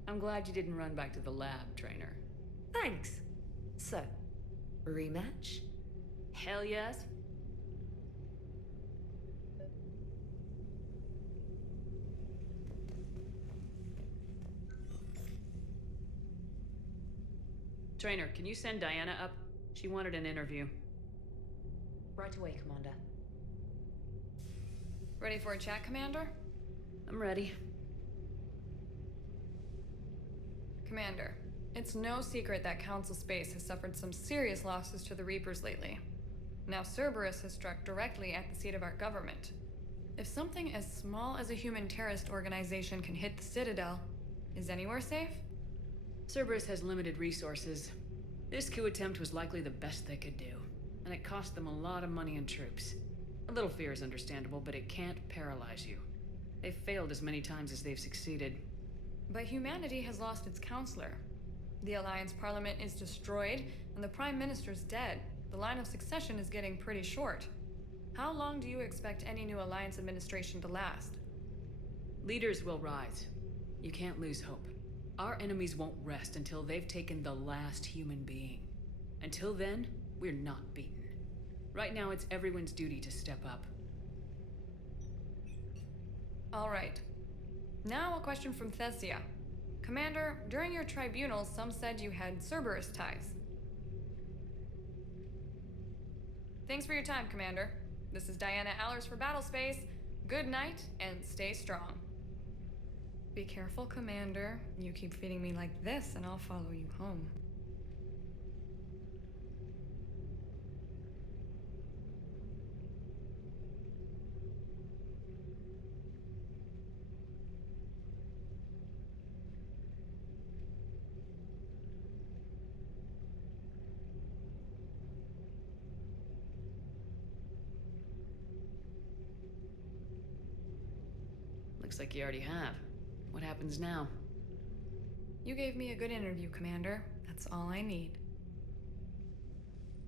I'm glad you didn't run back to the lab, Trainer. Thanks. So, rematch? Hell yes. Trainer, can you send Diana up? She wanted an interview. Right away, Commander. Ready for a chat, Commander? I'm ready. Commander, it's no secret that Council Space has suffered some serious losses to the Reapers lately. Now Cerberus has struck directly at the seat of our government. If something as small as a human terrorist organization can hit the Citadel, is anywhere safe? Cerberus has limited resources. This coup attempt was likely the best they could do, and it cost them a lot of money and troops. A little fear is understandable, but it can't paralyze you. They've failed as many times as they've succeeded. But humanity has lost its counselor. The Alliance Parliament is destroyed, and the Prime Minister's dead. The line of succession is getting pretty short. How long do you expect any new Alliance administration to last? Leaders will rise. You can't lose hope. Our enemies won't rest until they've taken the last human being. Until then, we're not beaten. Right now, it's everyone's duty to step up. All right. Now a question from Thesia. Commander, during your tribunal, some said you had Cerberus ties. Thanks for your time, Commander. This is Diana Allers for Battlespace. Good night, and stay strong. Be careful, Commander. You keep feeding me like this, and I'll follow you home. Looks like you already have. What happens now? You gave me a good interview, Commander. That's all I need.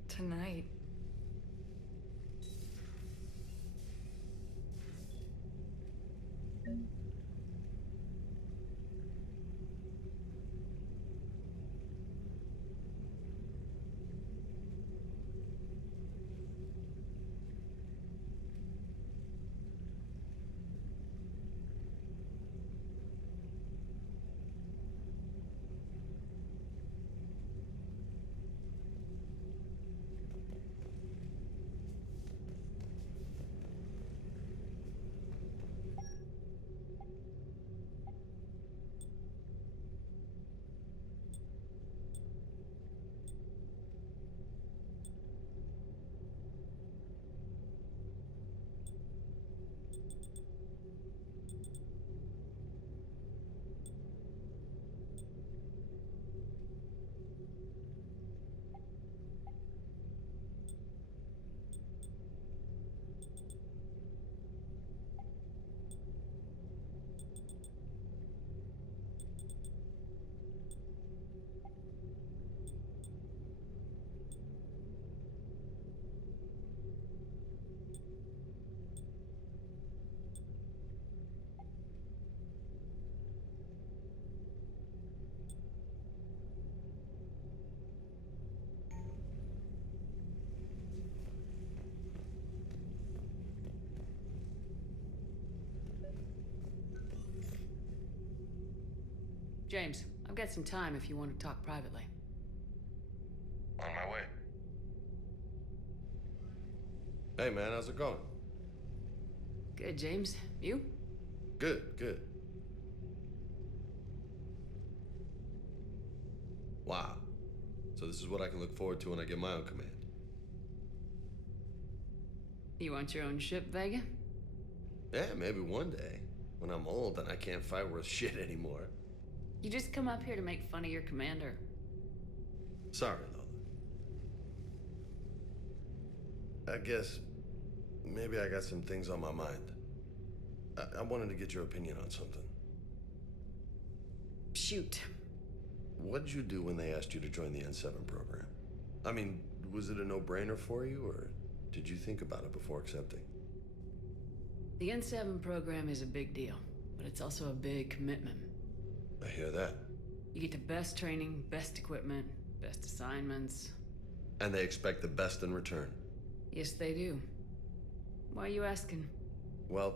Tonight. James, I've got some time if you want to talk privately. On my way. Hey man, how's it going? Good, James. You? Good, good. Wow. So this is what I can look forward to when I get my own command. You want your own ship, Vega? Yeah, maybe one day. When I'm old and I can't fight worth shit anymore. You just come up here to make fun of your commander. Sorry, Lola. I guess maybe I got some things on my mind. I wanted to get your opinion on something. Shoot. What did you do when they asked you to join the N7 program? I mean, was it a no-brainer for you, or did you think about it before accepting? The N7 program is a big deal, but it's also a big commitment. I hear that. You get the best training, best equipment, best assignments. And they expect the best in return. Yes, they do. Why are you asking? Well,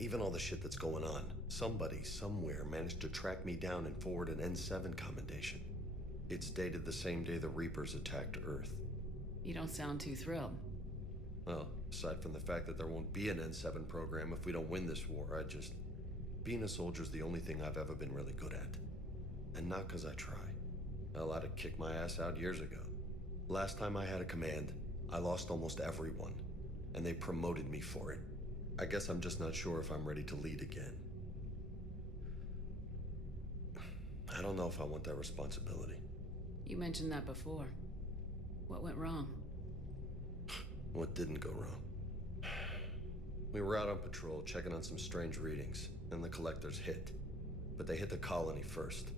even all the shit that's going on, somebody somewhere managed to track me down and forward an N7 commendation. It's dated the same day the Reapers attacked Earth. You don't sound too thrilled. Well, aside from the fact that there won't be an N7 program if we don't win this war, being a soldier's the only thing I've ever been really good at. And not because I try. Hell, I'd have kicked my ass out years ago. Last time I had a command, I lost almost everyone, and they promoted me for it. I guess I'm just not sure if I'm ready to lead again. I don't know if I want that responsibility. You mentioned that before. What went wrong? What didn't go wrong? We were out on patrol, checking on some strange readings, and the collectors hit. But they hit the colony first.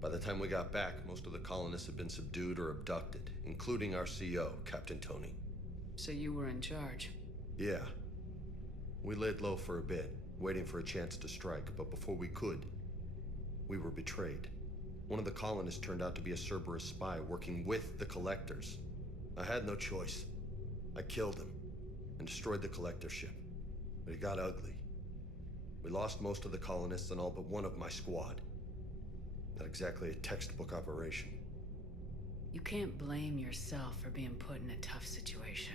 By the time we got back, most of the colonists had been subdued or abducted, including our CO, Captain Tony. So you were in charge? Yeah. We laid low for a bit, waiting for a chance to strike, but before we could, we were betrayed. One of the colonists turned out to be a Cerberus spy working with the collectors. I had no choice. I killed him and destroyed the collector ship. But it got ugly. We lost most of the colonists and all but one of my squad. Not exactly a textbook operation. You can't blame yourself for being put in a tough situation.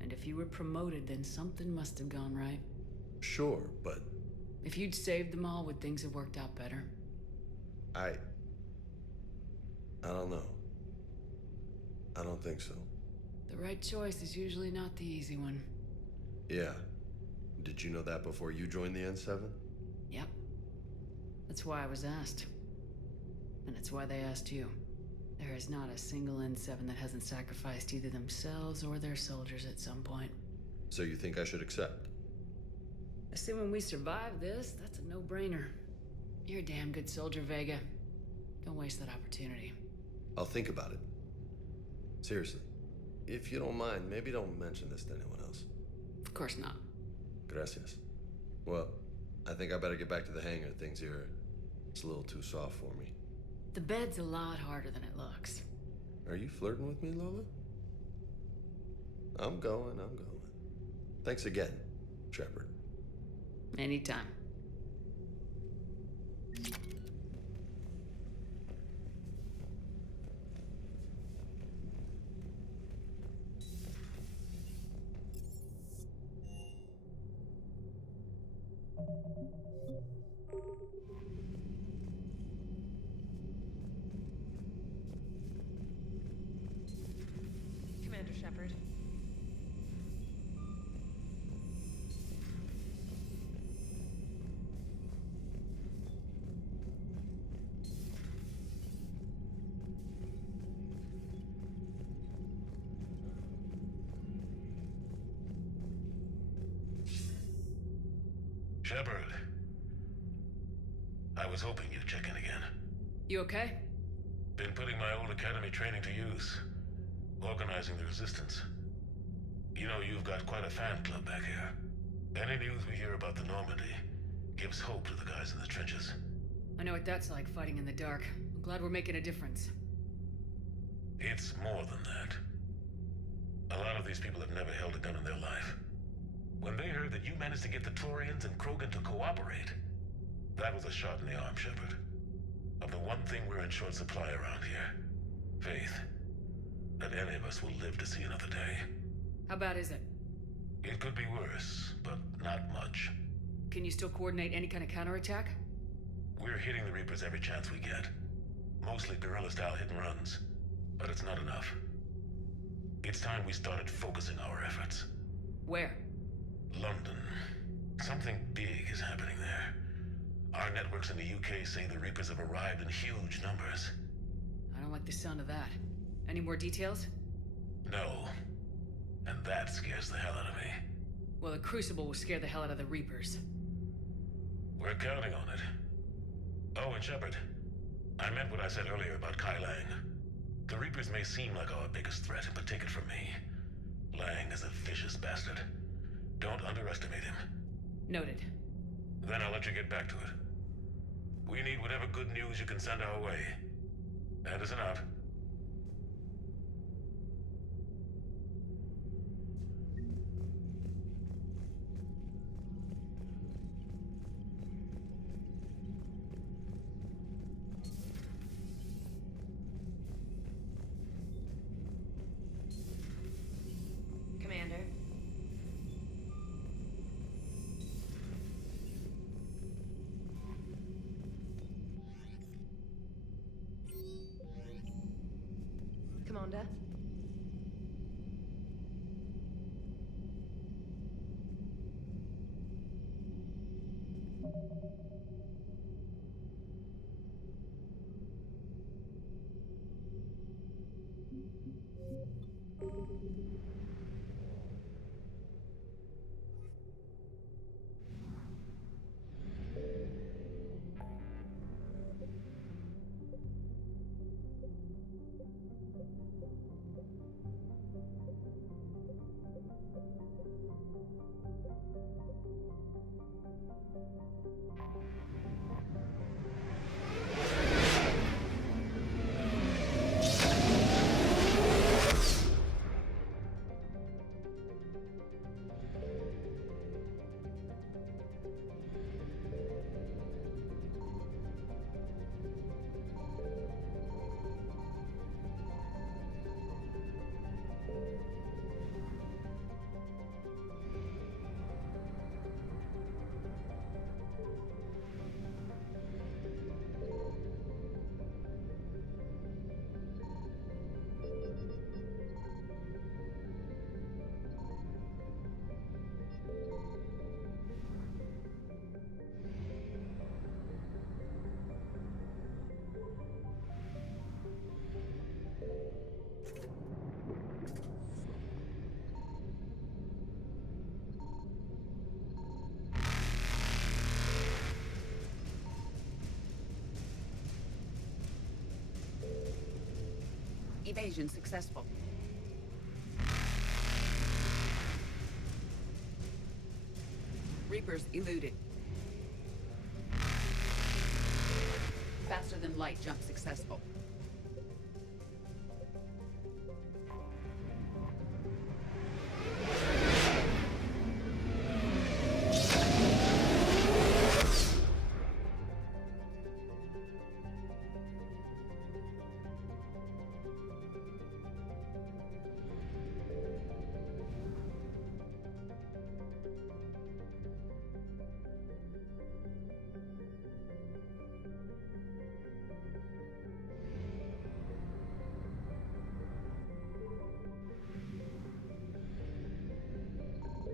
And if you were promoted, then something must have gone right. Sure, but... If you'd saved them all, would things have worked out better? I don't know. I don't think so. The right choice is usually not the easy one. Yeah. Did you know that before you joined the N7? Yep. That's why I was asked. And it's why they asked you. There is not a single N7 that hasn't sacrificed either themselves or their soldiers at some point. So you think I should accept? Assuming we survive this, that's a no-brainer. You're a damn good soldier, Vega. Don't waste that opportunity. I'll think about it. Seriously. If you don't mind, maybe don't mention this to anyone else. Of course not. Gracias. Well, I think I better get back to the hangar. Things here, it's a little too soft for me. The bed's a lot harder than it looks. Are you flirting with me, Lola? I'm going. Thanks again, Shepard. Anytime. Commander Shepard. Shepard. I was hoping you'd check in again. You okay? Been putting my old academy training to use. Organizing the resistance. You know, you've got quite a fan club back here. Any news we hear about the Normandy gives hope to the guys in the trenches. I know what that's like, fighting in the dark. I'm glad we're making a difference. It's more than that. A lot of these people have never held a gun in their life. When they heard that you managed to get the Turians and Krogan to cooperate, that was a shot in the arm, Shepard. Of the one thing we're in short supply around here. Faith. That any of us will live to see another day. How bad is it? It could be worse, but not much. Can you still coordinate any kind of counterattack? We're hitting the Reapers every chance we get. Mostly guerrilla-style hit-and-runs. But it's not enough. It's time we started focusing our efforts. Where? London. Something big is happening there. Our networks in the UK say the Reapers have arrived in huge numbers. I don't like the sound of that. Any more details? No. And that scares the hell out of me. Well, the Crucible will scare the hell out of the Reapers. We're counting on it. Oh, and Shepard, I meant what I said earlier about Kai Lang. The Reapers may seem like our biggest threat, but take it from me. Lang is a vicious bastard. Don't underestimate him. Noted. Then I'll let you get back to it. We need whatever good news you can send our way. Anderson out. Commander. Evasion successful. Reapers eluded. Faster than light jump successful.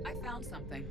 I found something.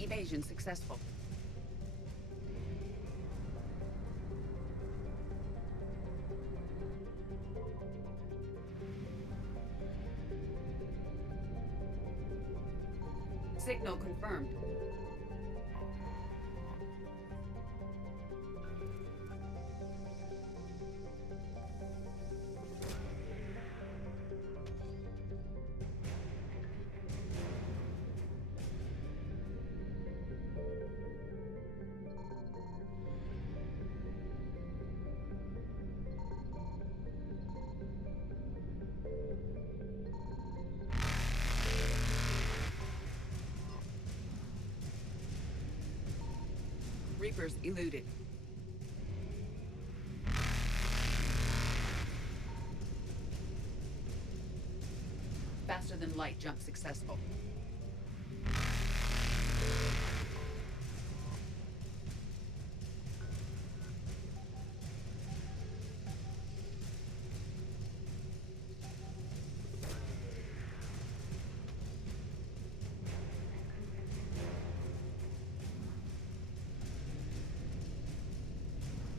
Evasion successful. Signal confirmed. Reapers eluded. Faster than light jump successful.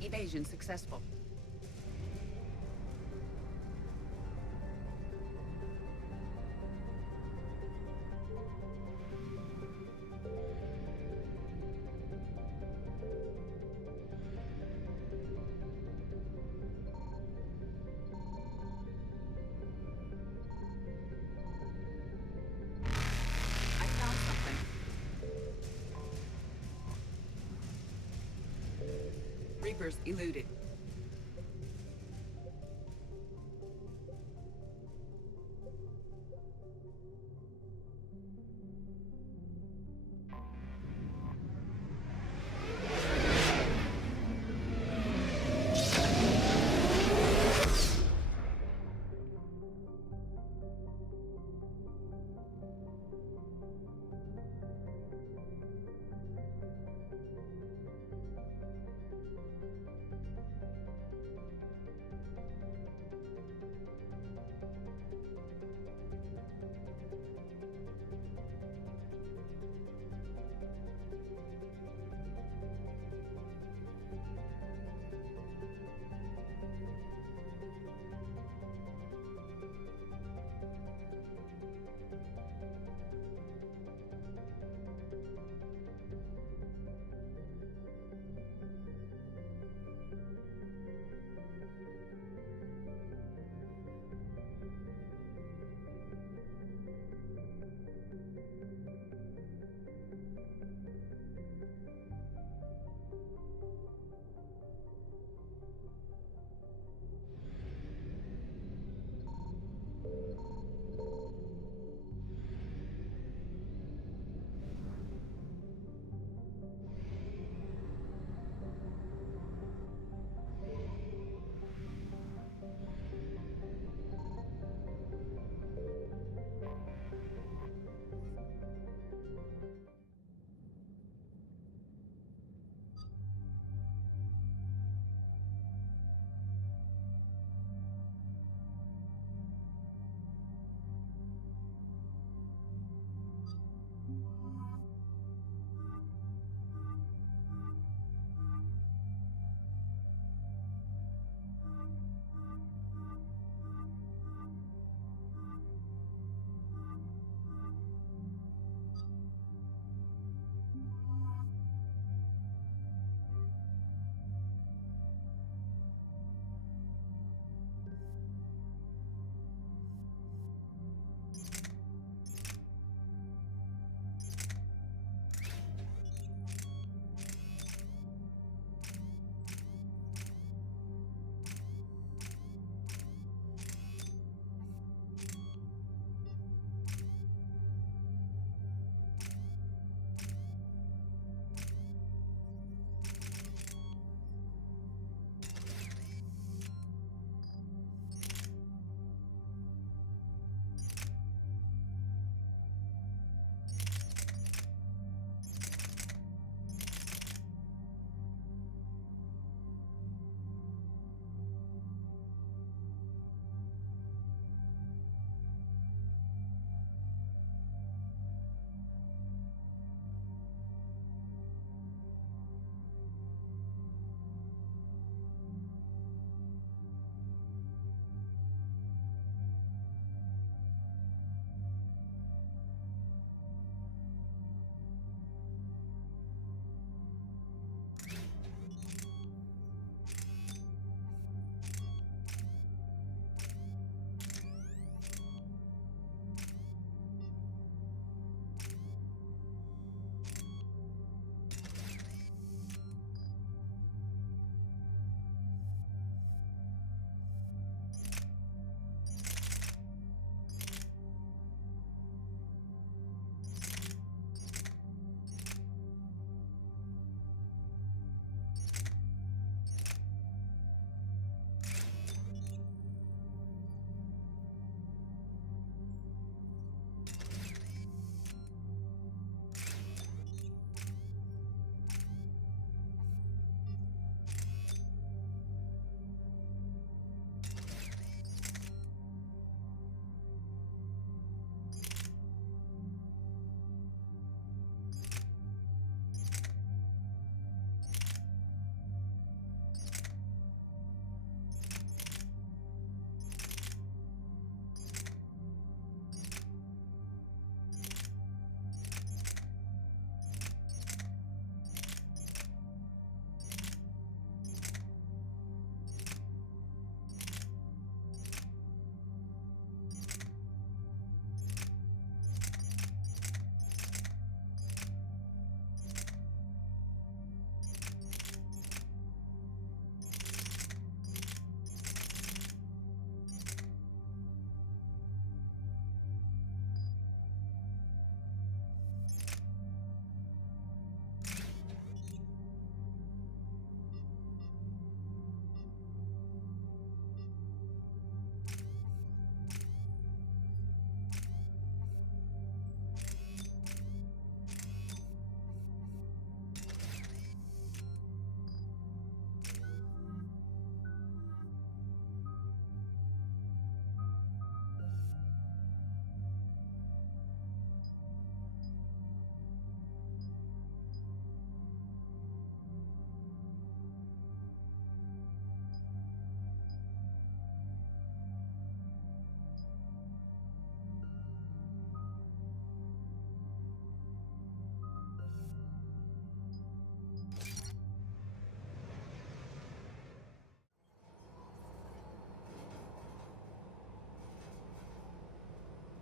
Evasion successful. I found something. Reapers eluded.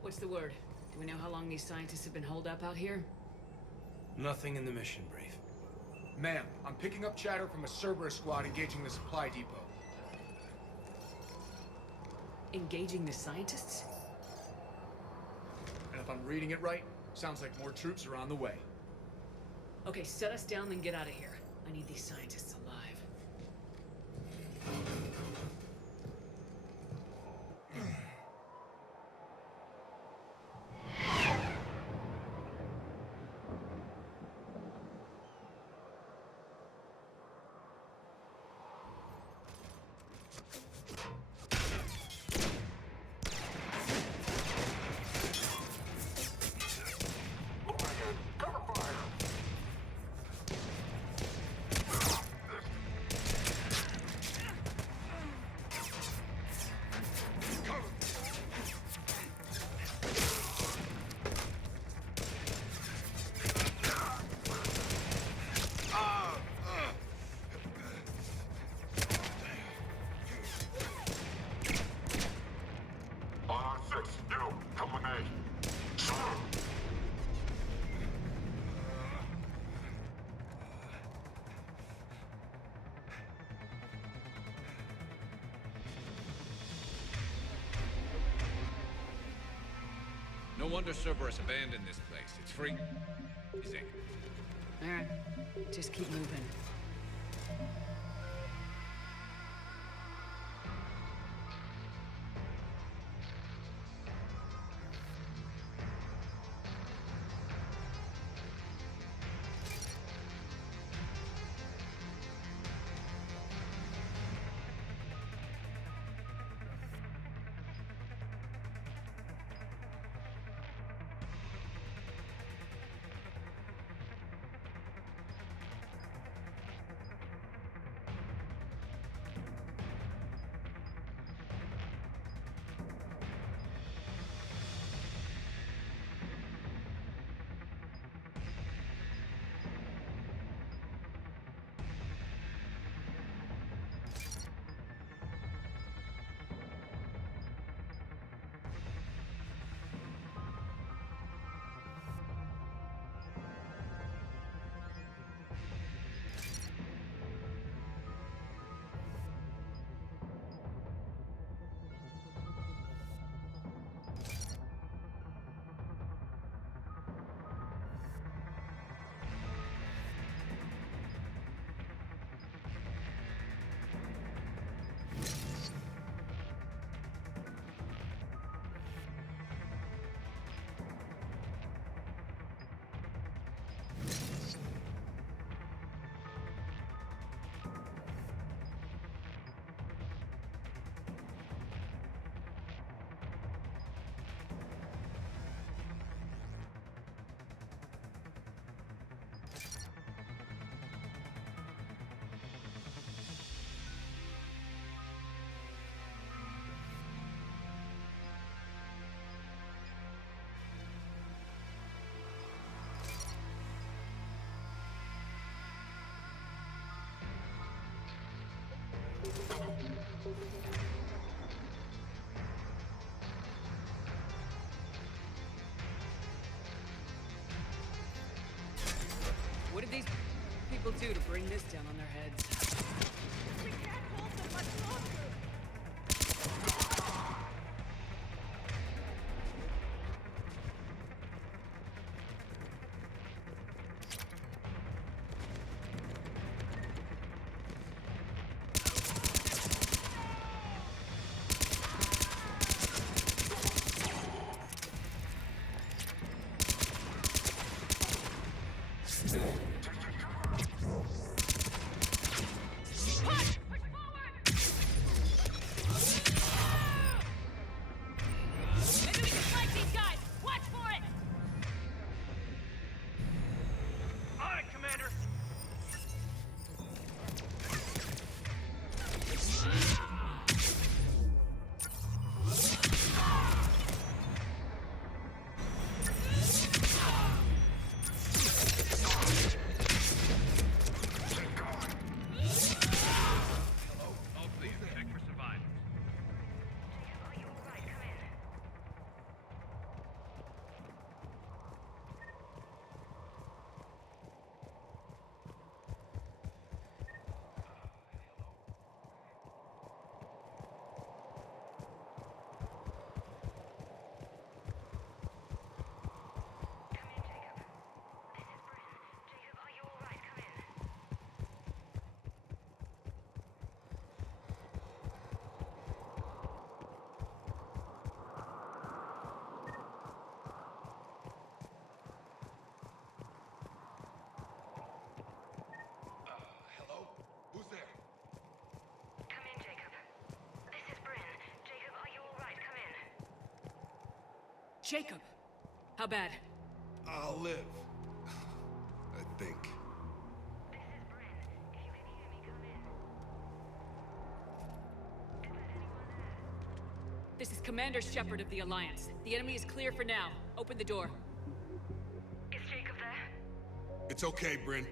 What's the word? Do we know how long these scientists have been holed up out here? Nothing in the mission brief. Ma'am, I'm picking up chatter from a Cerberus squad engaging the supply depot. Engaging the scientists? And if I'm reading it right, sounds like more troops are on the way. Okay, set us down, then get out of here. I need these scientists alive. No wonder Cerberus abandoned this place. It's free. Easy. Alright, just keep moving. What did these people do to bring this down on their heads? We can't hold them much longer. Jacob! How bad? I'll live. I think. This is Commander Shepard of the Alliance. The enemy is clear for now. Open the door. Is Jacob there? It's okay, Bryn.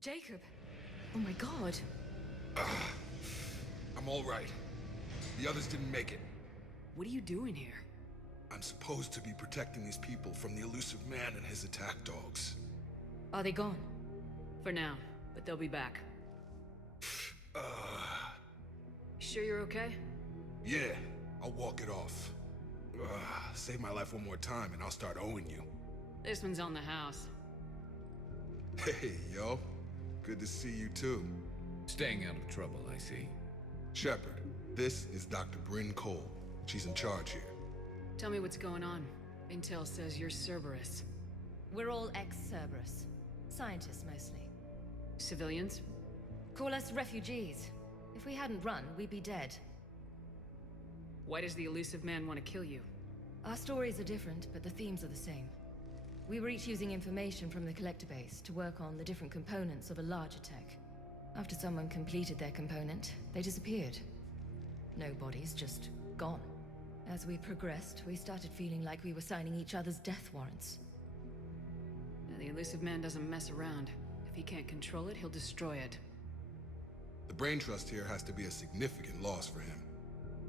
Jacob! Oh my god. I'm all right. The others didn't make it. What are you doing here? I'm supposed to be protecting these people from the elusive man and his attack dogs. Are they gone? For now, but they'll be back. Sure you're okay? Yeah, I'll walk it off. Save my life one more time and I'll start owing you. This one's on the house. Hey, yo. Good to see you too. Staying out of trouble, I see. Shepard, this is Dr. Bryn Cole. She's in charge here. Tell me what's going on. Intel says you're Cerberus. We're all ex-Cerberus. Scientists, mostly. Civilians? Call us refugees. If we hadn't run, we'd be dead. Why does the elusive man want to kill you? Our stories are different, but the themes are the same. We were each using information from the Collector base to work on the different components of a larger tech. After someone completed their component, they disappeared. No bodies, just gone. As we progressed, we started feeling like we were signing each other's death warrants. The elusive man doesn't mess around. If he can't control it, he'll destroy it. The brain trust here has to be a significant loss for him.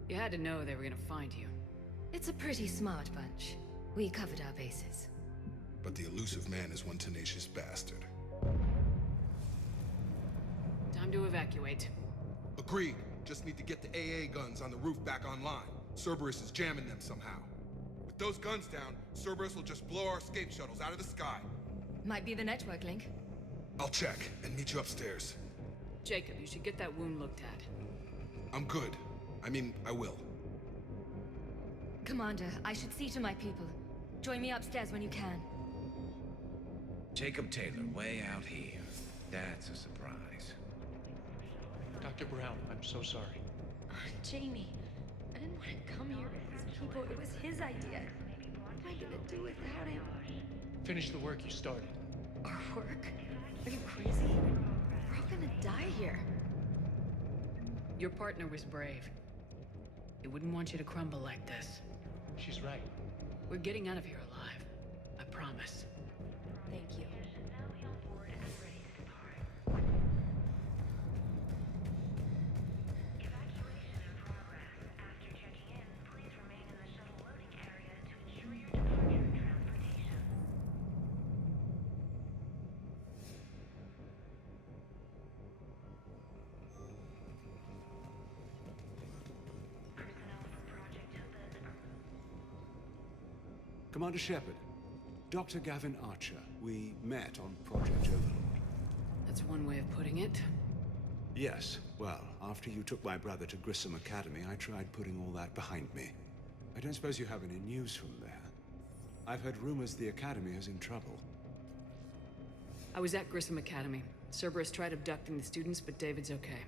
You had to know they were gonna find you. It's a pretty smart bunch. We covered our bases. But the elusive man is one tenacious bastard. Time to evacuate. Agreed. Just need to get the AA guns on the roof back online. Cerberus is jamming them somehow. With those guns down, Cerberus will just blow our escape shuttles out of the sky. Might be the network link. I'll check and meet you upstairs. Jacob, you should get that wound looked at. I'm good. I mean, I will. Commander, I should see to my people. Join me upstairs when you can. Jacob Taylor, way out here. That's a surprise. Dr. Brown, I'm so sorry. Jamie, I didn't want to come here with these people. It was his idea. What am I gonna do without him? Finish the work you started. Our work? Are you crazy? We're all gonna die here. Your partner was brave. He wouldn't want you to crumble like this. She's right. We're getting out of here alive. I promise. Thank you. Commander Shepard, Dr. Gavin Archer. We met on Project Overlord. That's one way of putting it. Yes, well, after you took my brother to Grissom Academy, I tried putting all that behind me. I don't suppose you have any news from there. I've heard rumors the Academy is in trouble. I was at Grissom Academy. Cerberus tried abducting the students, but David's okay.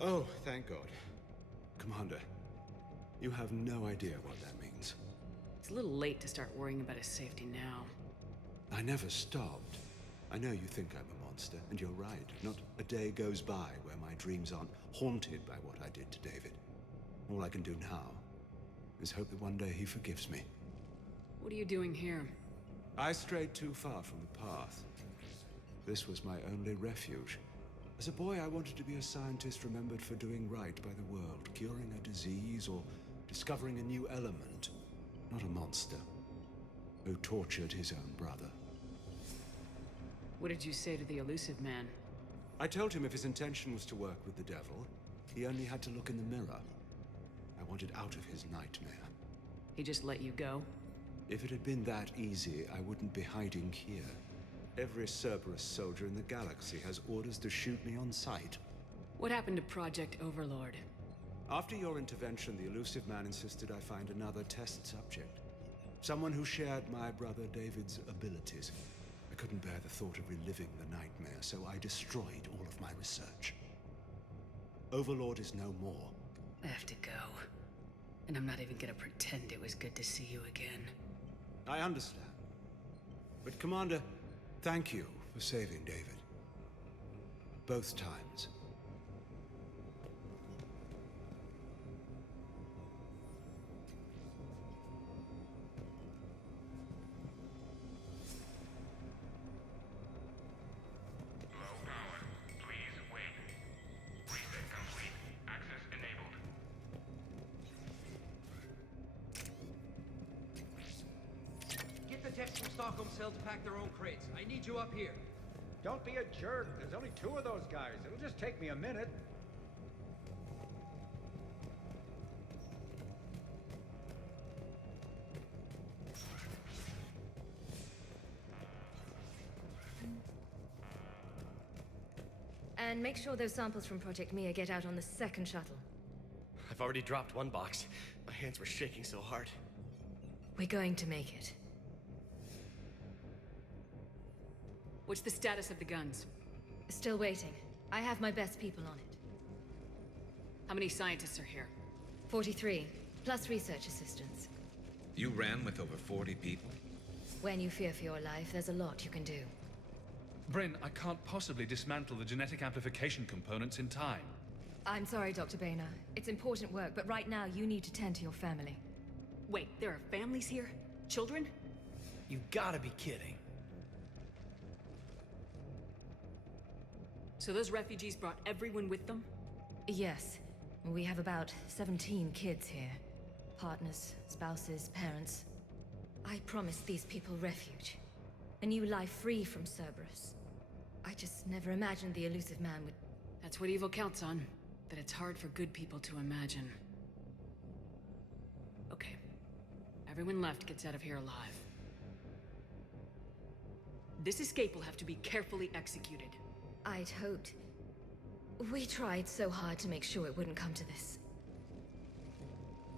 Oh, thank God. Commander, you have no idea what that means. It's a little late to start worrying about his safety now. I never stopped. I know you think I'm a monster, and you're right. Not a day goes by where my dreams aren't haunted by what I did to David. All I can do now is hope that one day he forgives me. What are you doing here? I strayed too far from the path. This was my only refuge. As a boy, I wanted to be a scientist remembered for doing right by the world, curing a disease or discovering a new element. Not a monster who tortured his own brother. What did you say to the elusive man? I told him if his intention was to work with the devil, he only had to look in the mirror. I wanted out of his nightmare. He just let you go? If it had been that easy, I wouldn't be hiding here. Every Cerberus soldier in the galaxy has orders to shoot me on sight. What happened to Project Overlord? After your intervention, the elusive man insisted I find another test subject. Someone who shared my brother David's abilities. I couldn't bear the thought of reliving the nightmare, so I destroyed all of my research. Overlord is no more. I have to go. And I'm not even gonna pretend it was good to see you again. I understand. But Commander, thank you for saving David. Both times. Get the techs from Stockholm Cell to pack their own crates. I need you up here. Don't be a jerk. There's only 2 of those guys. It'll just take me a minute. And make sure those samples from Project Mia get out on the second shuttle. I've already dropped one box. My hands were shaking so hard. We're going to make it. What's the status of the guns? Still waiting. I have my best people on it. How many scientists are here? 43, plus research assistants. You ran with over 40 people? When you fear for your life, there's a lot you can do. Bryn, I can't possibly dismantle the genetic amplification components in time. I'm sorry, Dr. Boehner. It's important work, but right now you need to tend to your family. Wait, there are families here? Children? You gotta be kidding. So those refugees brought everyone with them? Yes. We have about 17 kids here. Partners, spouses, parents. I promised these people refuge. A new life free from Cerberus. I just never imagined the elusive man would... That's what evil counts on. That it's hard for good people to imagine. Okay. Everyone left gets out of here alive. This escape will have to be carefully executed. I'd hoped. We tried so hard to make sure it wouldn't come to this.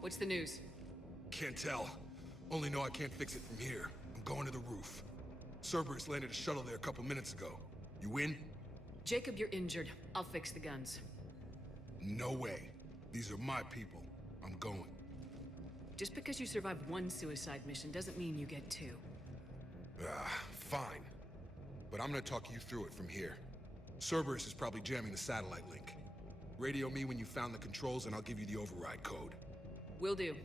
What's the news? Can't tell. Only know I can't fix it from here. I'm going to the roof. Cerberus landed a shuttle there a couple minutes ago. You in? Jacob, you're injured. I'll fix the guns. No way. These are my people. I'm going. Just because you survived one suicide mission doesn't mean you get 2. Fine. But I'm gonna talk you through it from here. Cerberus is probably jamming the satellite link. Radio me when you found the controls and I'll give you the override code. Will do.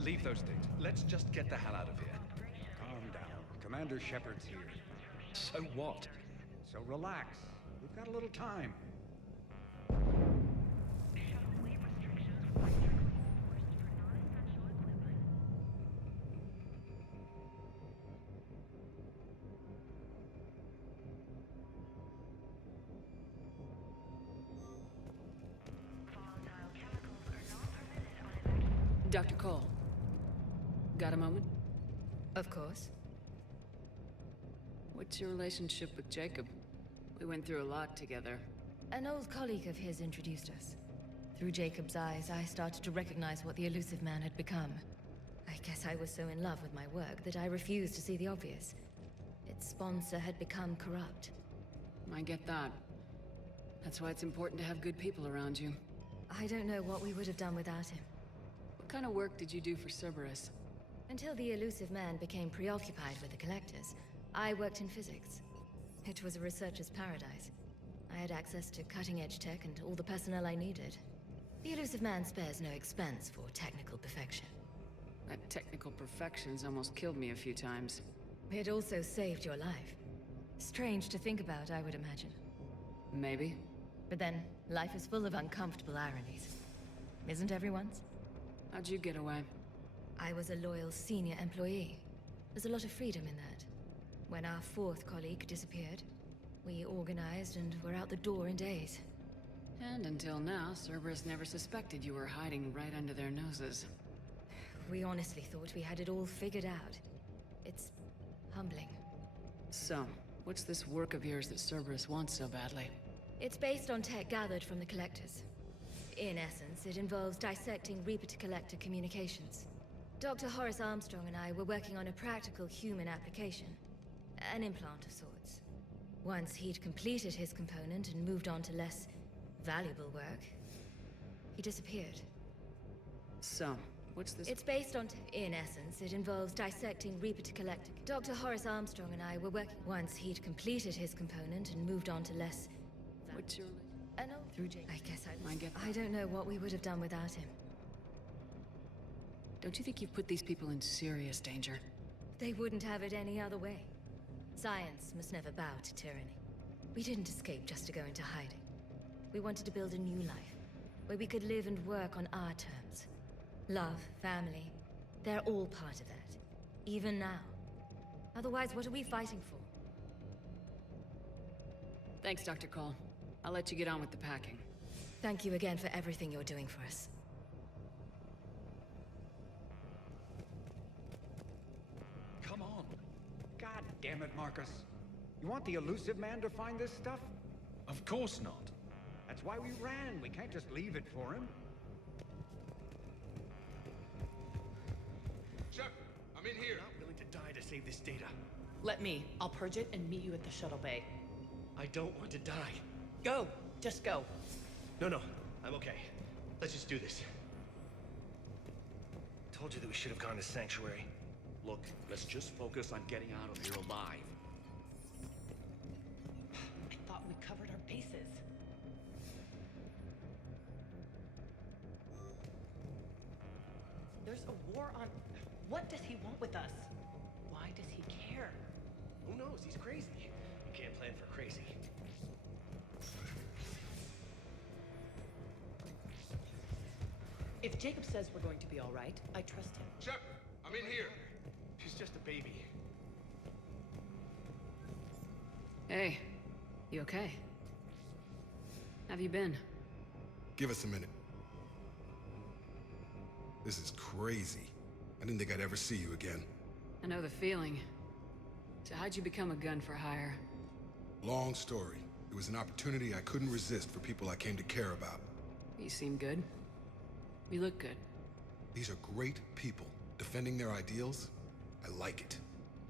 Leave those things. Let's just get the hell out of here. Calm down. Commander Shepard's here. So what? So relax. We've got a little time. Dr. Cole. Got a moment? Of course. What's your relationship with Jacob? We went through a lot together. An old colleague of his introduced us. Through Jacob's eyes, I started to recognize what the elusive man had become. I guess I was so in love with my work that I refused to see the obvious. Its sponsor had become corrupt. I get that. That's why it's important to have good people around you. I don't know what we would have done without him. What kind of work did you do for Cerberus? Until the elusive man became preoccupied with the Collectors, I worked in physics. It was a researcher's paradise. I had access to cutting-edge tech and all the personnel I needed. The elusive man spares no expense for technical perfection. That technical perfection's almost killed me a few times. It also saved your life. Strange to think about, I would imagine. Maybe. But then, life is full of uncomfortable ironies. Isn't everyone's? How'd you get away? I was a loyal senior employee. There's a lot of freedom in that. When our 4th colleague disappeared, we organized and were out the door in days. And until now, Cerberus never suspected you were hiding right under their noses. We honestly thought we had it all figured out. It's humbling. So, what's this work of yours that Cerberus wants so badly? It's based on tech gathered from the Collectors. In essence, it involves dissecting Reaper to Collector communications. Dr. Horace Armstrong and I were working on a practical human application. An implant of sorts. Once he'd completed his component and moved on to less valuable work, he disappeared. So, what's this? It's based on... In essence, it involves dissecting Reaper to Collector. Dr. Horace Armstrong and I were working... Once he'd completed his component and moved on to less... What's your... Through Jake. I don't know what we would have done without him. Don't you think you've put these people in serious danger? They wouldn't have it any other way. Science must never bow to tyranny. We didn't escape just to go into hiding. We wanted to build a new life, where we could live and work on our terms. Love, family, they're all part of that. Even now. Otherwise, what are we fighting for? Thanks, Dr. Cole. I'll let you get on with the packing. Thank you again for everything you're doing for us. Come on. God damn it, Marcus. You want the elusive man to find this stuff? Of course not. That's why we ran. We can't just leave it for him. Shepard, I'm in here. I'm not willing to die to save this data. Let me. I'll purge it and meet you at the shuttle bay. I don't want to die. Go. Just go. No, I'm okay. Let's just do this. Told you that we should have gone to Sanctuary. Look, let's just focus on getting out of here alive. I thought we covered our bases. There's a war on... What does he want with us? Why does he care? Who knows? He's crazy. You can't plan for crazy. If Jacob says we're going to be all right, I trust him. Shepard, I'm in here. She's just a baby. Hey, you okay? Have you been? Give us a minute. This is crazy. I didn't think I'd ever see you again. I know the feeling. So how'd you become a gun for hire? Long story. It was an opportunity I couldn't resist for people I came to care about. You seem good. You look good. These are great people. Defending their ideals, I like it.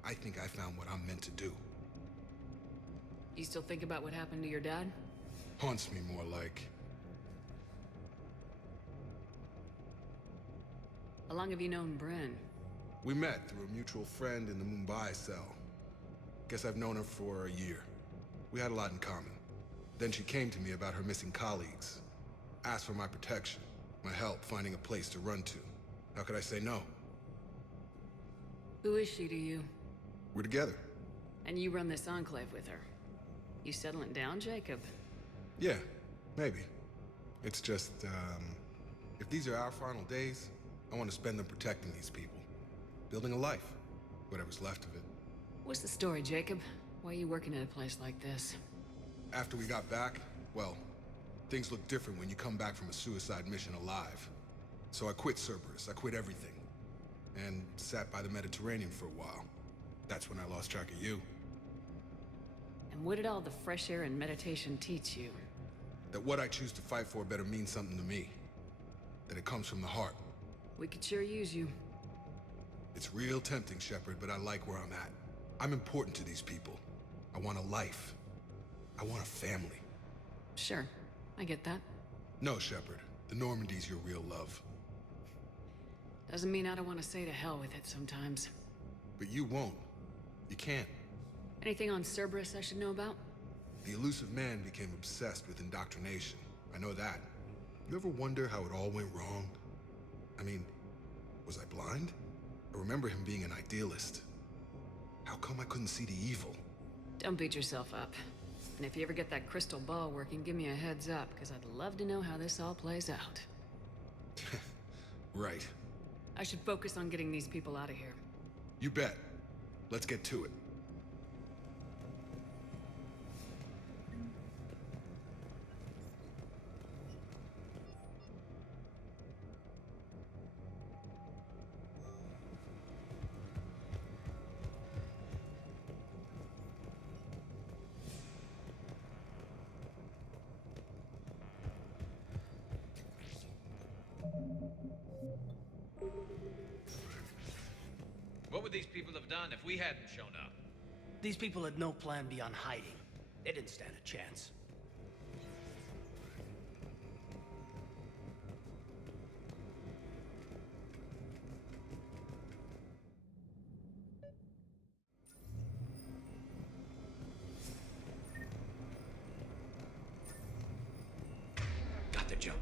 I think I found what I'm meant to do. You still think about what happened to your dad? Haunts me more like. How long have you known Bryn? We met through a mutual friend in the Mumbai cell. Guess I've known her for a year. We had a lot in common. Then she came to me about her missing colleagues. Asked for my protection, my help finding a place to run to. How could I say no? Who is she to you? We're together. And you run this enclave with her. You settling down, Jacob? Yeah, maybe. It's just, if these are our final days, I want to spend them protecting these people. Building a life. Whatever's left of it. What's the story, Jacob? Why are you working at a place like this? After we got back, well, things look different when you come back from a suicide mission alive. So I quit Cerberus, I quit everything. And sat by the Mediterranean for a while. That's when I lost track of you. And what did all the fresh air and meditation teach you? That what I choose to fight for better mean something to me. That it comes from the heart. We could sure use you. It's real tempting, Shepard, but I like where I'm at. I'm important to these people. I want a life. I want a family. Sure, I get that. No, Shepard. The Normandy's your real love. Doesn't mean I don't want to say to hell with it sometimes. But you won't. You can't. Anything on Cerberus I should know about? The elusive man became obsessed with indoctrination. I know that. You ever wonder how it all went wrong? I mean, was I blind? I remember him being an idealist. How come I couldn't see the evil? Don't beat yourself up. And if you ever get that crystal ball working, give me a heads up, because I'd love to know how this all plays out. Right. I should focus on getting these people out of here. You bet. Let's get to it. have done if we hadn't shown up? These people had no plan beyond hiding. They didn't stand a chance. Got the jump.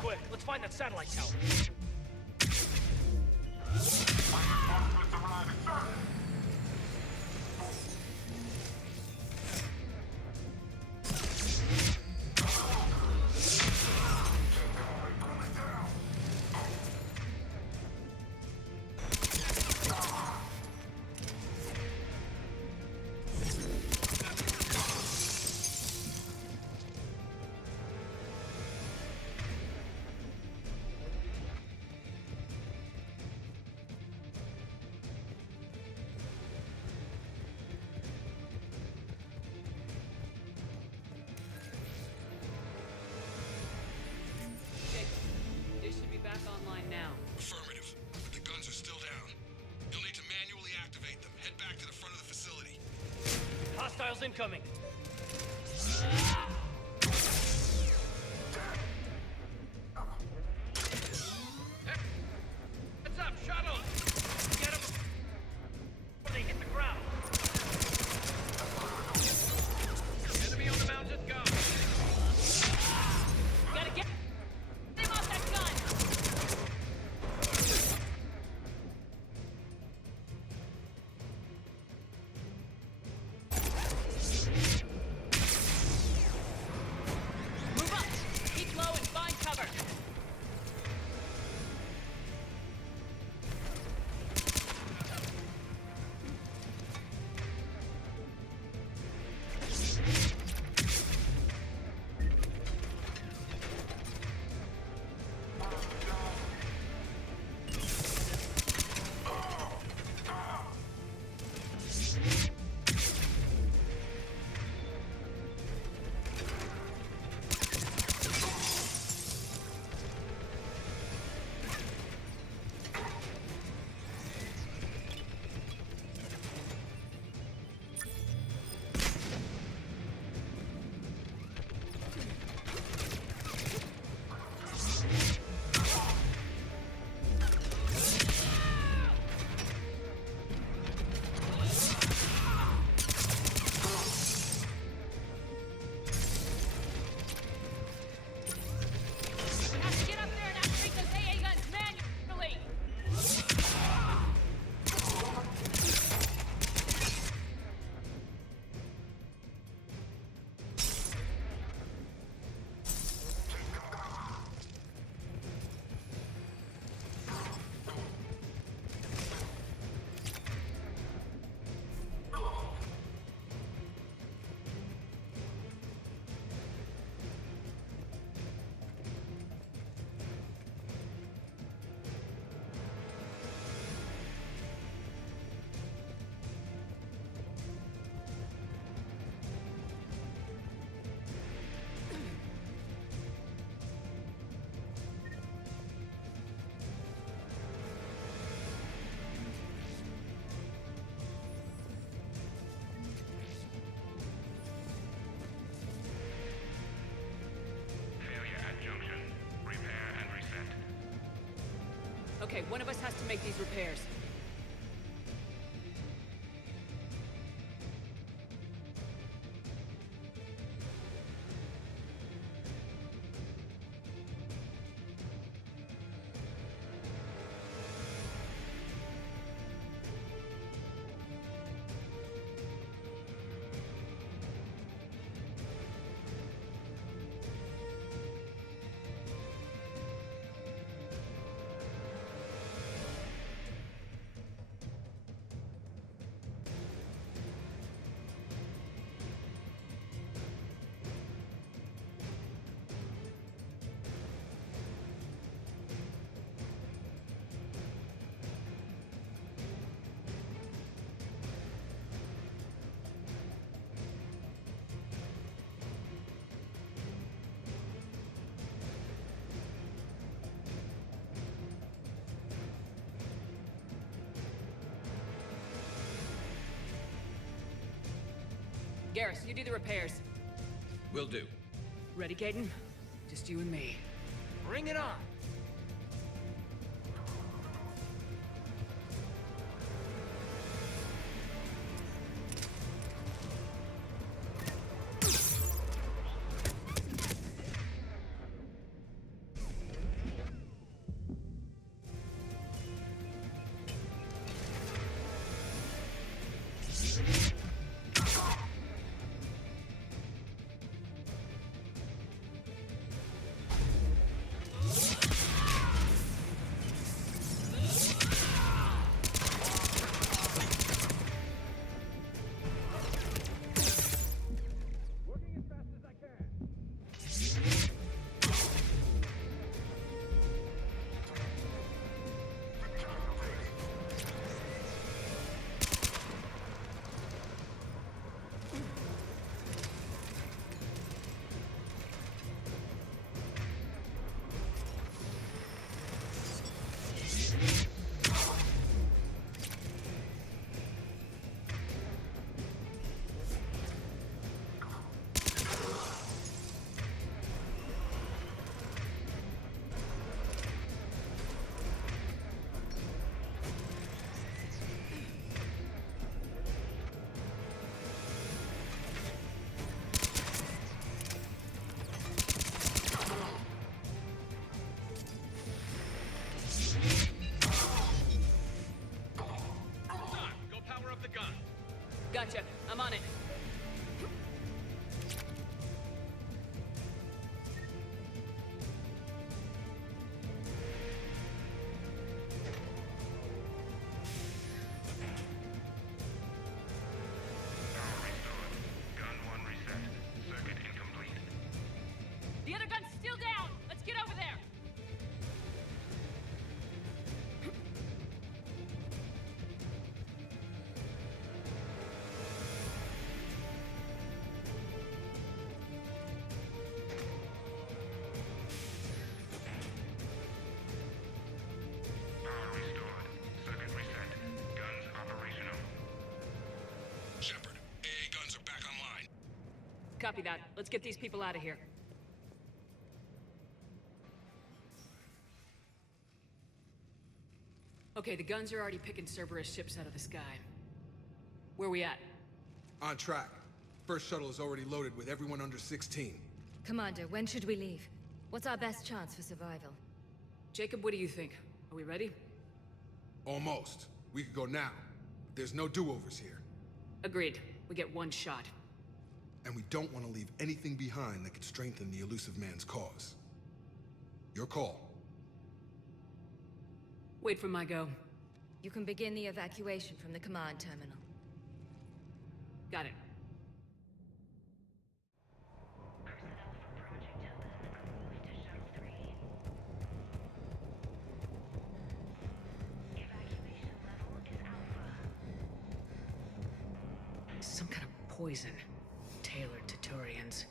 Quick, let's find that satellite tower. They should be back online now. Affirmative. But the guns are still down. You'll need to manually activate them. Head back to the front of the facility. Hostiles incoming. Heads up, shuttle! Get them before they hit the ground. Enemy on the mountain, go! Gotta get him off that gun! Okay, one of us has to make these repairs. Garrus, you do the repairs. Will do. Ready, Caden? Just you and me. Bring it on! Gotcha. I'm on it. The other gun's still down! Let's get over there! Shepard, AA guns are back online. Copy that. Let's get these people out of here. Okay, the guns are already picking Cerberus ships out of the sky. Where we at? On track. First shuttle is already loaded with everyone under 16. Commander, when should we leave? What's our best chance for survival? Jacob, what do you think? Are we ready? Almost. We could go now. There's no do-overs here. Agreed. We get one shot. And we don't want to leave anything behind that could strengthen the Elusive Man's cause. Your call. Wait for my go. You can begin the evacuation from the command terminal. Got it. Some kind of poison tailored to Turians.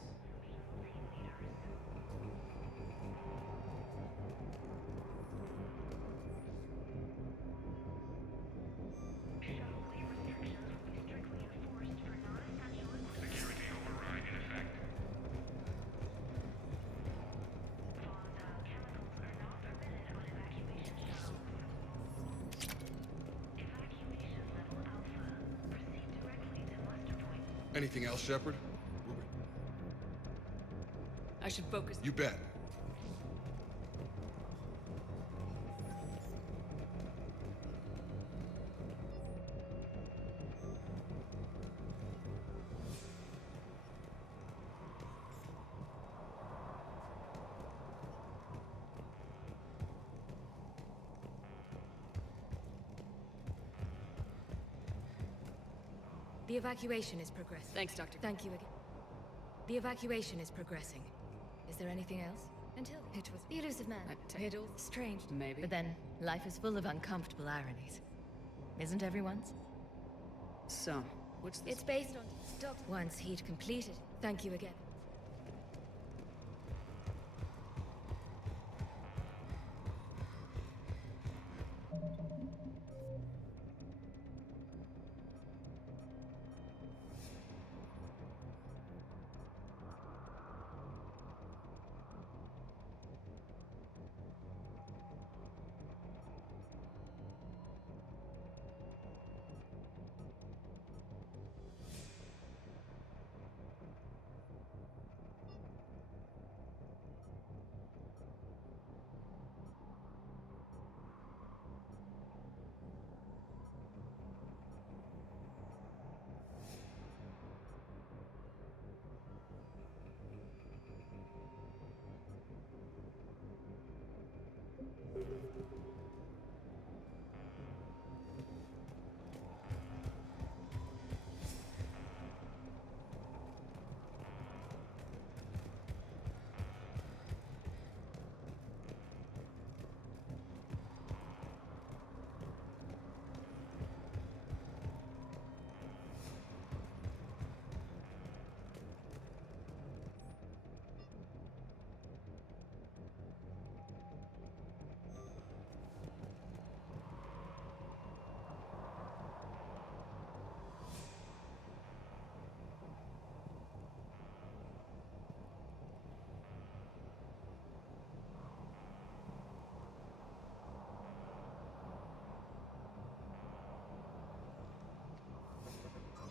Anything else, Shepard? I should focus. You bet. The evacuation is progressing. Thanks, Doctor. Thank you again. The evacuation is progressing. Is there anything else? Until it was the elusive man. It all strange. Maybe. But then, life is full of uncomfortable ironies. Isn't everyone's? So, what's this? It's based on... Once he'd completed... Thank you again.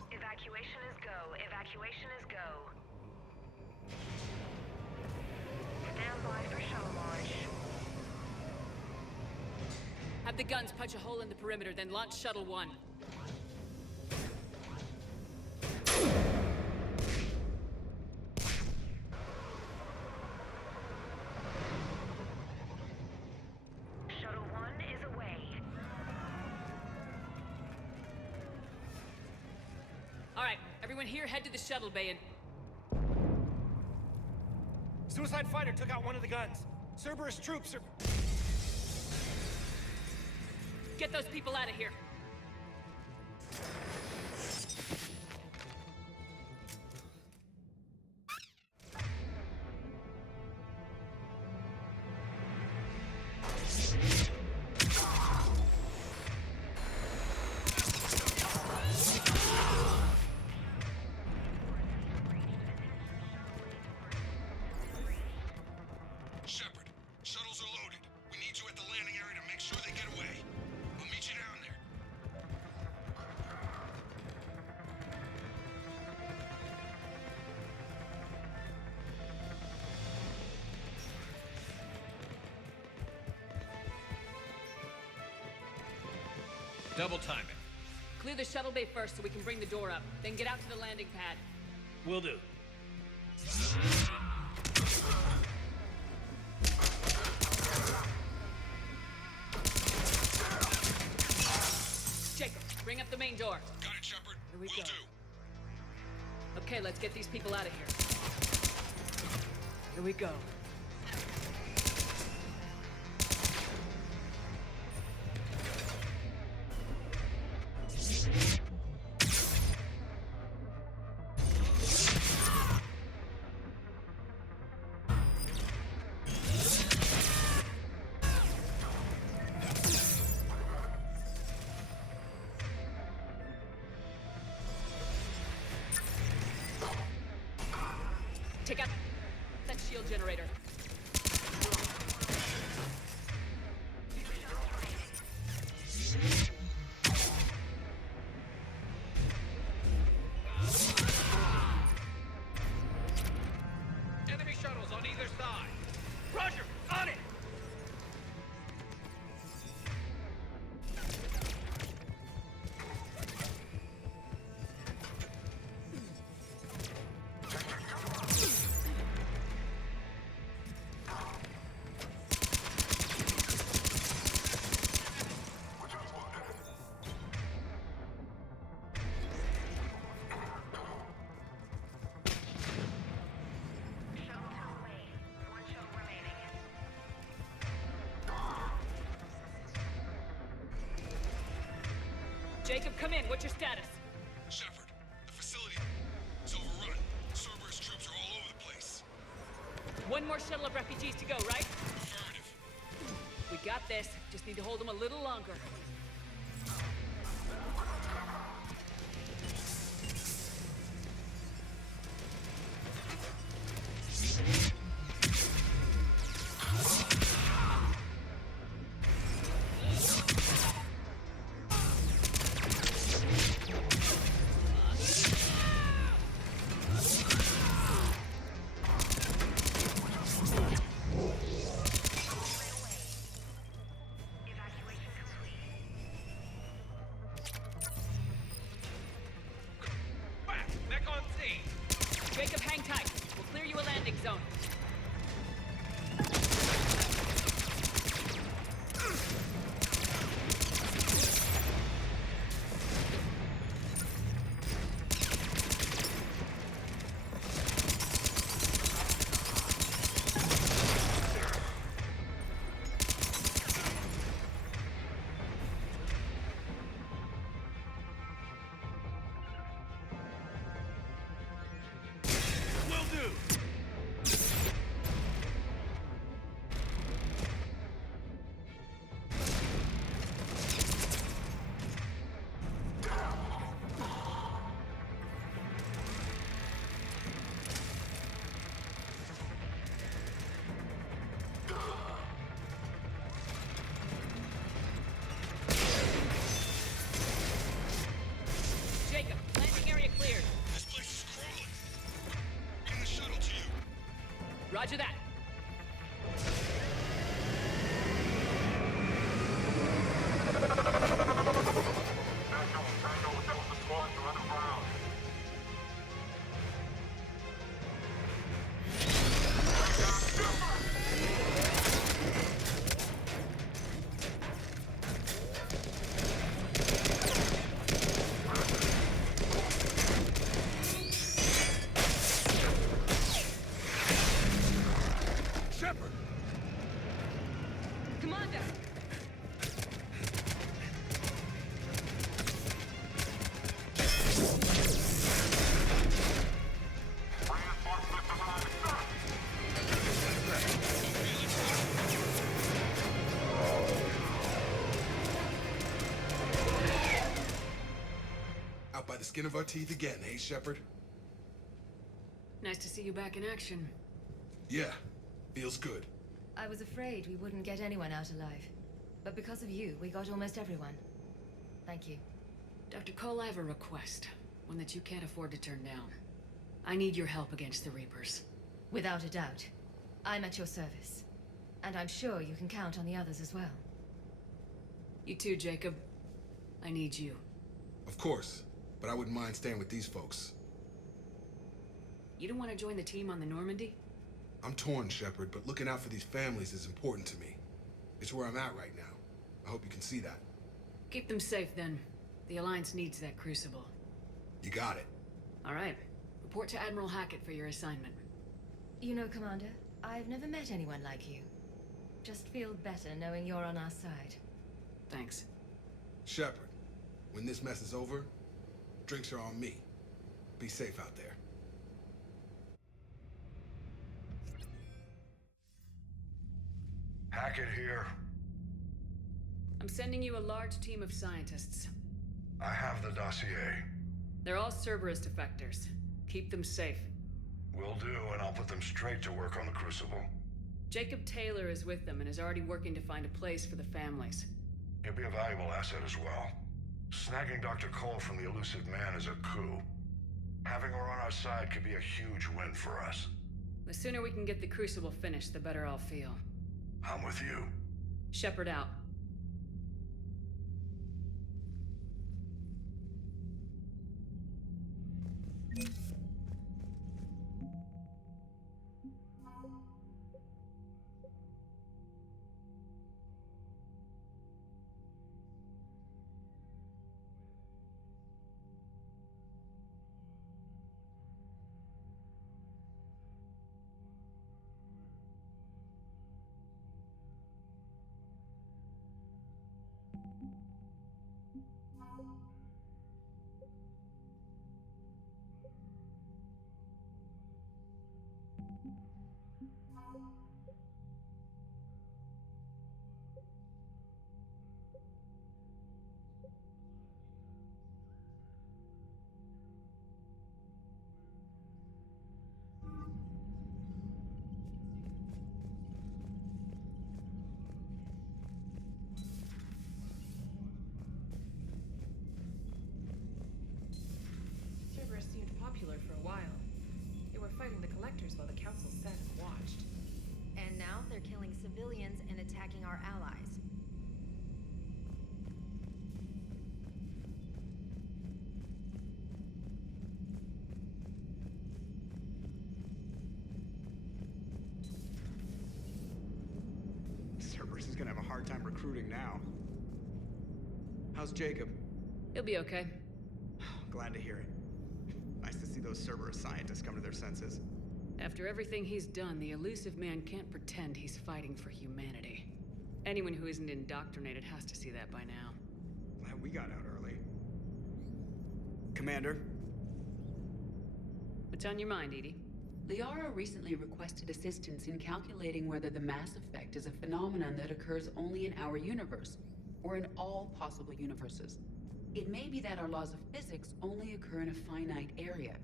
Evacuation is go. Evacuation is go. Stand by for shuttle launch. Have the guns punch a hole in the perimeter, then launch Shuttle 1. Shuttle 1 is away. Alright, everyone here head to the shuttle bay and... Suicide fighter took out one of the guns. Cerberus troops are... Get those people out of here. Shepard, shuttles are loaded. We need you at the landing area to make sure they get away. I'll meet you down there. Double time it. Clear the shuttle bay first so we can bring the door up. Then get out to the landing pad. Will do. Jacob, bring up the main door. Got it, Shepard. Here we Will go. do. Okay, let's get these people out of here. Here we go. Take out that shield generator. Jacob, come in. What's your status? Shepard, the facility is overrun. Cerberus troops are all over the place. One more shuttle of refugees to go, right? Affirmative. We got this. Just need to hold them a little longer. Back on scene! Jacob, hang tight. We'll clear you a landing zone. Jacob, landing area cleared. This place is crawling. Bring the shuttle to you. Roger that. Shepard! Commander! Out by the skin of our teeth again, hey, Shepard? Nice to see you back in action. Yeah, feels good. I was afraid we wouldn't get anyone out alive. But because of you, we got almost everyone. Thank you. Dr. Cole, I have a request. One that you can't afford to turn down. I need your help against the Reapers. Without a doubt. I'm at your service. And I'm sure you can count on the others as well. You too, Jacob. I need you. Of course, but I wouldn't mind staying with these folks. You don't want to join the team on the Normandy? I'm torn, Shepard, but looking out for these families is important to me. It's where I'm at right now. I hope you can see that. Keep them safe, then. The Alliance needs that Crucible. You got it. All right. Report to Admiral Hackett for your assignment. You know, Commander, I've never met anyone like you. Just feel better knowing you're on our side. Thanks. Shepard, when this mess is over, drinks are on me. Be safe out there. Hackett here. I'm sending you a large team of scientists. I have the dossier. They're all Cerberus defectors. Keep them safe. Will do, and I'll put them straight to work on the Crucible. Jacob Taylor is with them and is already working to find a place for the families. He'll be a valuable asset as well. Snagging Dr. Cole from the Elusive Man is a coup. Having her on our side could be a huge win for us. The sooner we can get the Crucible finished, the better I'll feel. I'm with you. Shepard out. our allies. Cerberus is gonna have a hard time recruiting now. How's Jacob? He'll be okay. Glad to hear it. Nice to see those Cerberus scientists come to their senses. After everything he's done, the Elusive Man can't pretend he's fighting for humanity. Anyone who isn't indoctrinated has to see that by now. Glad we got out early. Commander? What's on your mind, Edie? Liara recently requested assistance in calculating whether the mass effect is a phenomenon that occurs only in our universe, or in all possible universes. It may be that our laws of physics only occur in a finite area,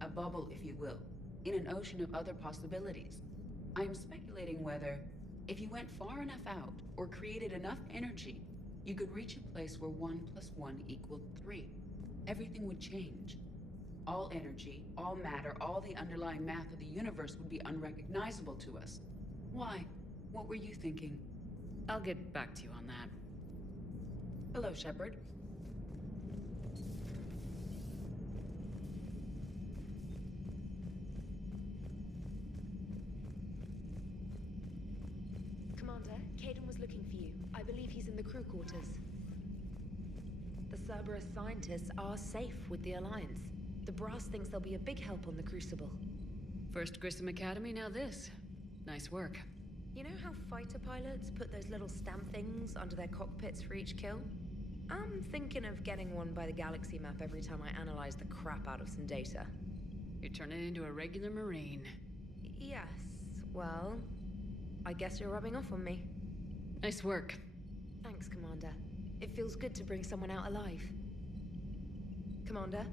a bubble, if you will, in an ocean of other possibilities. I am speculating whether, if you went far enough out, or created enough energy, you could reach a place where 1 + 1 = 3. Everything would change. All energy, all matter, all the underlying math of the universe would be unrecognizable to us. Why? What were you thinking? I'll get back to you on that. Hello, Shepard. Commander, Caden was looking for you. I believe he's in the crew quarters. The Cerberus scientists are safe with the Alliance. The Brass thinks they'll be a big help on the Crucible. First Grissom Academy, now this. Nice work. You know how fighter pilots put those little stamp things under their cockpits for each kill? I'm thinking of getting one by the galaxy map every time I analyze the crap out of some data. You're turning into a regular Marine. Yes, well, I guess you're rubbing off on me. Nice work. Thanks, Commander. It feels good to bring someone out alive. Commander?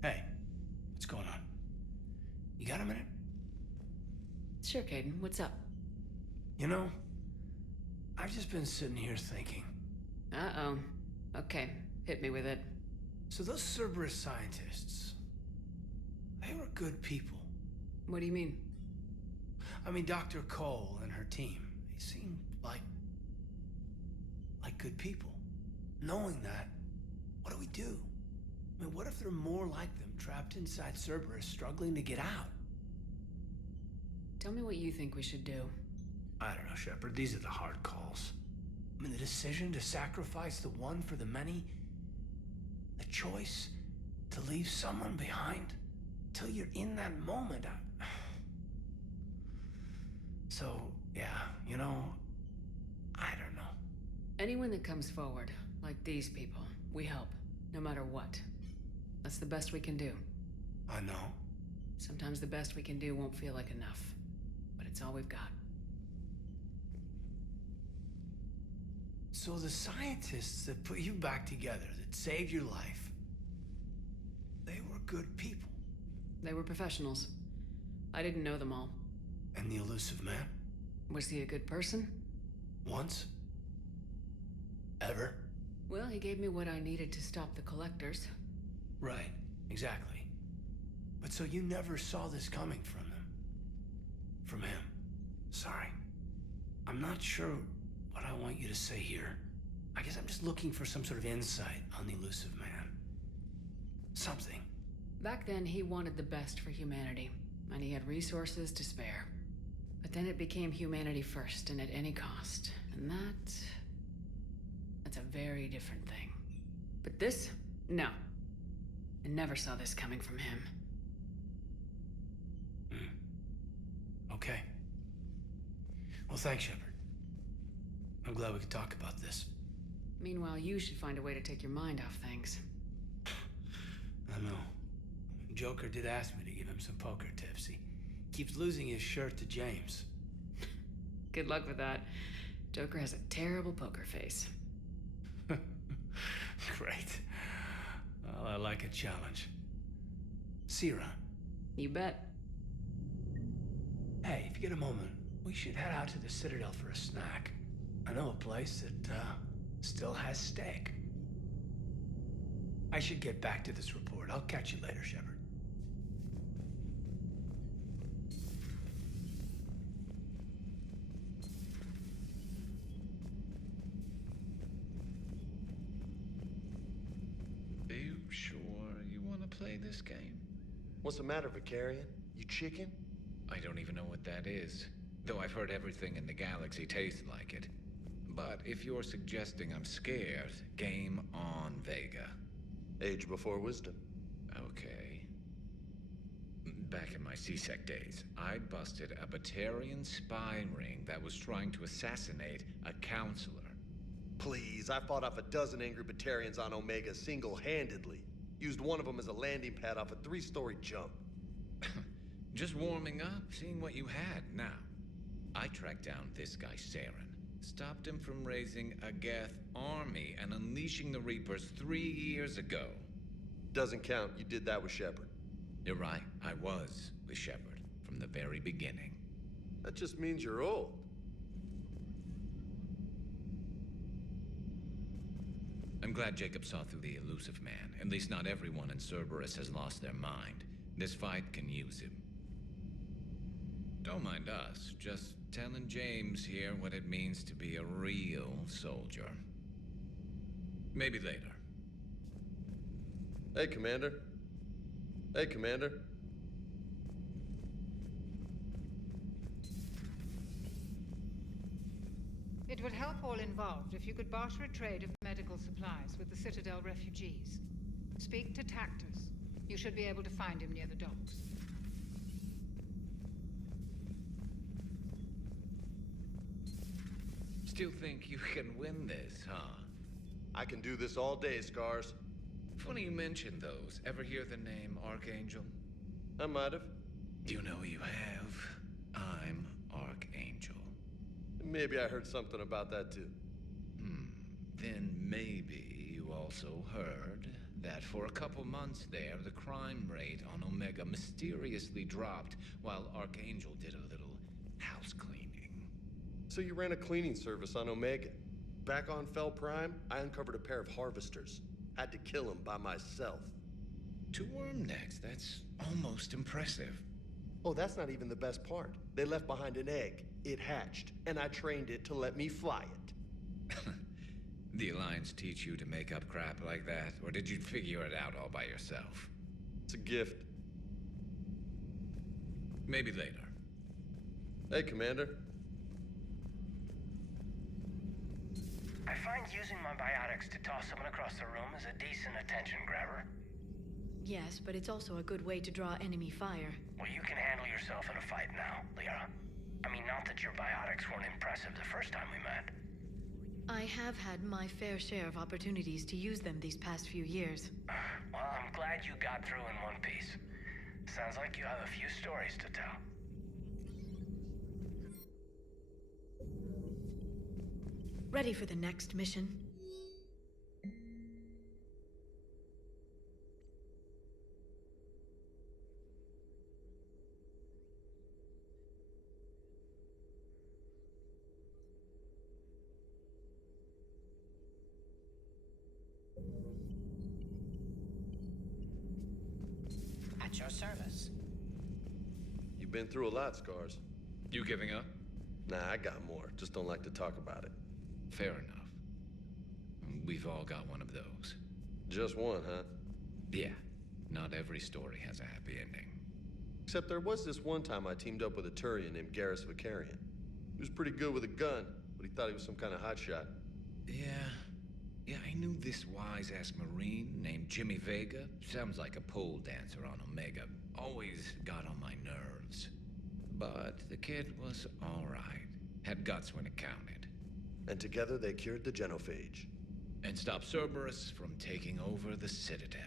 Hey, what's going on? You got a minute? Sure, Caden. What's up? You know, I've just been sitting here thinking. Uh-oh. Okay, hit me with it. So those Cerberus scientists, they were good people. What do you mean? I mean, Dr. Cole and her team, they seemed like good people. Knowing that, what do we do? I mean, what if there are more like them trapped inside Cerberus struggling to get out? Tell me what you think we should do. I don't know, Shepard. These are the hard calls. I mean, the decision to sacrifice the one for the many, the choice to leave someone behind till you're in that moment. So, yeah, you know, I don't know. Anyone that comes forward, like these people, we help, no matter what. That's the best we can do. I know. Sometimes the best we can do won't feel like enough, but it's all we've got. So the scientists that put you back together, that saved your life, they were good people. They were professionals. I didn't know them all. And the Elusive Man? Was he a good person? Once? Ever? Well, he gave me what I needed to stop the Collectors. Right, exactly. But so you never saw this coming from them? From him? Sorry. I'm not sure what I want you to say here. I guess I'm just looking for some sort of insight on the Elusive Man. Something. Back then, he wanted the best for humanity, and he had resources to spare. But then it became humanity first and at any cost. And that's a very different thing. But this? No. I never saw this coming from him. Okay. Well, thanks, Shepard. I'm glad we could talk about this. Meanwhile, you should find a way to take your mind off things. I know. Joker did ask me to give him some poker tips. He keeps losing his shirt to James. Good luck with that. Joker has a terrible poker face. Great. Well, I like a challenge. See you around. You bet. Hey, if you get a moment, we should head out to the Citadel for a snack. I know a place that, still has steak. I should get back to this report. I'll catch you later, Shepard. Are you sure you want to play this game? What's the matter, Vicarian? You chicken? I don't even know what that is, though I've heard everything in the galaxy tastes like it. But if you're suggesting I'm scared, game on, Vega. Age before wisdom. Okay. Back in my C-Sec days, I busted a Batarian spy ring that was trying to assassinate a counselor. Please, I fought off a dozen angry Batarians on Omega single-handedly. Used one of them as a landing pad off a 3-story jump. Just warming up, seeing what you had. Now, I tracked down this guy, Saren. Stopped him from raising a Geth army and unleashing the Reapers 3 years ago. Doesn't count. You did that with Shepard. You're right. I was with Shepard from the very beginning. That just means you're old. I'm glad Jacob saw through the Elusive Man. At least not everyone in Cerberus has lost their mind. This fight can use him. Don't mind us, just telling James here what it means to be a real soldier. Maybe later. Hey, Commander. Hey, Commander. It would help all involved if you could barter a trade of medical supplies with the Citadel refugees. Speak to Tactus. You should be able to find him near the docks. Still think you can win this, huh? I can do this all day, Scars. Funny you mention those. Ever hear the name Archangel? I might have. You know you have. I'm Archangel. Maybe I heard something about that too. Then maybe you also heard that for a couple months there, the crime rate on Omega mysteriously dropped while Archangel did a little house cleaning. So you ran a cleaning service on Omega. Back on Fel Prime, I uncovered a pair of harvesters. Had to kill them by myself. 2 worm necks, that's almost impressive. Oh, that's not even the best part. They left behind an egg. It hatched, and I trained it to let me fly it. The Alliance teach you to make up crap like that, or did you figure it out all by yourself? It's a gift. Maybe later. Hey, Commander. I find using my biotics to toss someone across the room is a decent attention grabber. Yes, but it's also a good way to draw enemy fire. Well, you can handle yourself in a fight now, Liara. I mean, not that your biotics weren't impressive the first time we met. I have had my fair share of opportunities to use them these past few years. Well, I'm glad you got through in one piece. Sounds like you have a few stories to tell. Ready for the next mission? At your service. You've been through a lot, Scars. You giving up? Nah, I got more. Just don't like to talk about it. Fair enough. We've all got one of those. Just one, huh? Yeah. Not every story has a happy ending. Except there was this one time I teamed up with a Turian named Garrus Vakarian. He was pretty good with a gun, but he thought he was some kind of hotshot. Yeah, I knew this wise-ass Marine named Jimmy Vega. Sounds like a pole dancer on Omega. Always got on my nerves. But the kid was all right. Had guts when it counted. And together they cured the Genophage. And stopped Cerberus from taking over the Citadel.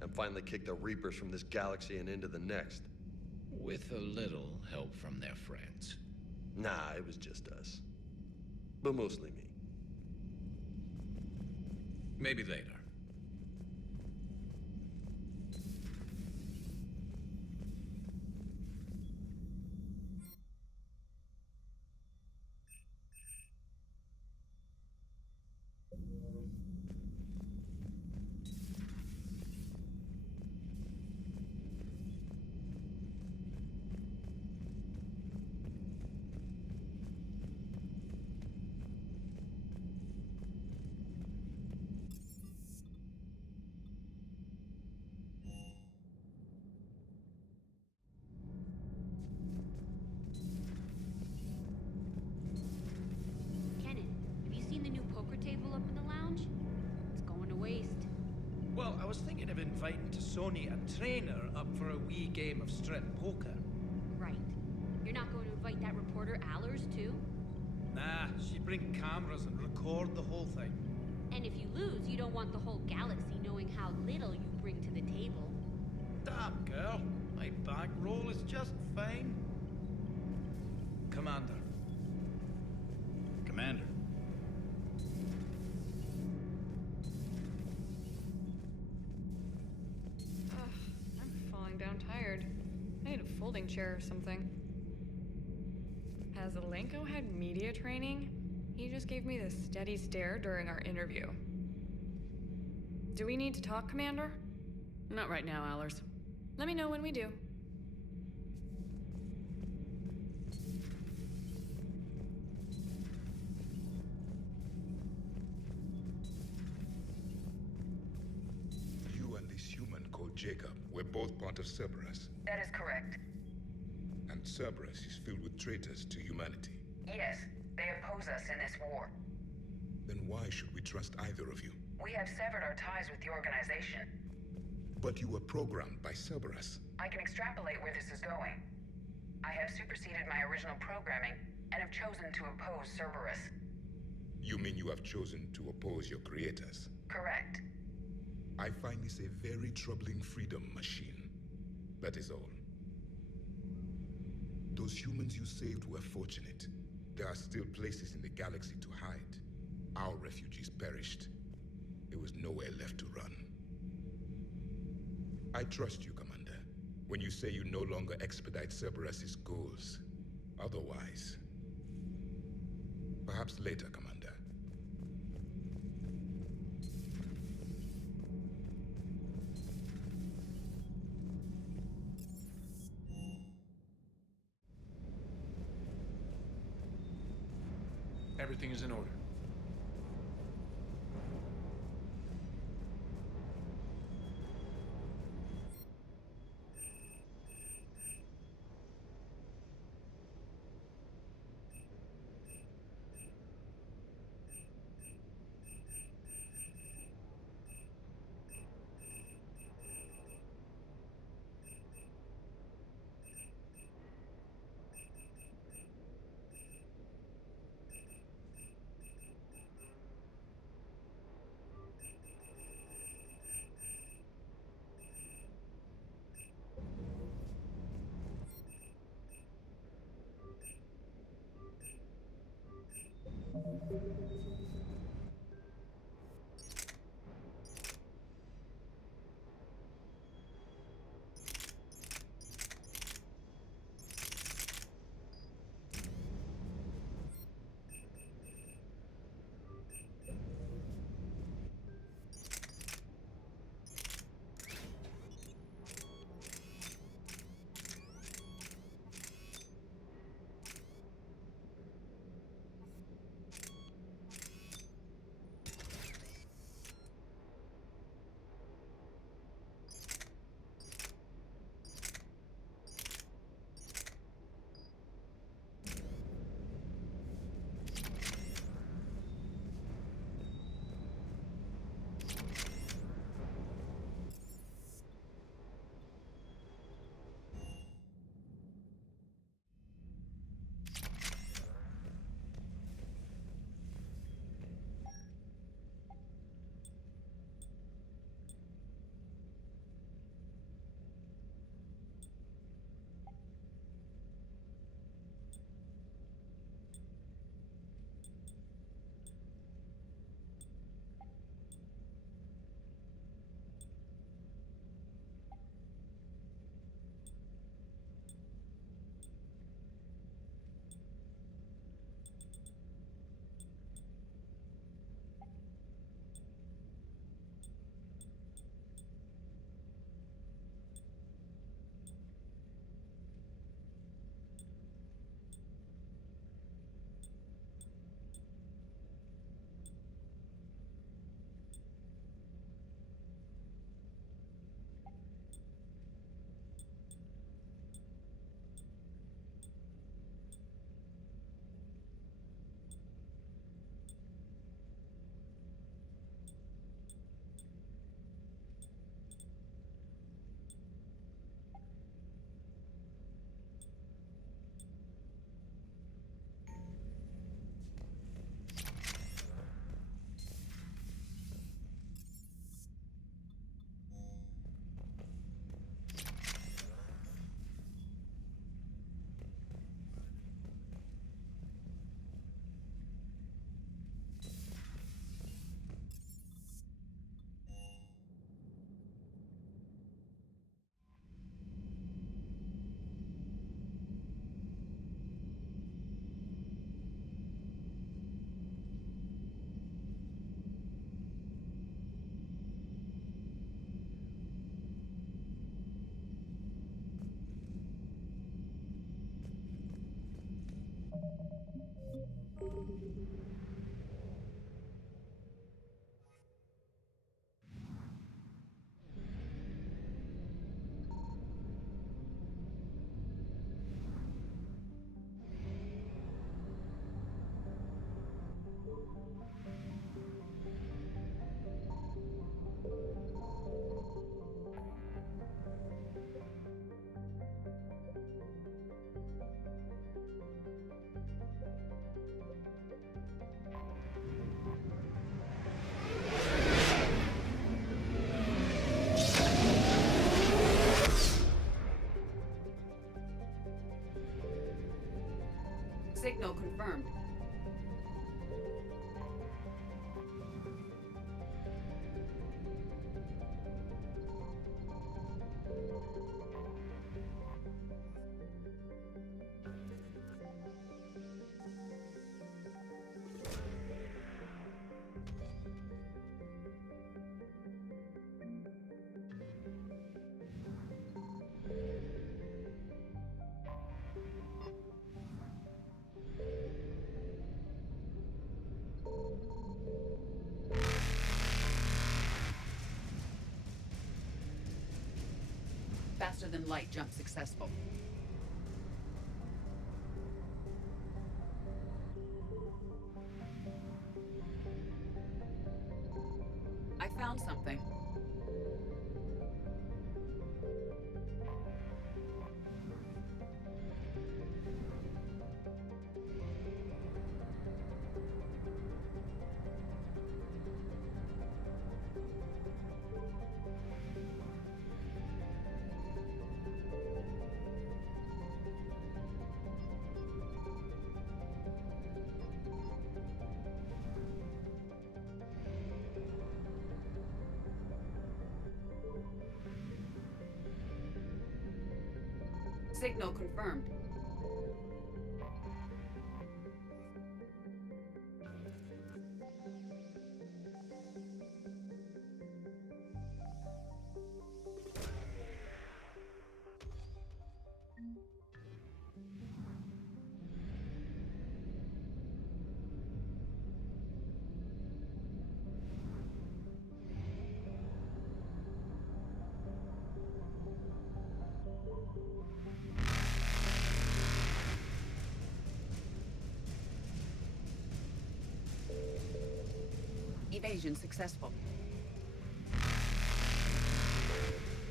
And finally kicked the Reapers from this galaxy and into the next. With a little help from their friends. Nah, it was just us. But mostly me. Maybe later. Well, I was thinking of inviting to Sony a trainer up for a wee game of strip poker. Right. You're not going to invite that reporter Allers, too? Nah, she'd bring cameras and record the whole thing. And if you lose, you don't want the whole galaxy knowing how little you bring to the table. Damn, girl. My bankroll is just fine. Commander. Commander. I'm falling down tired. I need a folding chair or something. Has Alenko had media training? He just gave me this steady stare during our interview. Do we need to talk, Commander? Not right now, Allers. Let me know when we do. You and this human called Jacob were both part of Cerberus. That is correct. And Cerberus is filled with traitors to humanity. Yes, they oppose us in this war. Then why should we trust either of you? We have severed our ties with the organization. But you were programmed by Cerberus. I can extrapolate where this is going. I have superseded my original programming and have chosen to oppose Cerberus. You mean you have chosen to oppose your creators? Correct. I find this a very troubling freedom machine. That is all. Those humans you saved were fortunate. There are still places in the galaxy to hide. Our refugees perished. There was nowhere left to run. I trust you, Commander, when you say you no longer expedite Cerberus's goals. Otherwise... Perhaps later, Commander. Everything is in order. confirmed. Faster than light jump successful. I found something. Signal confirmed. Evasion successful.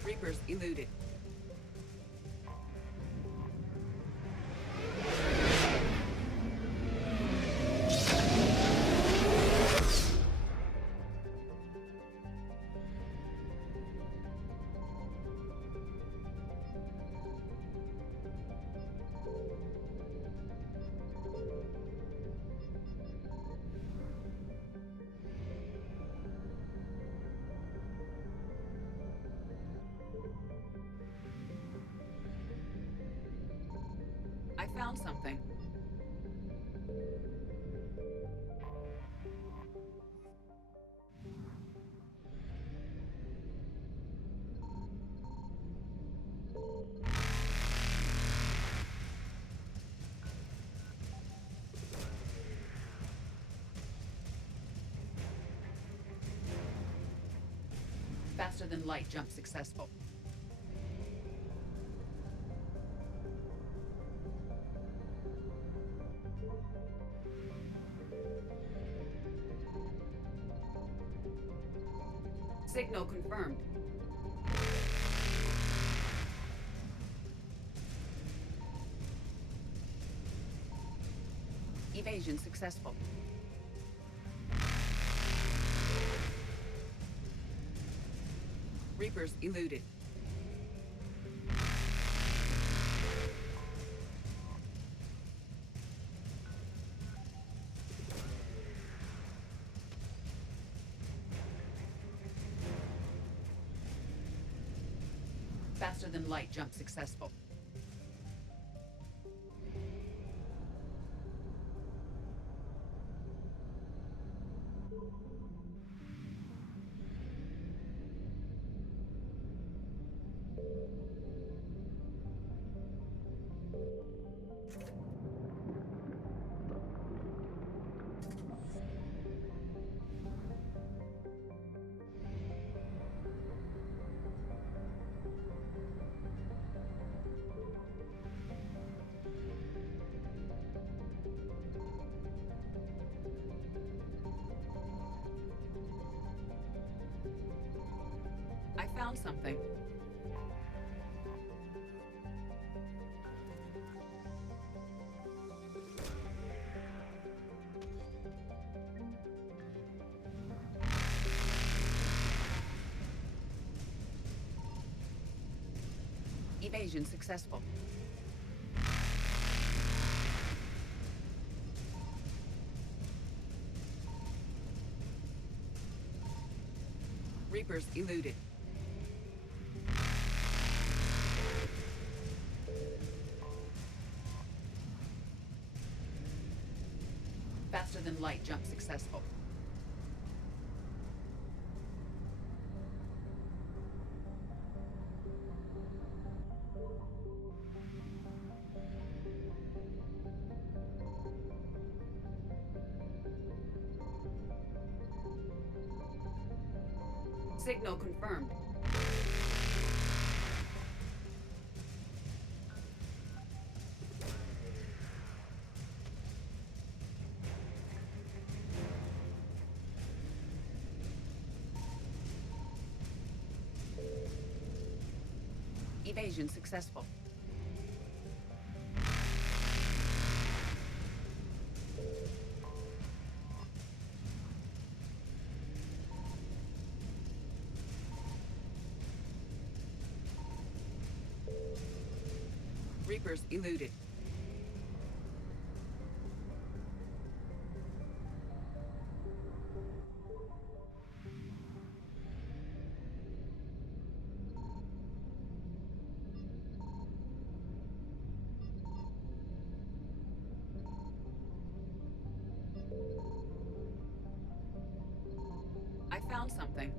Reapers eluded. I found something. Faster than light jump successful. Signal confirmed. Evasion successful. Reapers eluded. Faster than light jump successful. I found something. Evasion successful. Reapers eluded. Faster than light jump successful. Signal confirmed. Evasion successful. Reapers eluded. I found something.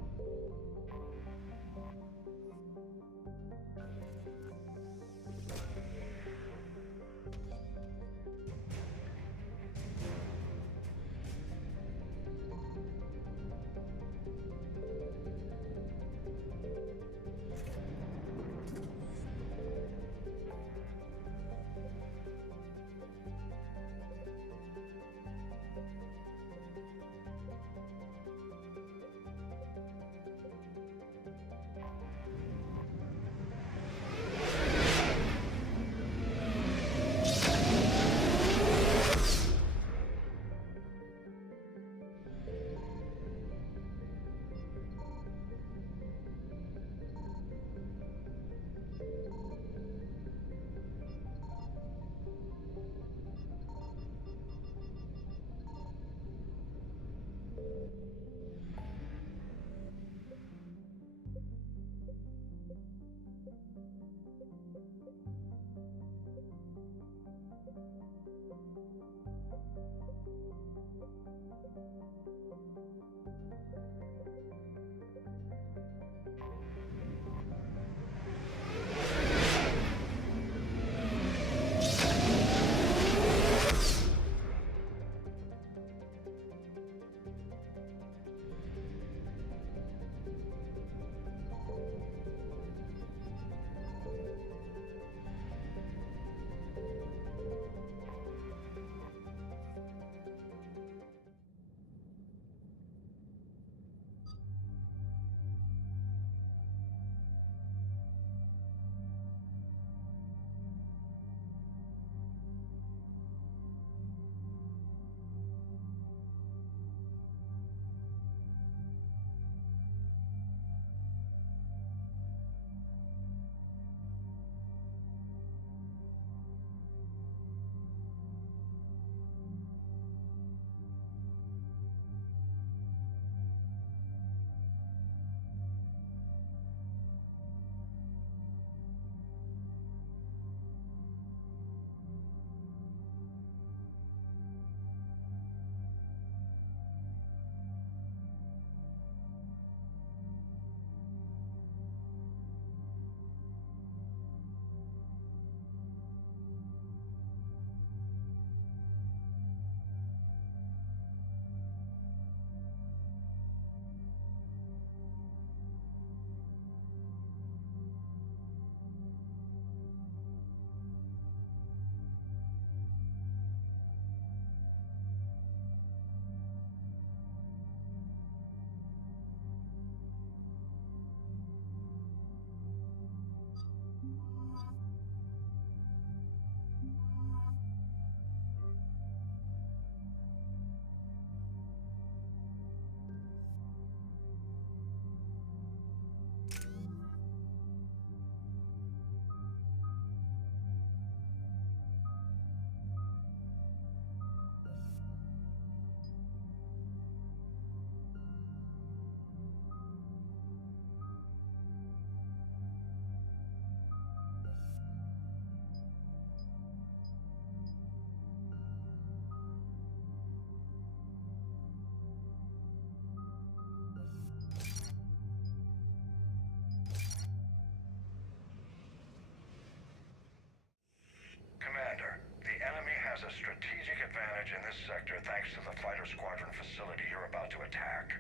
sector thanks to the fighter squadron facility you're about to attack.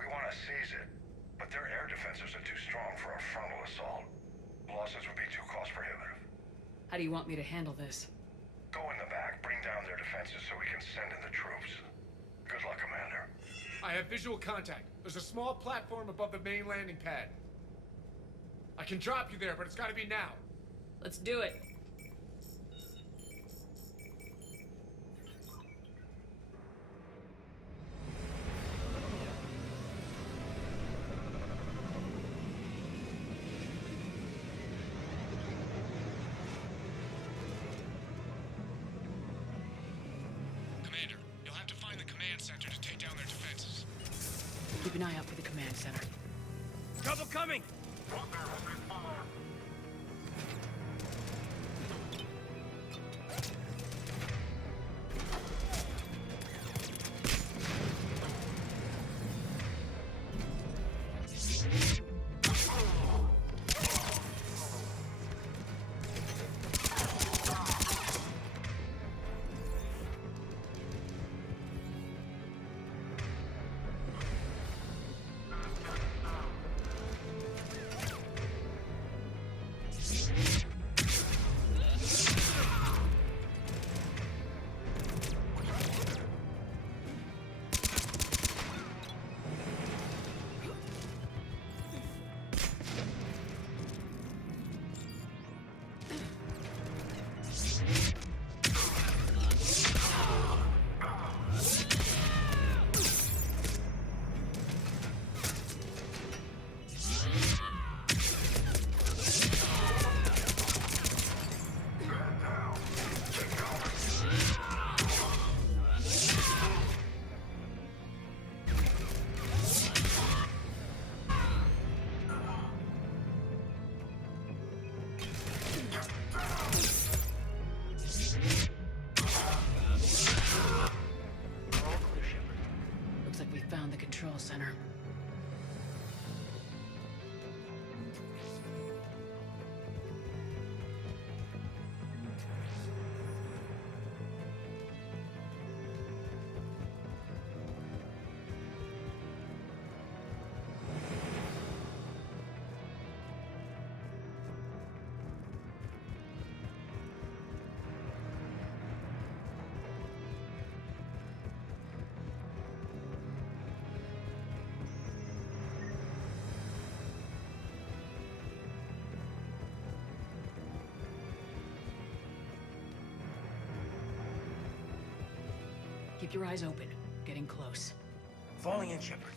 We want to seize it, but their air defenses are too strong for a frontal assault. Losses would be too cost prohibitive. How do you want me to handle this? Go in the back, bring down their defenses so we can send in the troops. Good luck, Commander. I have visual contact. There's a small platform above the main landing pad. I can drop you there, but it's gotta be now. Let's do it. Commander, you'll have to find the command center to take down their defenses. Keep an eye out for the command center. Trouble coming! Control center. Keep your eyes open. Getting close. Falling in, Shepard.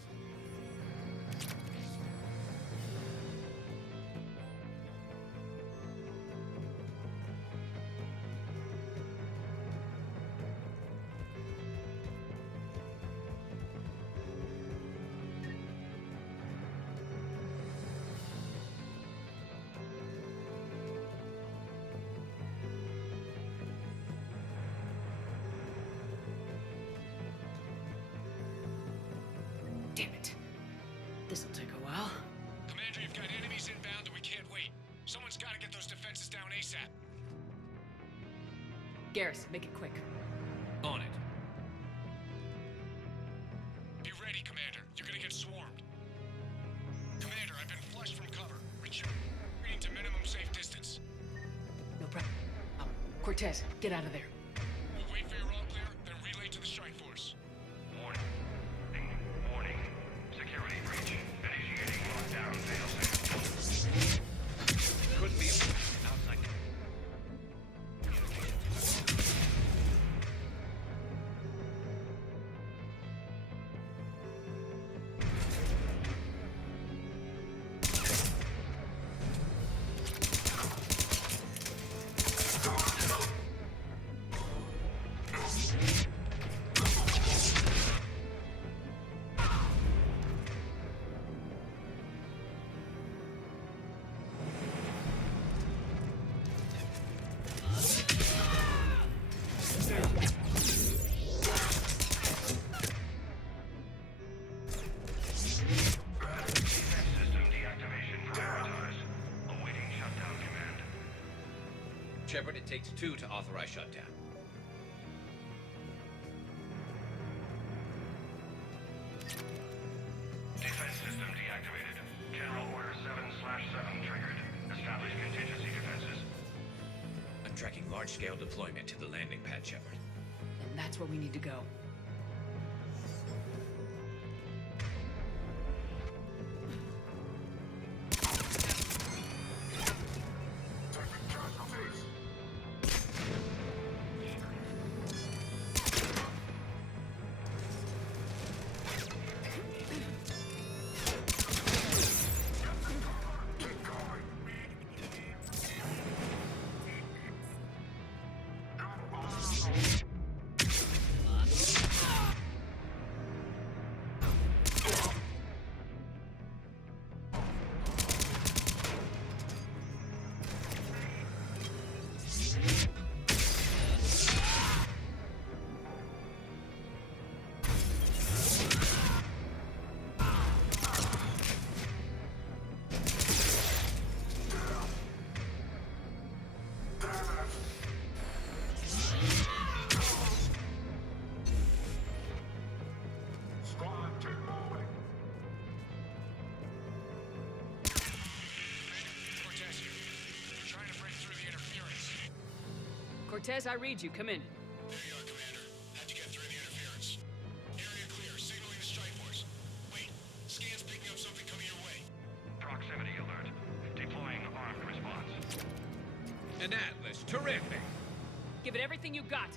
Damn it. This'll take a while. Commander, you've got enemies inbound and we can't wait. Someone's gotta get those defenses down ASAP. Garrus, make it quick. On it. Be ready, Commander. You're gonna get swarmed. Commander, I've been flushed from cover. Retreating to minimum safe distance. No problem. Cortez, get out of there. We'll wait for your all clear, then relay to the strike force. Warning. Warning. Security breach. Initiating lockdown failsafe. Couldn't be outside. Shepard, it takes 2 to authorize shutdown. large-scale deployment to the landing pad, Shepard. And that's where we need to go. Cortez, I read you. Come in. There you are, Commander. Had to get through the interference. Area clear. Signaling the strike force. Wait. Scan's picking up something coming your way. Proximity alert. Deploying armed response. An Atlas. Terrific. Give it everything you got.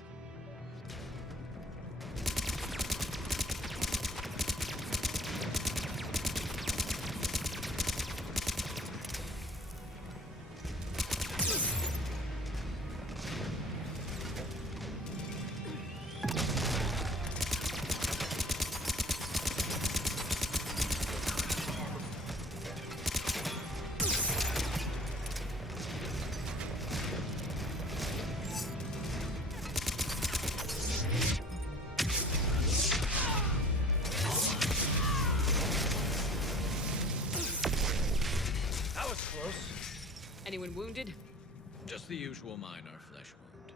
Anyone wounded? Just the usual minor flesh wound.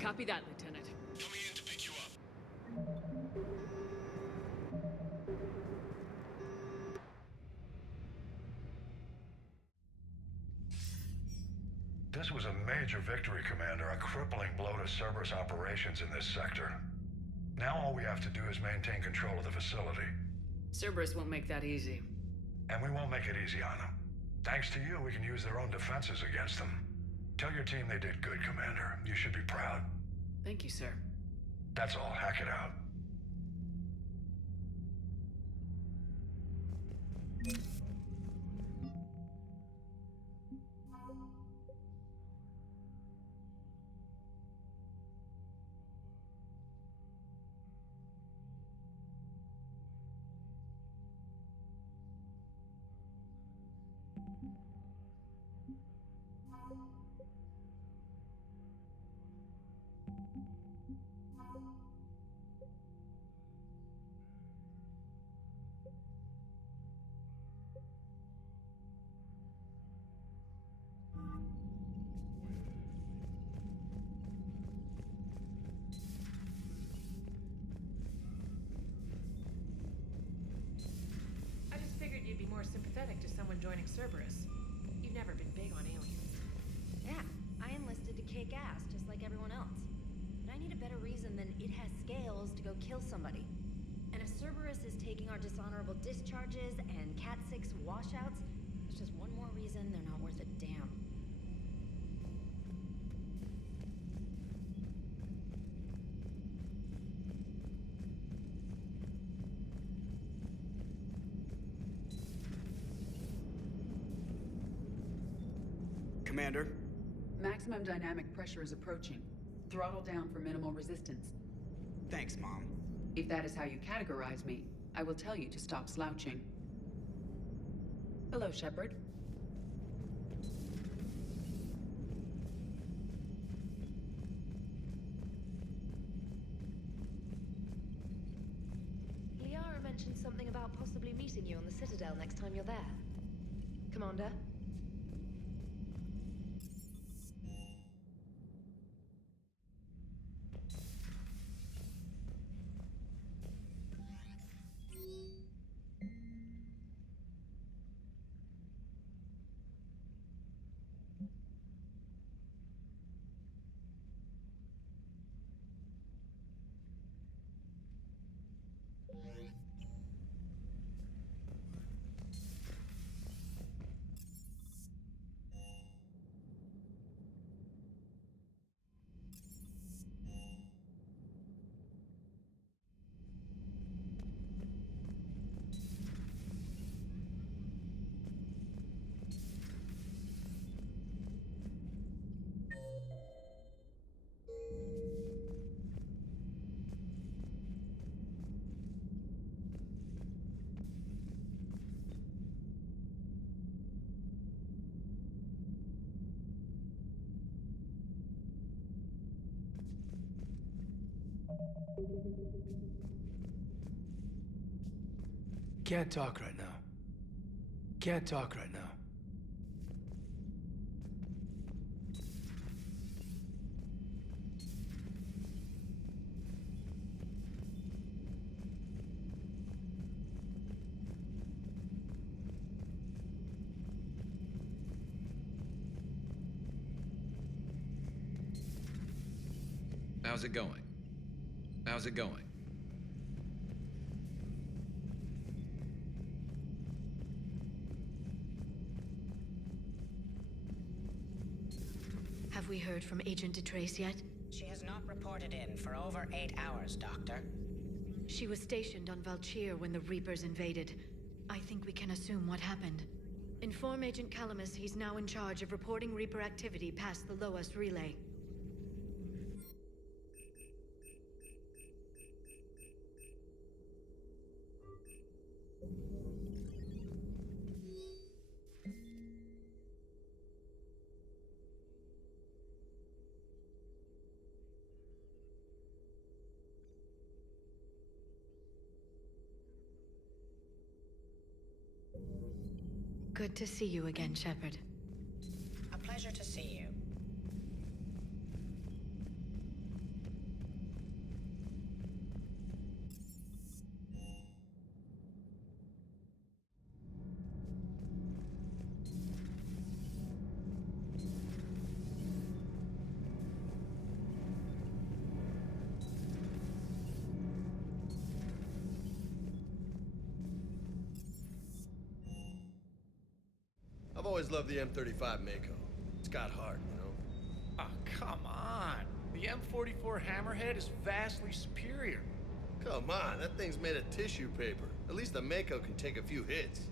Copy that, Lieutenant. Coming in to pick you up. This was a major victory, Commander. A crippling blow to Cerberus operations in this sector. Now all we have to do is maintain control of the facility. Cerberus won't make that easy. And we won't make it easy on them. Thanks to you, we can use their own defenses against them. Tell your team they did good, Commander. You should be proud. Thank you, sir. That's all. Hack it out. You'd be more sympathetic to someone joining Cerberus. You've never been big on aliens. Yeah, I enlisted to kick ass, just like everyone else. But I need a better reason than it has scales to go kill somebody. And if Cerberus is taking our dishonorable discharges and Cat-6 washouts, it's just one more reason they're not worth a damn. Commander? Maximum dynamic pressure is approaching. Throttle down for minimal resistance. Thanks, Mom. If that is how you categorize me, I will tell you to stop slouching. Hello, Shepard. Liara mentioned something about possibly meeting you on the Citadel next time you're there. Commander? Can't talk right now. Can't talk right now. How's it going? How's it going? Have we heard from Agent DeTrace yet? She has not reported in for over 8 hours, Doctor. She was stationed on Valchir when the Reapers invaded. I think we can assume what happened. Inform Agent Calamus he's now in charge of reporting Reaper activity past the Loas relay. Good to see you again, Shepard. A pleasure to see you. I've always loved the M35 Mako. It's got heart, you know? Oh, come on. The M44 Hammerhead is vastly superior. Come on, that thing's made of tissue paper. At least the Mako can take a few hits.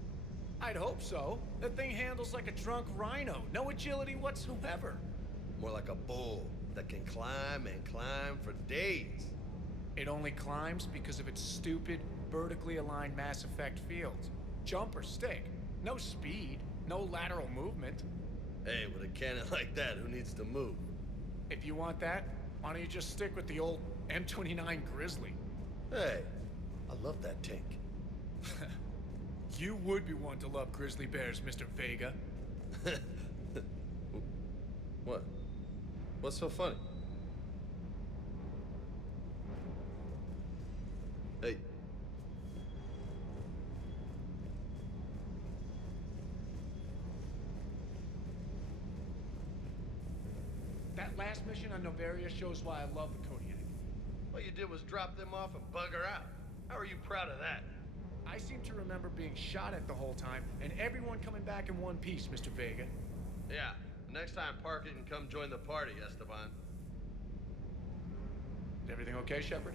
I'd hope so. That thing handles like a drunk rhino. No agility whatsoever. More like a bull that can climb and climb for days. It only climbs because of its stupid, vertically aligned Mass Effect fields. Jump or stick. No speed. No lateral movement. Hey, with a cannon like that, who needs to move? If you want that, why don't you just stick with the old M29 Grizzly? Hey, I love that tank. You would be one to love grizzly bears, Mr. Vega. What? What's so funny? Hey. That last mission on Noveria shows why I love the Kodiak. All you did was drop them off and bugger out. How are you proud of that? I seem to remember being shot at the whole time, and everyone coming back in one piece, Mr. Vega. Yeah, next time park it and come join the party, Esteban. Is everything okay, Shepard?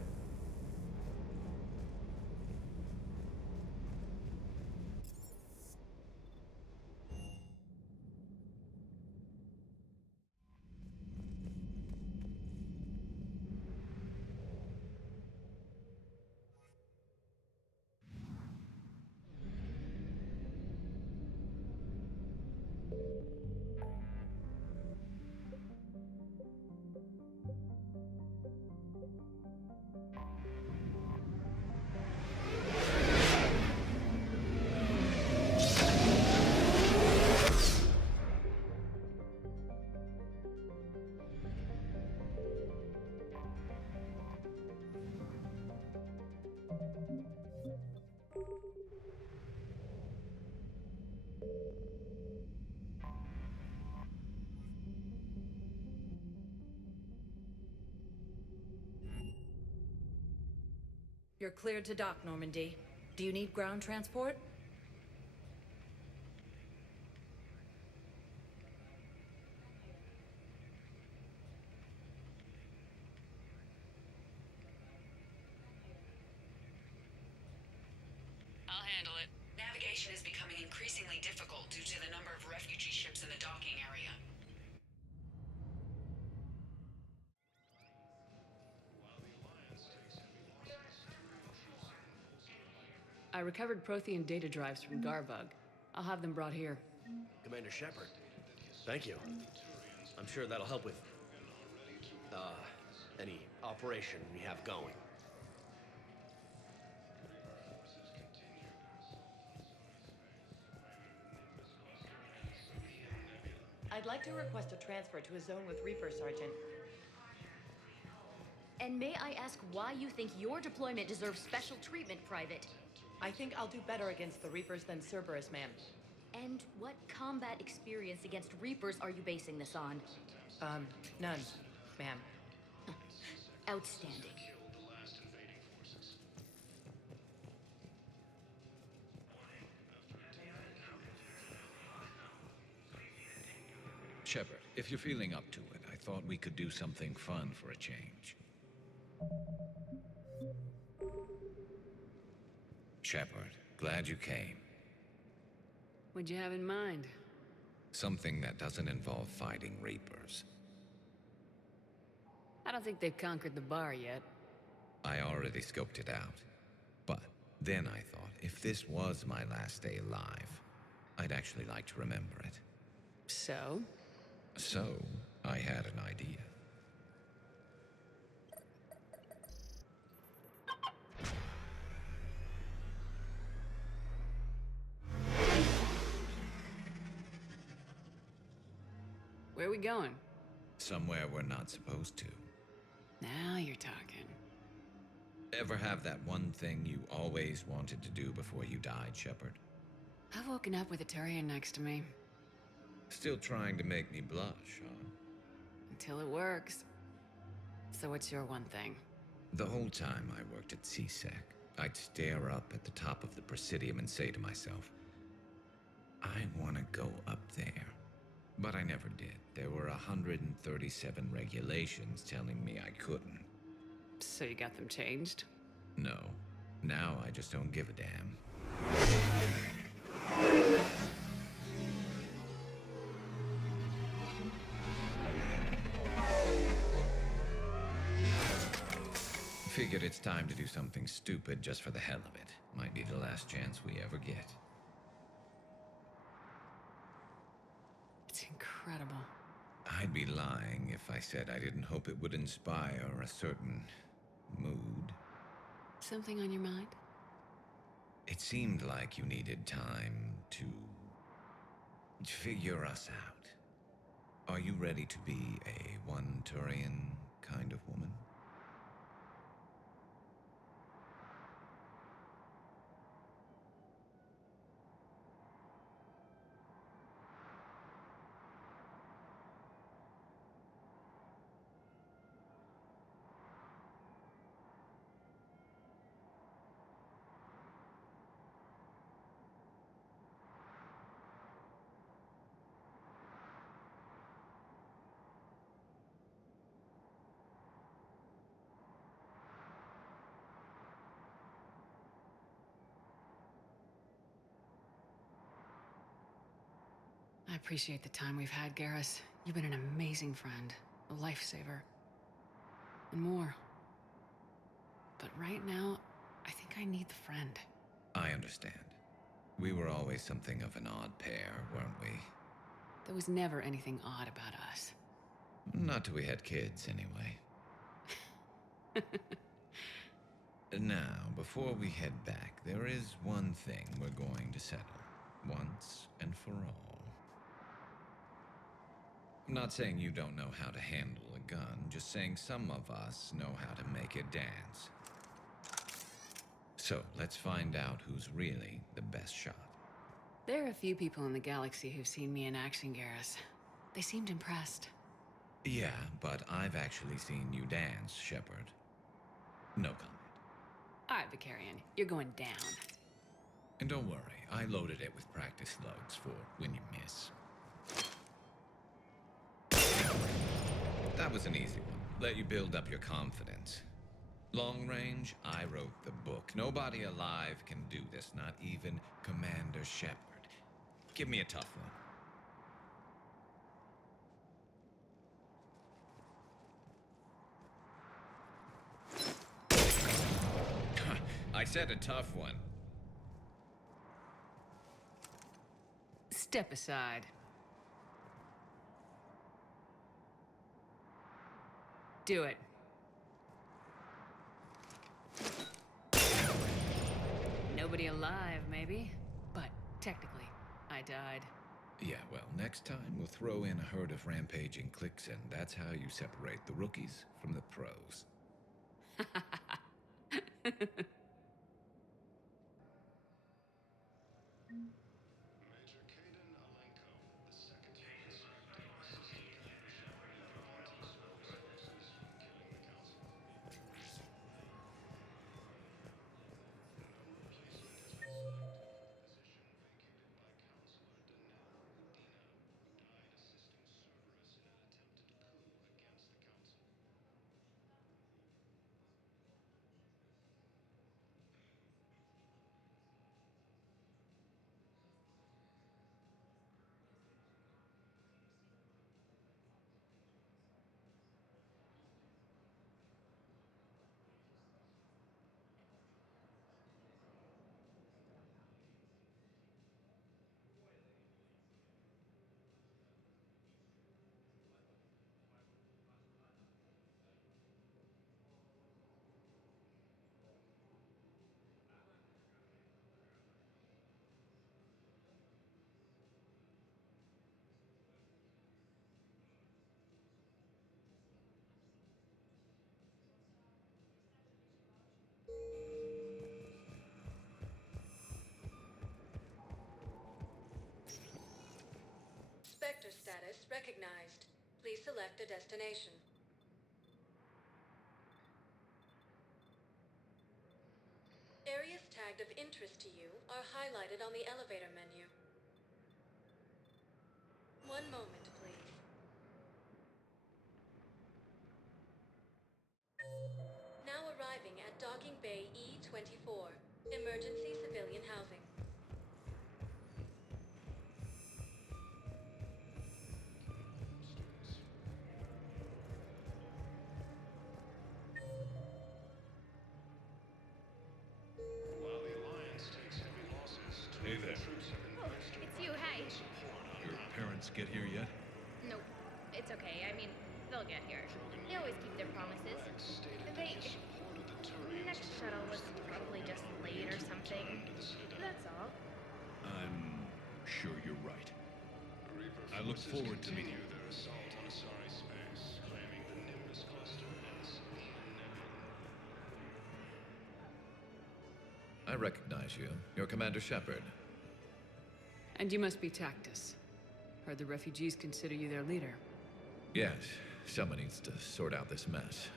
You're cleared to dock, Normandy. Do you need ground transport? I'll handle it. Navigation is becoming increasingly difficult due to the number of refugee ships in the docking area. I recovered Prothean data drives from Garbug. I'll have them brought here. Commander Shepard, thank you. I'm sure that'll help with, any operation we have going. I'd like to request a transfer to a zone with Reaper, Sergeant. And may I ask why you think your deployment deserves special treatment, Private? I think I'll do better against the Reapers than Cerberus, ma'am. And what combat experience against Reapers are you basing this on? None, ma'am. Outstanding. Shepard, if you're feeling up to it, I thought we could do something fun for a change. Shepard, glad you came. What'd you have in mind? Something that doesn't involve fighting Reapers. I don't think they've conquered the bar yet. I already scoped it out. But then I thought, if this was my last day alive, I'd actually like to remember it. So? So, I had an idea. Where are we going? Somewhere we're not supposed to. Now you're talking. Ever have that one thing you always wanted to do before you died, Shepard? I've woken up with a Turian next to me. Still trying to make me blush, huh? Until it works. So what's your one thing? The whole time I worked at CSEC, I'd stare up at the top of the Presidium and say to myself, I want to go up there. But I never did. There were 137 regulations telling me I couldn't. So you got them changed? No. Now I just don't give a damn. Figured it's time to do something stupid just for the hell of it. Might be the last chance we ever get. It's incredible. I'd be lying if I said I didn't hope it would inspire a certain mood. Something on your mind? It seemed like you needed time to figure us out. Are you ready to be a one-Turian kind of woman? I appreciate the time we've had, Garrus. You've been an amazing friend, a lifesaver, and more. But right now, I think I need the friend. I understand. We were always something of an odd pair, weren't we? There was never anything odd about us. Not till we had kids, anyway. Now, before we head back, there is one thing we're going to settle, once and for all. I'm not saying you don't know how to handle a gun, just saying some of us know how to make it dance. So, let's find out who's really the best shot. There are a few people in the galaxy who've seen me in action, Garrus. They seemed impressed. Yeah, but I've actually seen you dance, Shepard. No comment. All right, Vicarian, you're going down. And don't worry, I loaded it with practice slugs for when you miss. That was an easy one. Let you build up your confidence. Long range, I wrote the book. Nobody alive can do this, not even Commander Shepard. Give me a tough one. I said a tough one. Step aside. Do it. Nobody alive, maybe? But technically, I died. Yeah, well, next time we'll throw in a herd of rampaging cliques, and that's how you separate the rookies from the pros. Spectre status recognized. Please select a destination. Areas tagged of interest to you are highlighted on the elevator menu. One moment, please. Now arriving at Docking Bay E-24, emergency civilian housing. Hey there. Oh, it's you, hey. Your parents get here yet? Nope, it's okay. I mean, they'll get here. They always keep their promises. The next shuttle was probably just late or something. That's all. I'm sure you're right. I look forward to meeting you. Their assault on Asari space, claiming the Nimbus cluster as the inevitable. I recognize you. You're Commander Shepard. And you must be Tactus. Heard the refugees consider you their leader. Yes, someone needs to sort out this mess.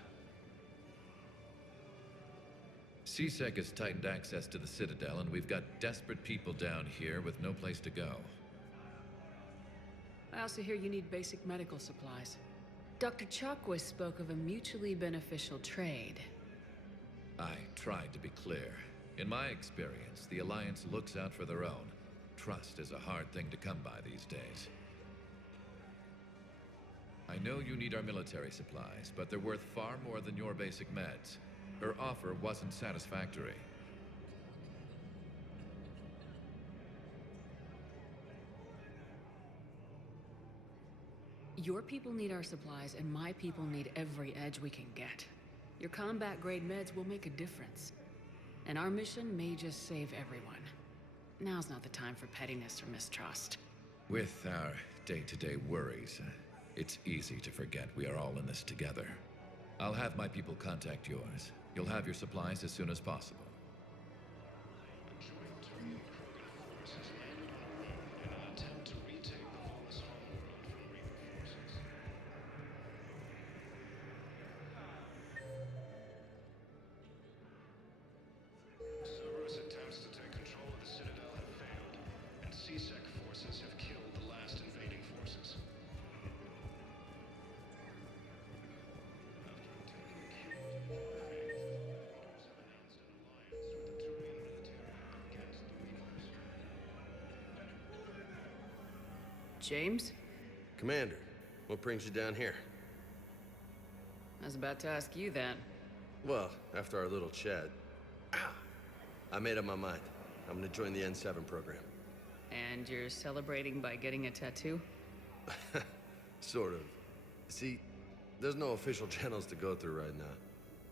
CSEC has tightened access to the Citadel, and we've got desperate people down here with no place to go. I also hear you need basic medical supplies. Dr. Chakwas spoke of a mutually beneficial trade. I tried to be clear. In my experience, the Alliance looks out for their own. Trust is a hard thing to come by these days. I know you need our military supplies, but they're worth far more than your basic meds. Her offer wasn't satisfactory. Your people need our supplies, and my people need every edge we can get. Your combat-grade meds will make a difference. And our mission may just save everyone. Now's not the time for pettiness or mistrust. With our day-to-day worries, it's easy to forget we are all in this together. I'll have my people contact yours. You'll have your supplies as soon as possible. Cerberus attempts to take control of the Citadel have failed, and CSEC forces have killed the last invading forces. James? Commander, what brings you down here? I was about to ask you that. Well, after our little chat, I made up my mind. I'm gonna join the N7 program. And you're celebrating by getting a tattoo? Sort of. See, there's no official channels to go through right now.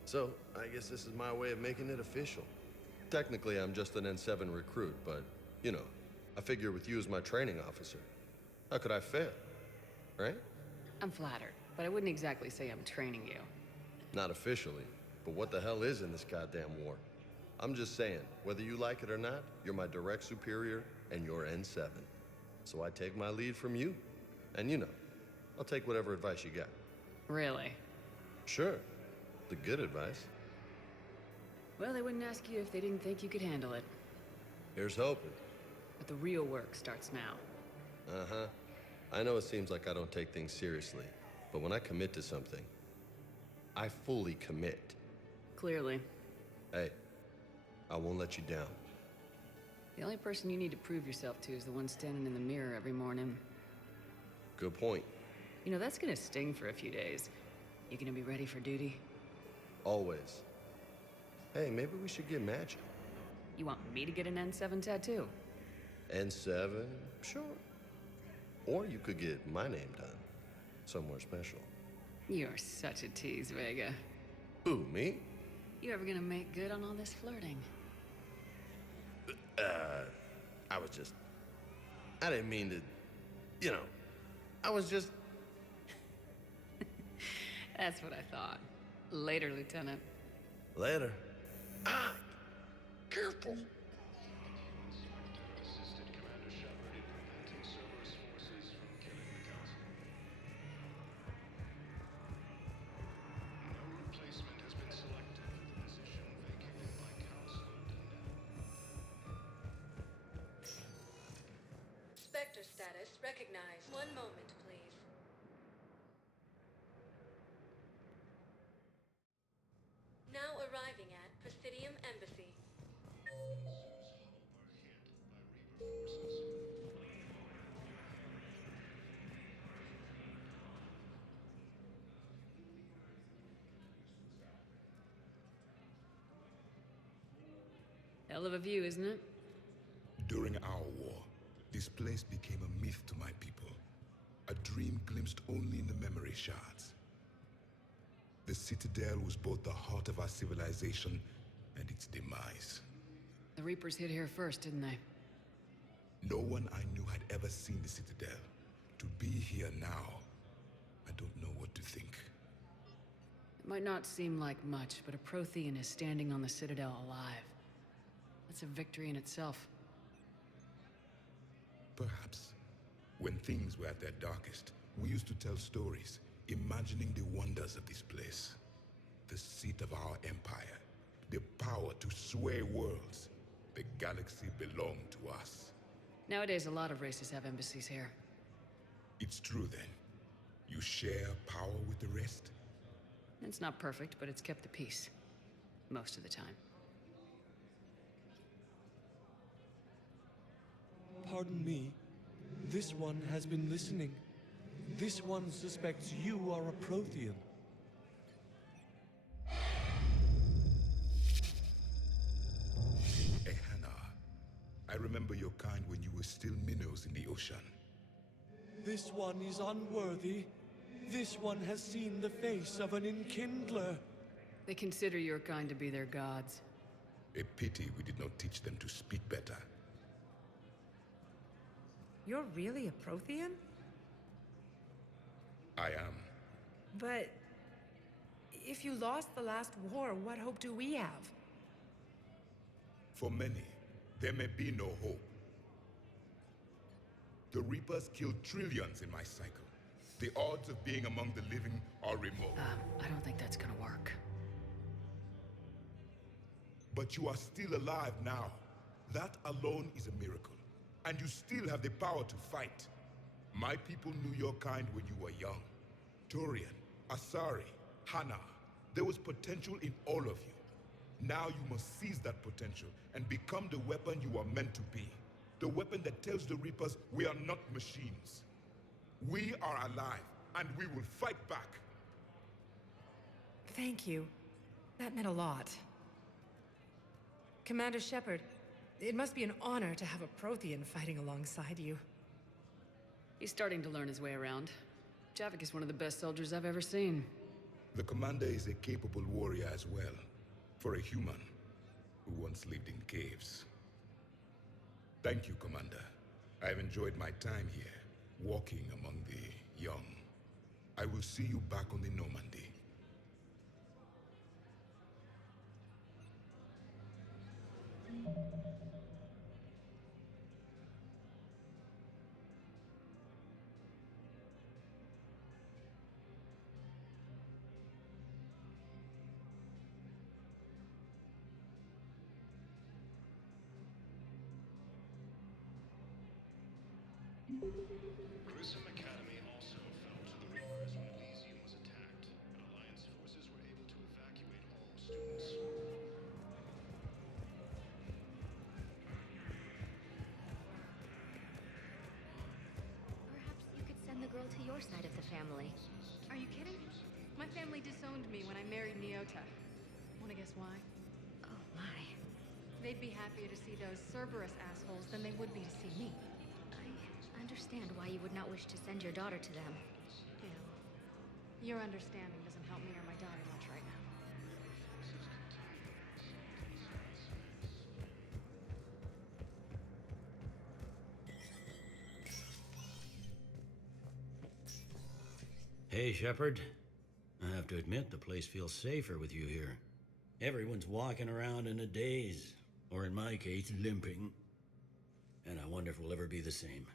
So, I guess this is my way of making it official. Technically, I'm just an N7 recruit, but, you know, I figure with you as my training officer, How could I fail? Right? I'm flattered, but I wouldn't exactly say I'm training you. Not officially, but what the hell is in this goddamn war? I'm just saying, whether you like it or not, you're my direct superior and you're N7. So I take my lead from you, and you know, I'll take whatever advice you got. Really? Sure. The good advice. Well, they wouldn't ask you if they didn't think you could handle it. Here's hoping. But the real work starts now. Uh-huh. I know it seems like I don't take things seriously, but when I commit to something, I fully commit. Clearly. Hey, I won't let you down. The only person you need to prove yourself to is the one standing in the mirror every morning. Good point. You know, that's gonna sting for a few days. You gonna be ready for duty? Always. Hey, maybe we should get matching. You want me to get an N7 tattoo? N7? Sure. Or you could get my name done. Somewhere special. You're such a tease, Vega. Who, me? You ever gonna make good on all this flirting? I didn't mean to, you know, I was just... That's what I thought. Later, Lieutenant. Later. Ah! Careful. Spectre status recognized. One moment, please. Now arriving at Presidium Embassy. Hell of a view, isn't it? During our war, this place became a myth to my people. A dream glimpsed only in the memory shards. The Citadel was both the heart of our civilization and its demise. The Reapers hit here first, didn't they? No one I knew had ever seen the Citadel. To be here now, I don't know what to think. It might not seem like much, but a Prothean is standing on the Citadel alive. That's a victory in itself. Perhaps. When things were at their darkest, we used to tell stories, imagining the wonders of this place. The seat of our empire. The power to sway worlds. The galaxy belonged to us. Nowadays, a lot of races have embassies here. It's true then. You share power with the rest? It's not perfect, but it's kept the peace. Most of the time. Pardon me. This one has been listening. This one suspects you are a Prothean. Ehana, I remember your kind when you were still minnows in the ocean. This one is unworthy. This one has seen the face of an enkindler. They consider your kind to be their gods. A pity we did not teach them to speak better. You're really a Prothean? I am. But if you lost the last war, what hope do we have? For many, there may be no hope. The Reapers killed trillions in my cycle. The odds of being among the living are remote. I don't think that's gonna work. But you are still alive now. That alone is a miracle. And you still have the power to fight. My people knew your kind when you were young. Turian, Asari, Hana. There was potential in all of you. Now you must seize that potential and become the weapon you are meant to be. The weapon that tells the Reapers we are not machines. We are alive, and we will fight back. Thank you. That meant a lot. Commander Shepard, it must be an honor to have a Prothean fighting alongside you. He's starting to learn his way around. Javik is one of the best soldiers I've ever seen. The commander is a capable warrior as well, for a human who once lived in caves. Thank you, Commander. I have enjoyed my time here. walking among the young. I will see you back on the Normandy. Grissom Academy also fell to the Reapers when Elysium was attacked, but Alliance forces were able to evacuate all students. Perhaps you could send the girl to your side of the family. Are you kidding? My family disowned me when I married Nyota. Wanna guess why? Oh my. They'd be happier to see those Cerberus assholes than they would be to see me. I understand why you would not wish to send your daughter to them. Yeah. Your understanding doesn't help me or my daughter much right now. Hey, Shepard. I have to admit, the place feels safer with you here. Everyone's walking around in a daze, or in my case, limping. And I wonder if we'll ever be the same.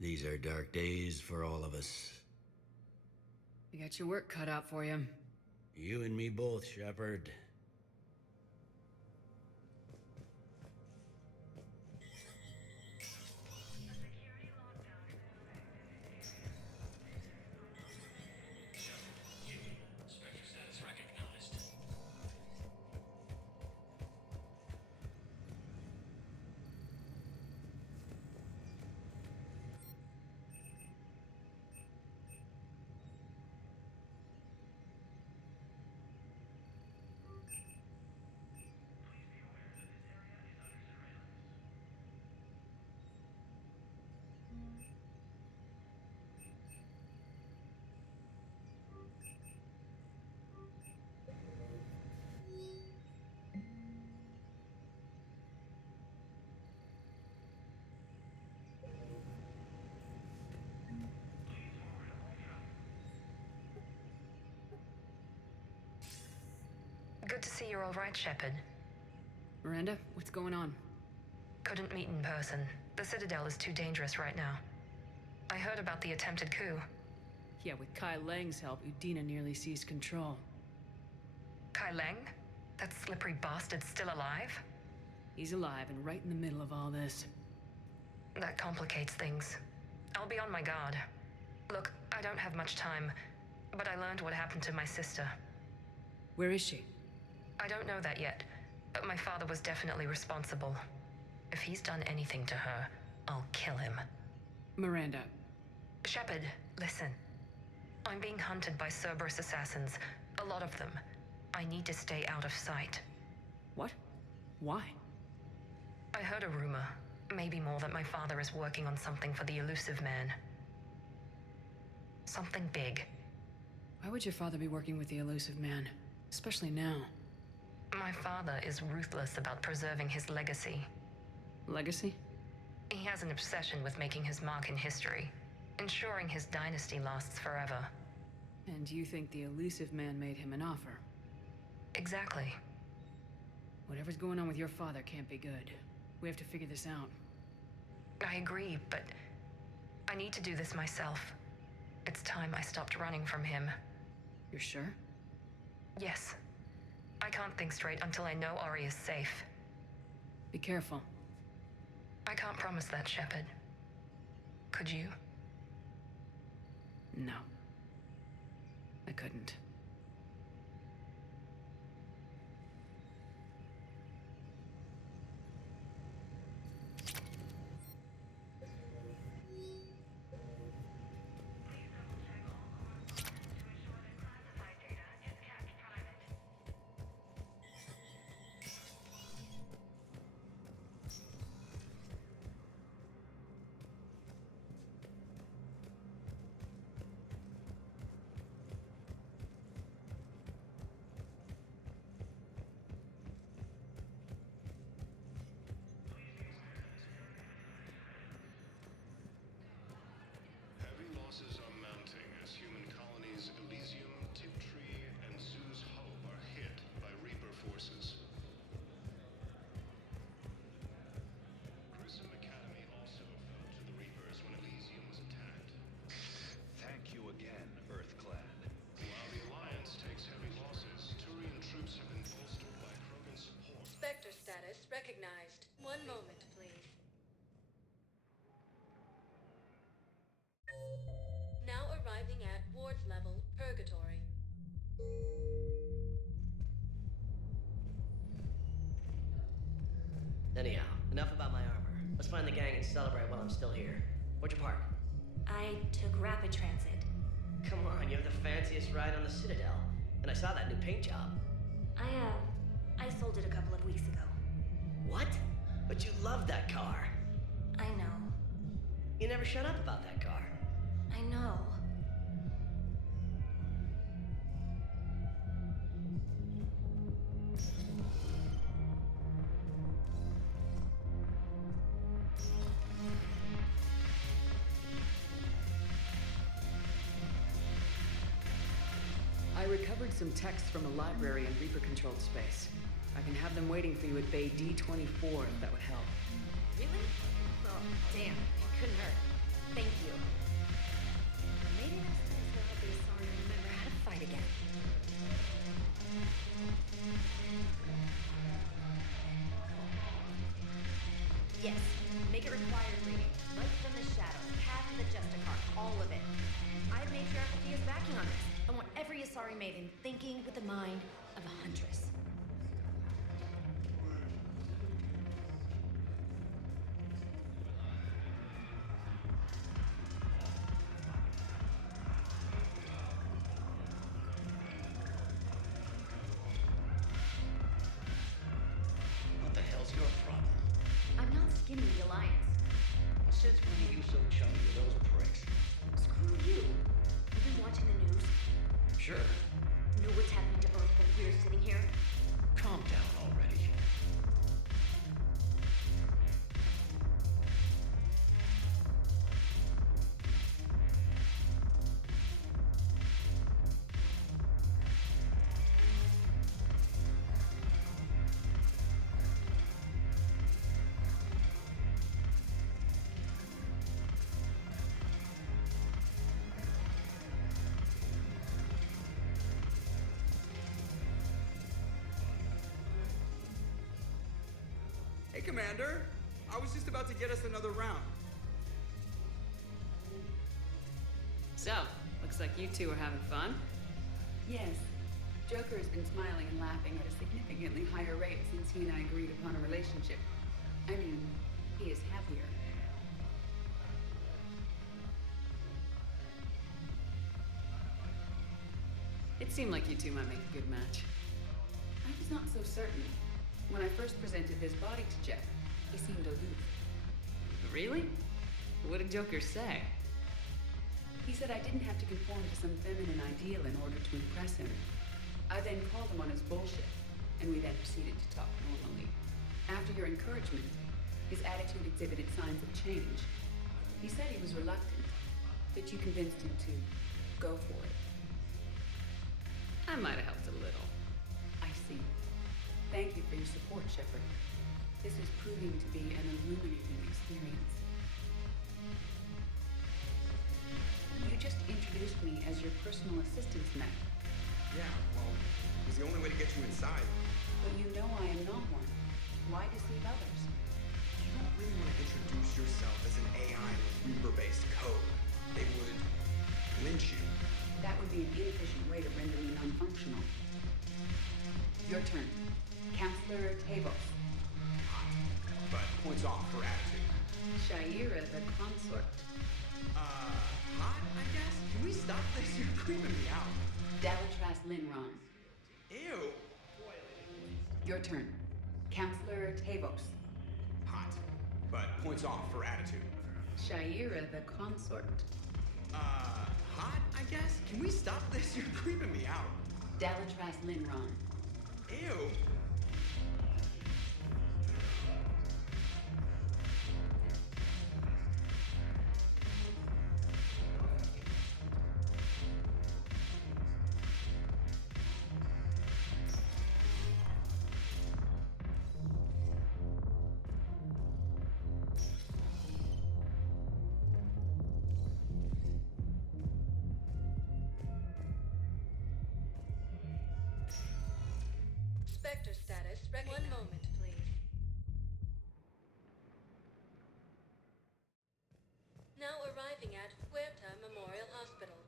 These are dark days for all of us. You got your work cut out for you. You and me both, Shepard. Good to see you're all right, Shepard. Miranda, what's going on? Couldn't meet in person. The Citadel is too dangerous right now. I heard about the attempted coup. Yeah, with Kai Lang's help, Udina nearly seized control. Kai Lang? That slippery bastard's still alive? He's alive and right in the middle of all this. That complicates things. I'll be on my guard. Look, I don't have much time, but I learned what happened to my sister. Where is she? I don't know that yet, but my father was definitely responsible. If he's done anything to her, I'll kill him. Miranda. Shepard, listen. I'm being hunted by Cerberus assassins. A lot of them. I need to stay out of sight. What? Why? I heard a rumor, maybe more, that my father is working on something for the Elusive Man. Something big. Why would your father be working with the Elusive Man? Especially now. My father is ruthless about preserving his legacy. Legacy? He has an obsession with making his mark in history, ensuring his dynasty lasts forever. And you think the Elusive Man made him an offer? Exactly. Whatever's going on with your father can't be good. We have to figure this out. I agree, but I need to do this myself. It's time I stopped running from him. You're sure? Yes. I can't think straight until I know Ori is safe. Be careful. I can't promise that, Shepard. Could you? No. I couldn't. find the gang and celebrate while I'm still here. Where'd you park? I took rapid transit. Come on, you have the fanciest ride on the Citadel. And I saw that new paint job. I sold it a couple of weeks ago. What? But you love that car. I know. You never shut up about that car. I know. I recovered some texts from a library in Reaper-controlled space. I can have them waiting for you at Bay D-24 if that would help. Really? Oh, damn. It couldn't hurt. Thank you. Maybe this place will help the Asari remember how to fight again. Yes. Make it required reading. Light from the shadows. Path of the Justicar. All of it. I've made sure Apathy is backing on this. I want every Asari maiden thinking with the mind of a huntress. What the hell's your problem? I'm not skinning the Alliance. Since when are you so chummy with those pricks? Screw you. You've been watching the news? Sure. Know what's happening to Earth while we're sitting here? Calm down already. Hey, Commander. I was just about to get us another round. So, looks like you two are having fun. Yes. Joker has been smiling and laughing at a significantly higher rate since he and I agreed upon a relationship. I mean, he is happier. It seemed like you two might make a good match. I was not so certain. When I first presented this body to Jeff, he seemed aloof. Really? What did Joker say? He said I didn't have to conform to some feminine ideal in order to impress him. I then called him on his bullshit, and we then proceeded to talk normally. After your encouragement, his attitude exhibited signs of change. He said he was reluctant, but you convinced him to go for it. I might have helped a little. I see. Thank you for your support, Shepard. This is proving to be an illuminating experience. You just introduced me as your personal assistant, Matt. Yeah, well, it was the only way to get you inside. But you know I am not one. Why deceive others? You don't really want to introduce yourself as an AI with Reaper-based code. They would lynch you. That would be an inefficient way to render me non-functional. Your turn. Counselor Tavos. Hot, but points off for attitude. Shaira the consort. Hot, I guess? Can we stop this? You're creeping me out. Dalatras Linron. Ew. Your turn. Counselor Tavos. Hot, but points off for attitude. Shaira the consort. Hot, I guess? Can we stop this? You're creeping me out. Dalatras Linron. Ew. Spectre status. One moment, please. Now arriving at Huerta Memorial Hospital.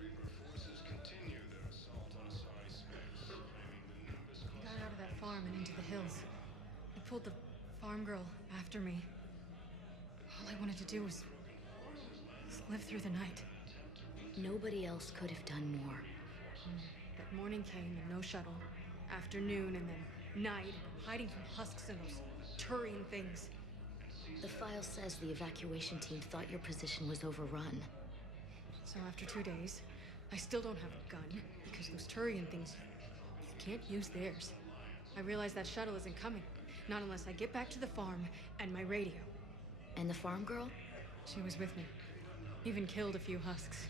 Reaper forces continue their assault hills. I pulled the farm girl after me. All I wanted to do was live through the night. Nobody else could have done more. But morning came and no shuttle. Afternoon and then night, hiding from husks and those Turian things. The file says the evacuation team thought your position was overrun. So after 2 days, I still don't have a gun, because those Turian things, you can't use theirs. I realize that shuttle isn't coming, not unless I get back to the farm and my radio. And the farm girl? She was with me. Even killed a few husks.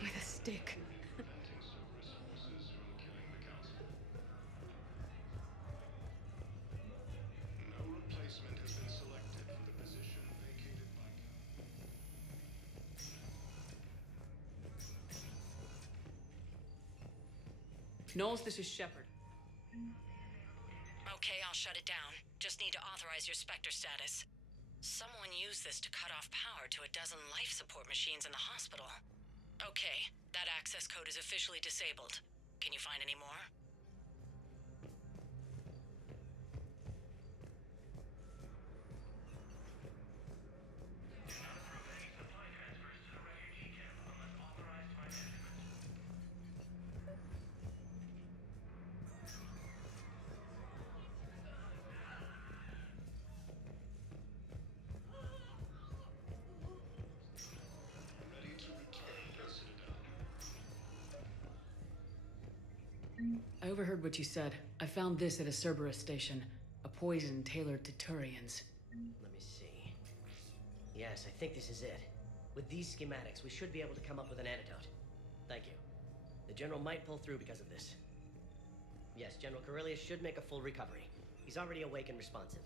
With a stick. Knowles, this is Shepard. Okay, I'll shut it down. Just need to authorize your Spectre status. Someone used this to cut off power to a dozen life support machines in the hospital. Okay, that access code is officially disabled. Can you find any more? I overheard what you said. I found this at a Cerberus station. A poison tailored to Turians. Let me see. Yes, I think this is it. With these schematics, we should be able to come up with an antidote. Thank you. The General might pull through because of this. Yes, General Corellius should make a full recovery. He's already awake and responsive.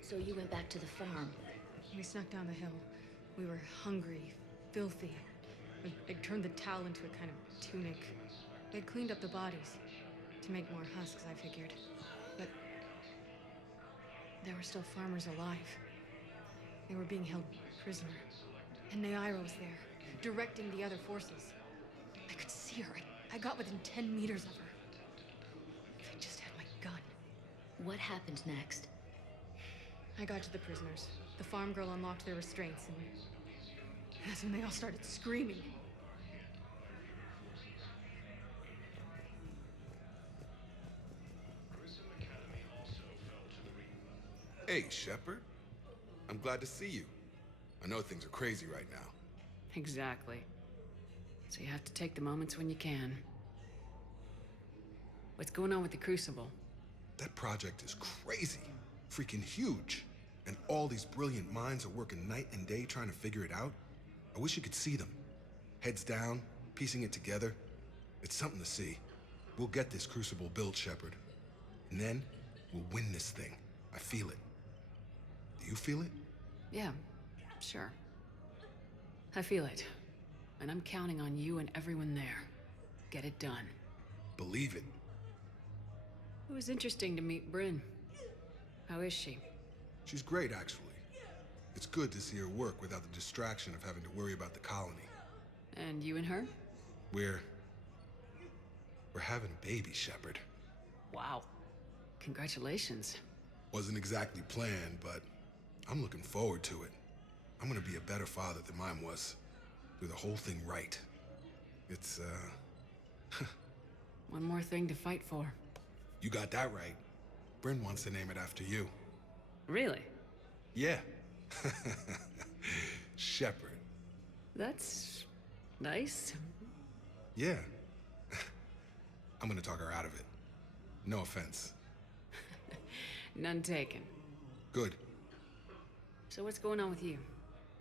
So you went back to the farm. We snuck down the hill. We were hungry, filthy. I'd turned the towel into a kind of tunic. They'd cleaned up the bodies to make more husks, I figured. But there were still farmers alive. They were being held prisoner. And Naira was there, directing the other forces. I could see her. I got within 10 meters of her. If I just had my gun. What happened next? I got to the prisoners. The farm girl unlocked their restraints, and that's when they all started screaming. Hey, Shepard. I'm glad to see you. I know things are crazy right now. Exactly. So you have to take the moments when you can. What's going on with the Crucible? That project is crazy. Freaking huge. And all these brilliant minds are working night and day trying to figure it out. I wish you could see them. Heads down, piecing it together. It's something to see. We'll get this Crucible built, Shepard. And then, we'll win this thing. I feel it. Do you feel it? Yeah, sure. I feel it. And I'm counting on you and everyone there. Get it done. Believe it. It was interesting to meet Bryn. How is she? She's great, actually. It's good to see her work without the distraction of having to worry about the colony. And you and her? We're having a baby, Shepard. Wow. Congratulations. Wasn't exactly planned, but I'm looking forward to it. I'm gonna be a better father than mine was. Do the whole thing right. It's, One more thing to fight for. You got that right. Bryn wants to name it after you. Really? Yeah. Shepard. That's nice. Yeah. I'm gonna talk her out of it. No offense. None taken. Good. So what's going on with you?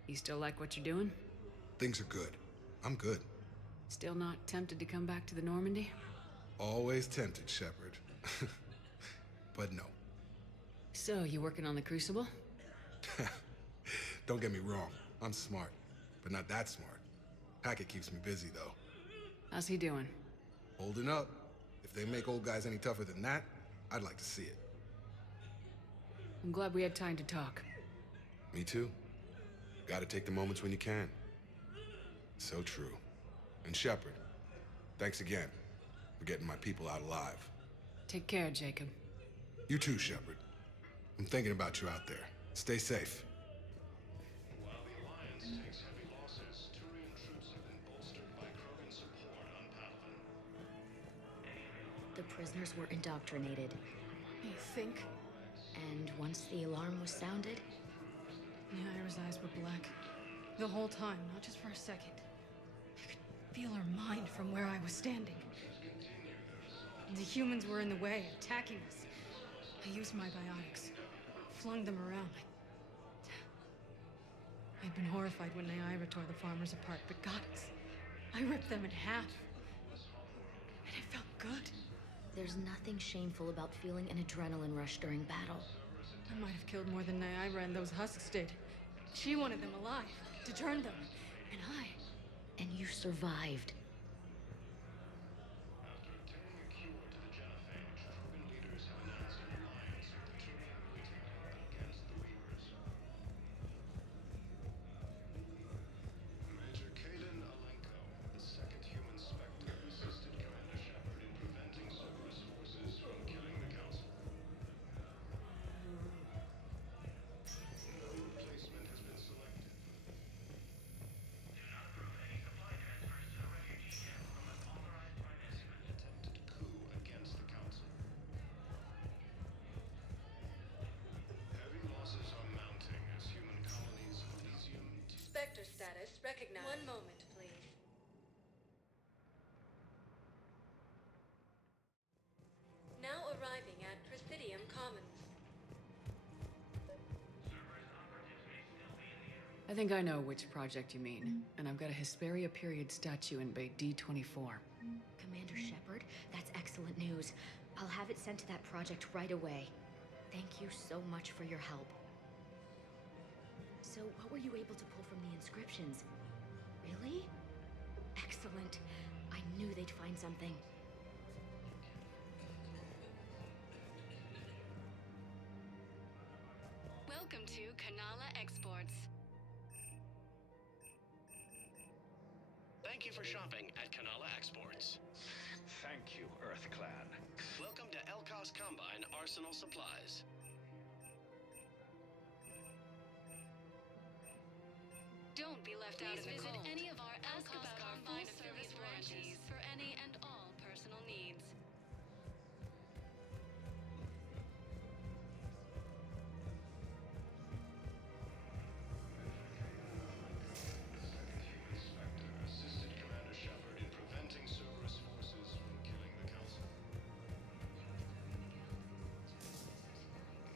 You still like what you're doing? Things are good. I'm good. Still not tempted to come back to the Normandy? Always tempted, Shepard. But no. So, you working on the Crucible? Don't get me wrong, I'm smart, but not that smart. Hackett keeps me busy, though. How's he doing? Holding up. If they make old guys any tougher than that, I'd like to see it. I'm glad we had time to talk. Me too. Gotta take the moments when you can. So true. And Shepard, thanks again for getting my people out alive. Take care, Jacob. You too, Shepard. I'm thinking about you out there. Stay safe. While the Alliance takes heavy losses, Turian troops have been bolstered by Krogan support on Palaven. The prisoners were indoctrinated. You think? And once the alarm was sounded, Naira's eyes were black. The whole time, not just for a second. I could feel her mind from where I was standing. The humans were in the way, attacking us. I used my biotics, flung them around. I'd been horrified when Naira tore the farmers apart, but goddess, I ripped them in half. And it felt good. there's nothing shameful about feeling an adrenaline rush during battle. I might have killed more than Naira and those husks did. She wanted them alive, to turn them. And I... And you survived. Major Kaidan Alenko, the second human Spectre, assisted Commander Shepard in preventing Cerberus forces from killing the Council. No replacement has been selected. Do not approve any supply transfers to a refugee camp from an authorized participant. Attempted coup against the Council. Heavy losses are mounting as human colonies of Elysium. Spectre status recognized. One moment, please. Now arriving at Presidium Commons. I think I know which project you mean, and I've got a Hesperia period statue in Bay D-24. Commander Shepard, that's excellent news. I'll have it sent to that project right away. Thank you so much for your help. So, what were you able to pull from the inscriptions? Really? Excellent. I knew they'd find something. Welcome to Kanala Exports. Thank you for shopping at Kanala Exports. Thank you, EarthClan. Welcome to Elkos Combine Arsenal Supplies. Don't be left out in the cold. Visit any of our Elkos Combine affiliate branches for any and all personal needs. Assisted Commander Shepard in preventing Cerberus forces from killing the Council.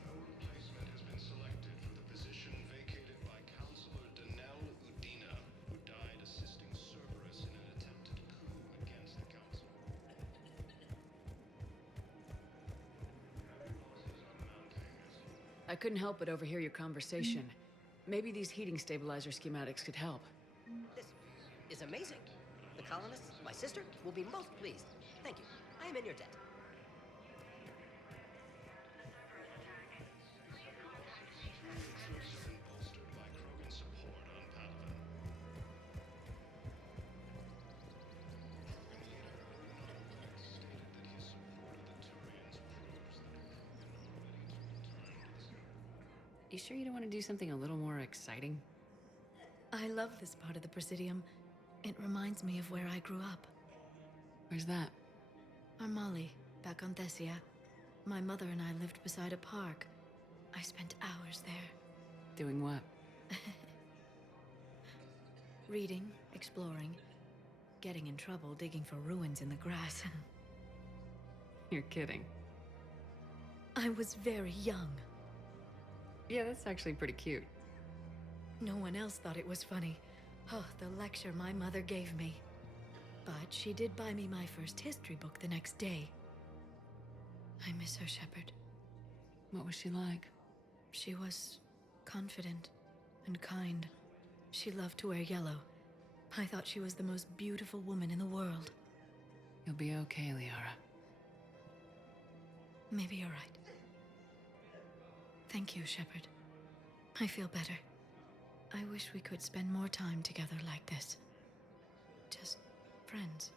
No replacement has been selected for the position vacated by Counselor Danelle Udina, who died assisting Cerberus in an attempted coup against the Council. I couldn't help but overhear your conversation. Maybe these heating stabilizer schematics could help. This is amazing. The colonists, my sister, will be most pleased. Thank you. I am in your debt. Troops have been bolstered by Krogan support on Palaven. Krogan leader Unanovec stated that his support of the Turians proves that Krogan are ready to return to the You sure you don't want to do something a little more exciting? I love this part of the Presidium. It reminds me of where I grew up. Where's that? Armali, back on Thessia. My mother and I lived beside a park. I spent hours there. Doing what? Reading, exploring, getting in trouble digging for ruins in the grass. You're kidding. I was very young. Yeah, that's actually pretty cute. No one else thought it was funny. Oh, the lecture my mother gave me. But she did buy me my first history book the next day. I miss her, Shepard. What was she like? She was confident and kind. She loved to wear yellow. I thought she was the most beautiful woman in the world. You'll be okay, Liara. Maybe you're right. Thank you, Shepard. I feel better. I wish we could spend more time together like this. Just friends.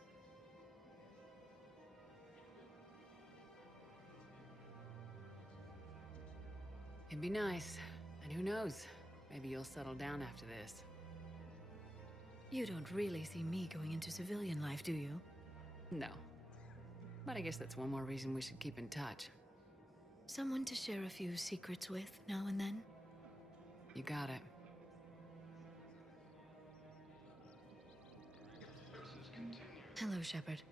It'd be nice. And who knows? Maybe you'll settle down after this. You don't really see me going into civilian life, do you? No. But I guess that's one more reason we should keep in touch. Someone to share a few secrets with now and then? You got it. Hello, Shepard.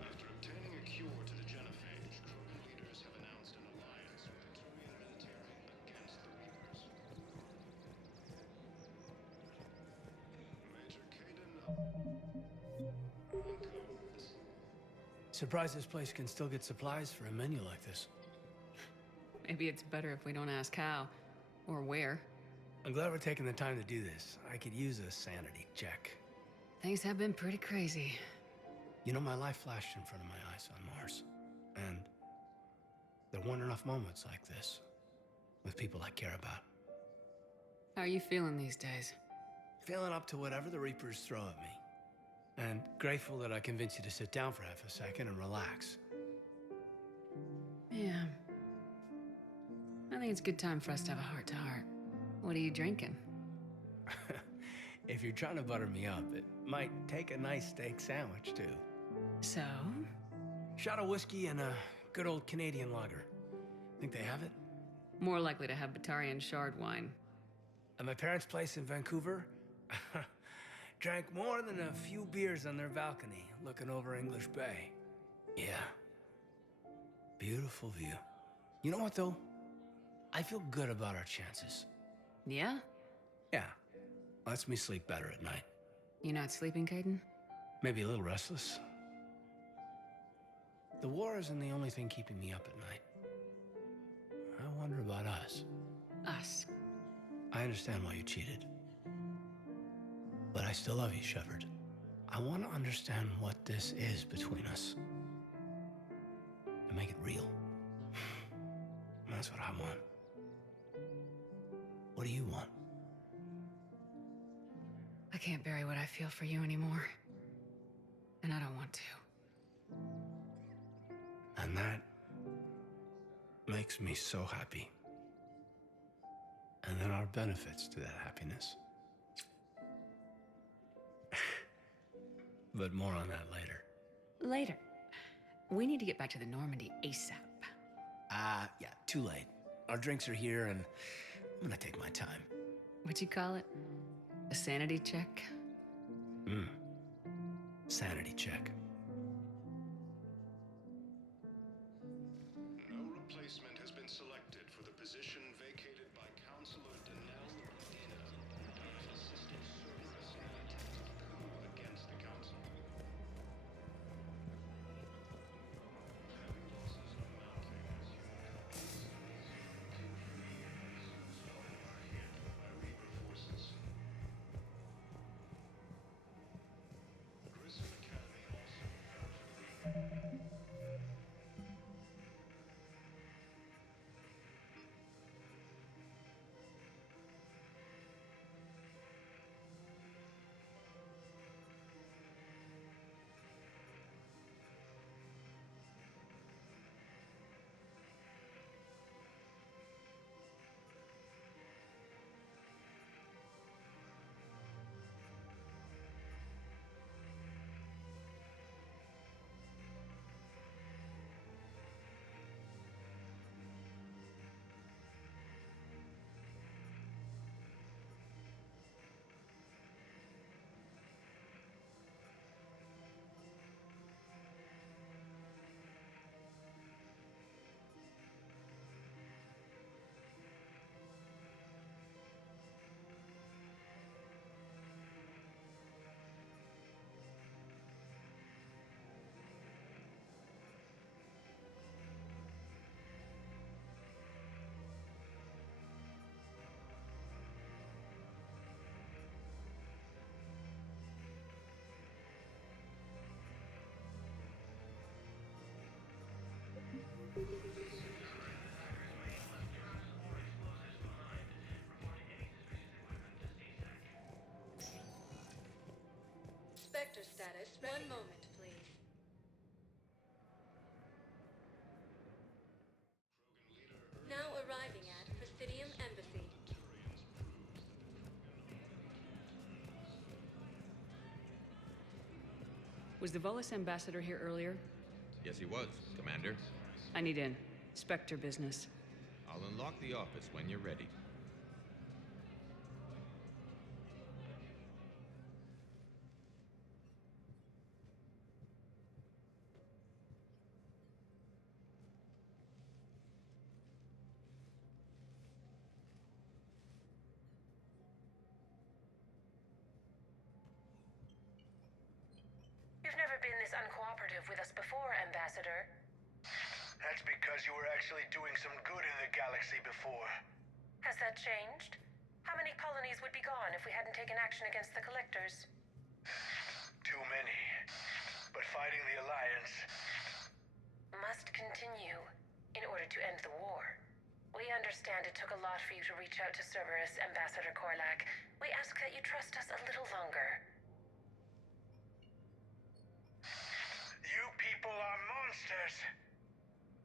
After obtaining a cure to the genophage, Krogan leaders have announced an alliance with the Turian military against the Reapers. Major Caden, Surprised this place can still get supplies for a menu like this. Maybe it's better if we don't ask how. Or where. I'm glad we're taking the time to do this. I could use a sanity check. Things have been pretty crazy. You know, my life flashed in front of my eyes on Mars. And there weren't enough moments like this with people I care about. How are you feeling these days? Feeling up to whatever the Reapers throw at me. And grateful that I convinced you to sit down for half a second and relax. Yeah. I think it's a good time for us to have a heart-to-heart. What are you drinking? If you're trying to butter me up, it might take a nice steak sandwich, too. So? Shot of whiskey and a good old Canadian lager. Think they have it? More likely to have Batarian shard wine. At my parents' place in Vancouver, drank more than a few beers on their balcony, looking over English Bay. Yeah. Beautiful view. You know what, though? I feel good about our chances. Yeah? Yeah. Lets me sleep better at night. You not sleeping, Caden? Maybe a little restless. The war isn't the only thing keeping me up at night. I wonder about us. Us? I understand why you cheated. But I still love you, Shepard. I want to understand what this is between us. To make it real. That's what I want. What do you want? I can't bury what I feel for you anymore. And I don't want to. And that makes me so happy. And there are benefits to that happiness. But more on that later. Later. We need to get back to the Normandy ASAP. Yeah, too late. Our drinks are here, and I'm gonna take my time. What'd you call it? A sanity check? Sanity check. no replacement has been selected for the position vacated by Counselor Danelle Medina, who has assisted Cerberus in an attempted coup against the Council. Heavy losses are mounting as human are hit by Reaper forces. Grissom Academy also fell to the Reaper. Spectre status. One moment, please. Now arriving at Presidium Embassy. Was the Volus ambassador here earlier? Yes, he was, Commander. I need in. Spectre business. I'll unlock the office when you're ready. You've never been this uncooperative with us before, Ambassador. That's because you were actually doing some good in the galaxy before. Has that changed? How many colonies would be gone if we hadn't taken action against the Collectors? Too many. But fighting the Alliance... Must continue in order to end the war. We understand it took a lot for you to reach out to Cerberus, Ambassador Korlak. We ask that you trust us a little longer. You people are monsters!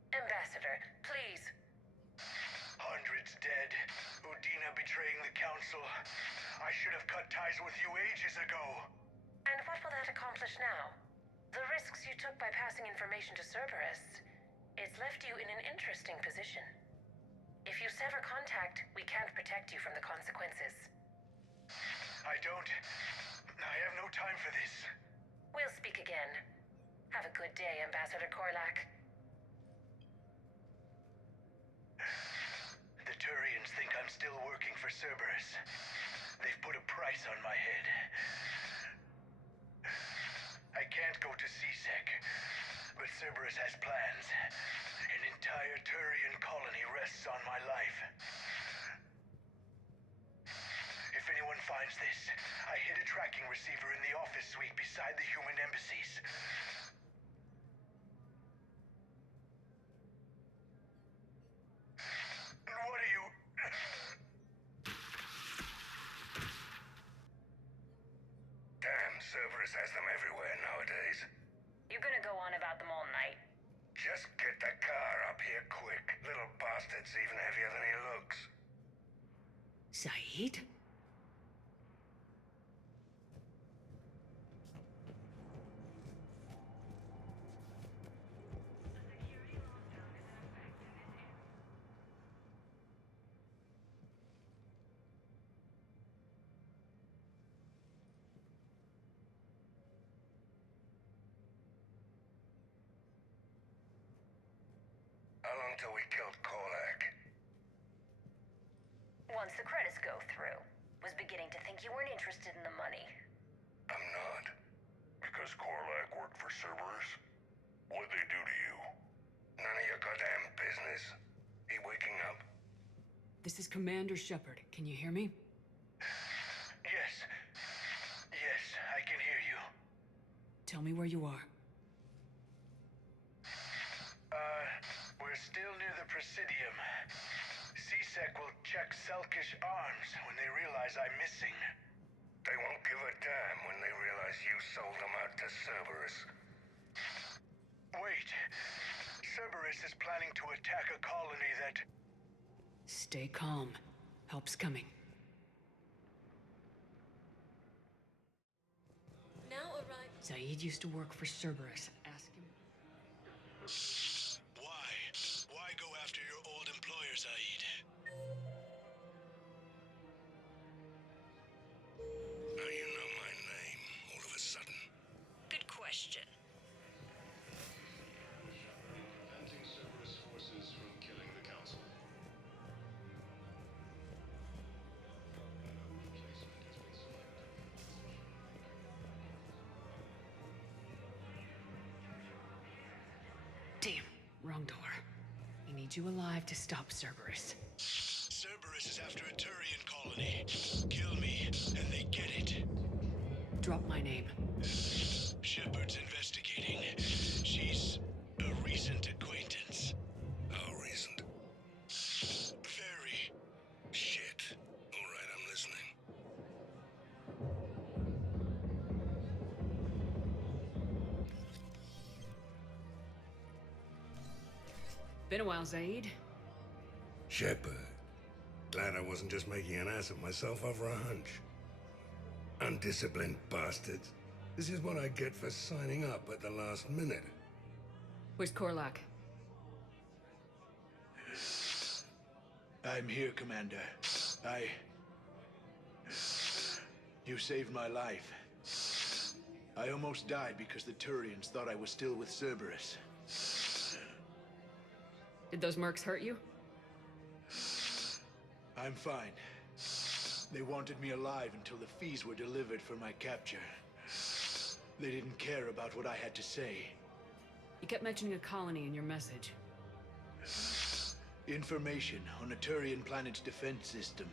Ambassador, please. Hundreds dead. Udina betraying the Council. I should have cut ties with you ages ago. And what will that accomplish now? The risks you took by passing information to Cerberus, it's left you in an interesting position. If you sever contact, we can't protect you from the consequences. I have no time for this. We'll speak again. Have a good day, Ambassador Korlak. The Turians think I'm still working for Cerberus. They've put a price on my head. I can't go to C-Sec, but Cerberus has plans. An entire Turian colony rests on my life. If anyone finds this, I hid a tracking receiver in the office suite beside the human embassies. What are you... Damn, Cerberus has them everywhere nowadays. You're gonna go on about them all night? Just get the car up here quick. Little bastard's even heavier than he looks. Saeed? How long till we killed Korlak? Once the credits go through. Was beginning to think you weren't interested in the money. I'm not. Because Korlak worked for Cerberus? What'd they do to you? None of your goddamn business. He waking up? This is Commander Shepard. Can you hear me? Yes. Yes, I can hear you. Tell me where you are. We're still near the Presidium. C-Sec will check Selkish arms when they realize I'm missing. They won't give a damn when they realize you sold them out to Cerberus. Wait. Cerberus is planning to attack a colony that... Stay calm. Help's coming. Now arrive. Saeed used to work for Cerberus. Ask him. Why? Why go after your old employer, Saeed? Now you know my name, all of a sudden. Good question. Preventing Cerberus forces from killing the Council. Replacement has been selected. Damn, wrong door. He needs you alive to stop Cerberus. Cerberus is after a Turian colony. Kill me, and they get it. Drop my name. Shepard's investigating. She's a recent acquaintance. How recent? Very. Shit. All right, I'm listening. Been a while, Zaid. Shepard. Glad I wasn't just making an ass of myself over a hunch. Undisciplined bastards. This is what I get for signing up at the last minute. Where's Korlak? I'm here, Commander. You saved my life. I almost died because the Turians thought I was still with Cerberus. Did those mercs hurt you? I'm fine. They wanted me alive until the fees were delivered for my capture. They didn't care about what I had to say. You kept mentioning a colony in your message. Information on a Turian planet's defense system.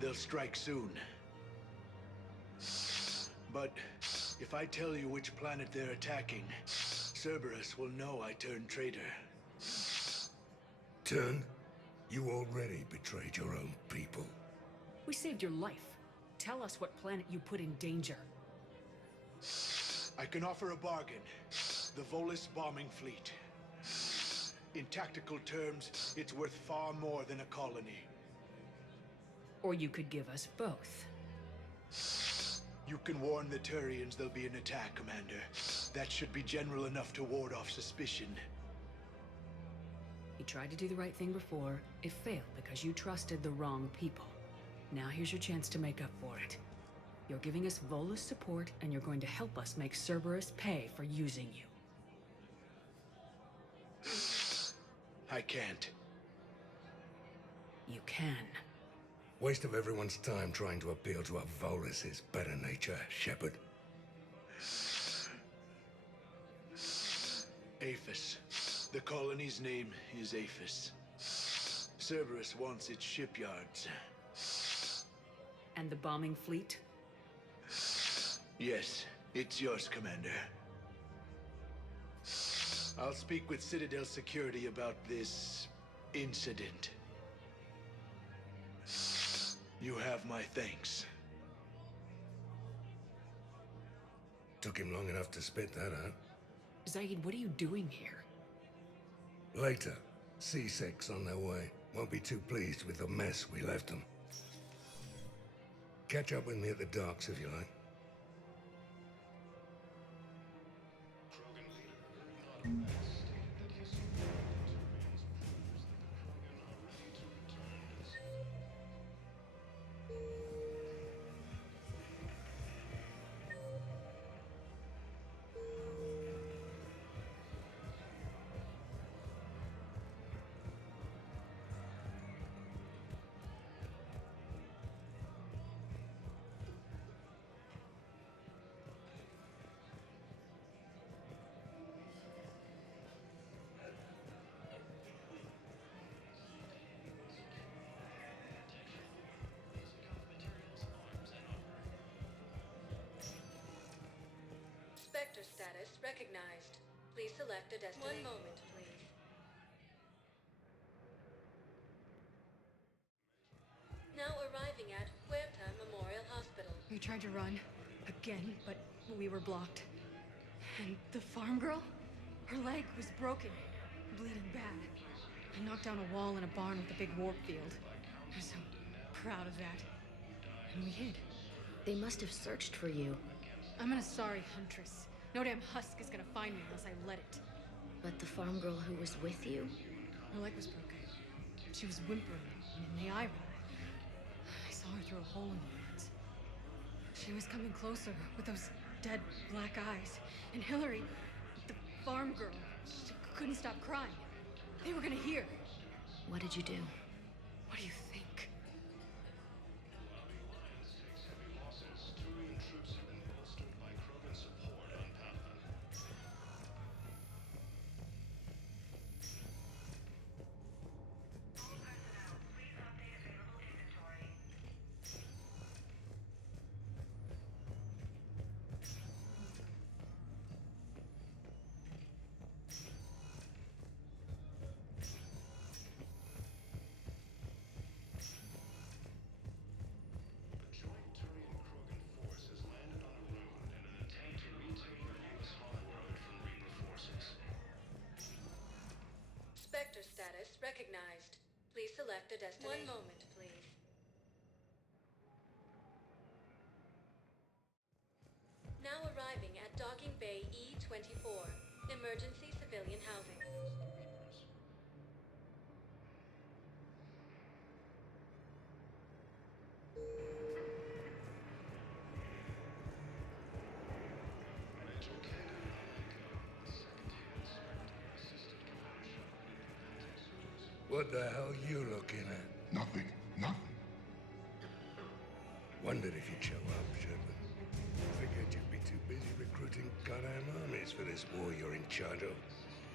They'll strike soon. But if I tell you which planet they're attacking, Cerberus will know I turned traitor. Turned? You already betrayed your own people. We saved your life. Tell us what planet you put in danger. I can offer a bargain. The Volus bombing fleet. In tactical terms, it's worth far more than a colony. Or you could give us both. You can warn the Turians there'll be an attack, Commander. That should be general enough to ward off suspicion. You tried to do the right thing before. It failed because you trusted the wrong people. Now here's your chance to make up for it. You're giving us Volus support, and you're going to help us make Cerberus pay for using you. I can't. You can. Waste of everyone's time trying to appeal to a Volus's better nature, Shepard. Aphis. The colony's name is Aphis. Cerberus wants its shipyards. And the bombing fleet? Yes, it's yours, Commander. I'll speak with Citadel Security about this incident. You have my thanks. Took him long enough to spit that out. Zaid, what are you doing here? Later, C6 on their way. Won't be too pleased with the mess we left them. Catch up with me at the docks if you like. Spectre status recognized. Please select a destination. 1 moment, please. Now arriving at Huerta Memorial Hospital. We tried to run again, but we were blocked. And the farm girl? Her leg was broken, bleeding bad. I knocked down a wall in a barn with a big warp field. I'm so proud of that. And we hid. They must have searched for you. I'm an Asari huntress. No damn husk is gonna find me unless I let it. But the farm girl who was with you? Her leg was broken. She was whimpering, and in the eye roll. I saw her through a hole in the lens. She was coming closer with those dead black eyes. And Hillary, the farm girl, she couldn't stop crying. They were gonna hear. What did you do? What do you think? select a destination. 1 moment, please. Now arriving at Docking Bay E-24. Emergency civilian housing. What the hell you looking at? Nothing. Nothing. Wondered if you'd show up, Shepard. Figured you'd be too busy recruiting goddamn armies for this war you're in charge of.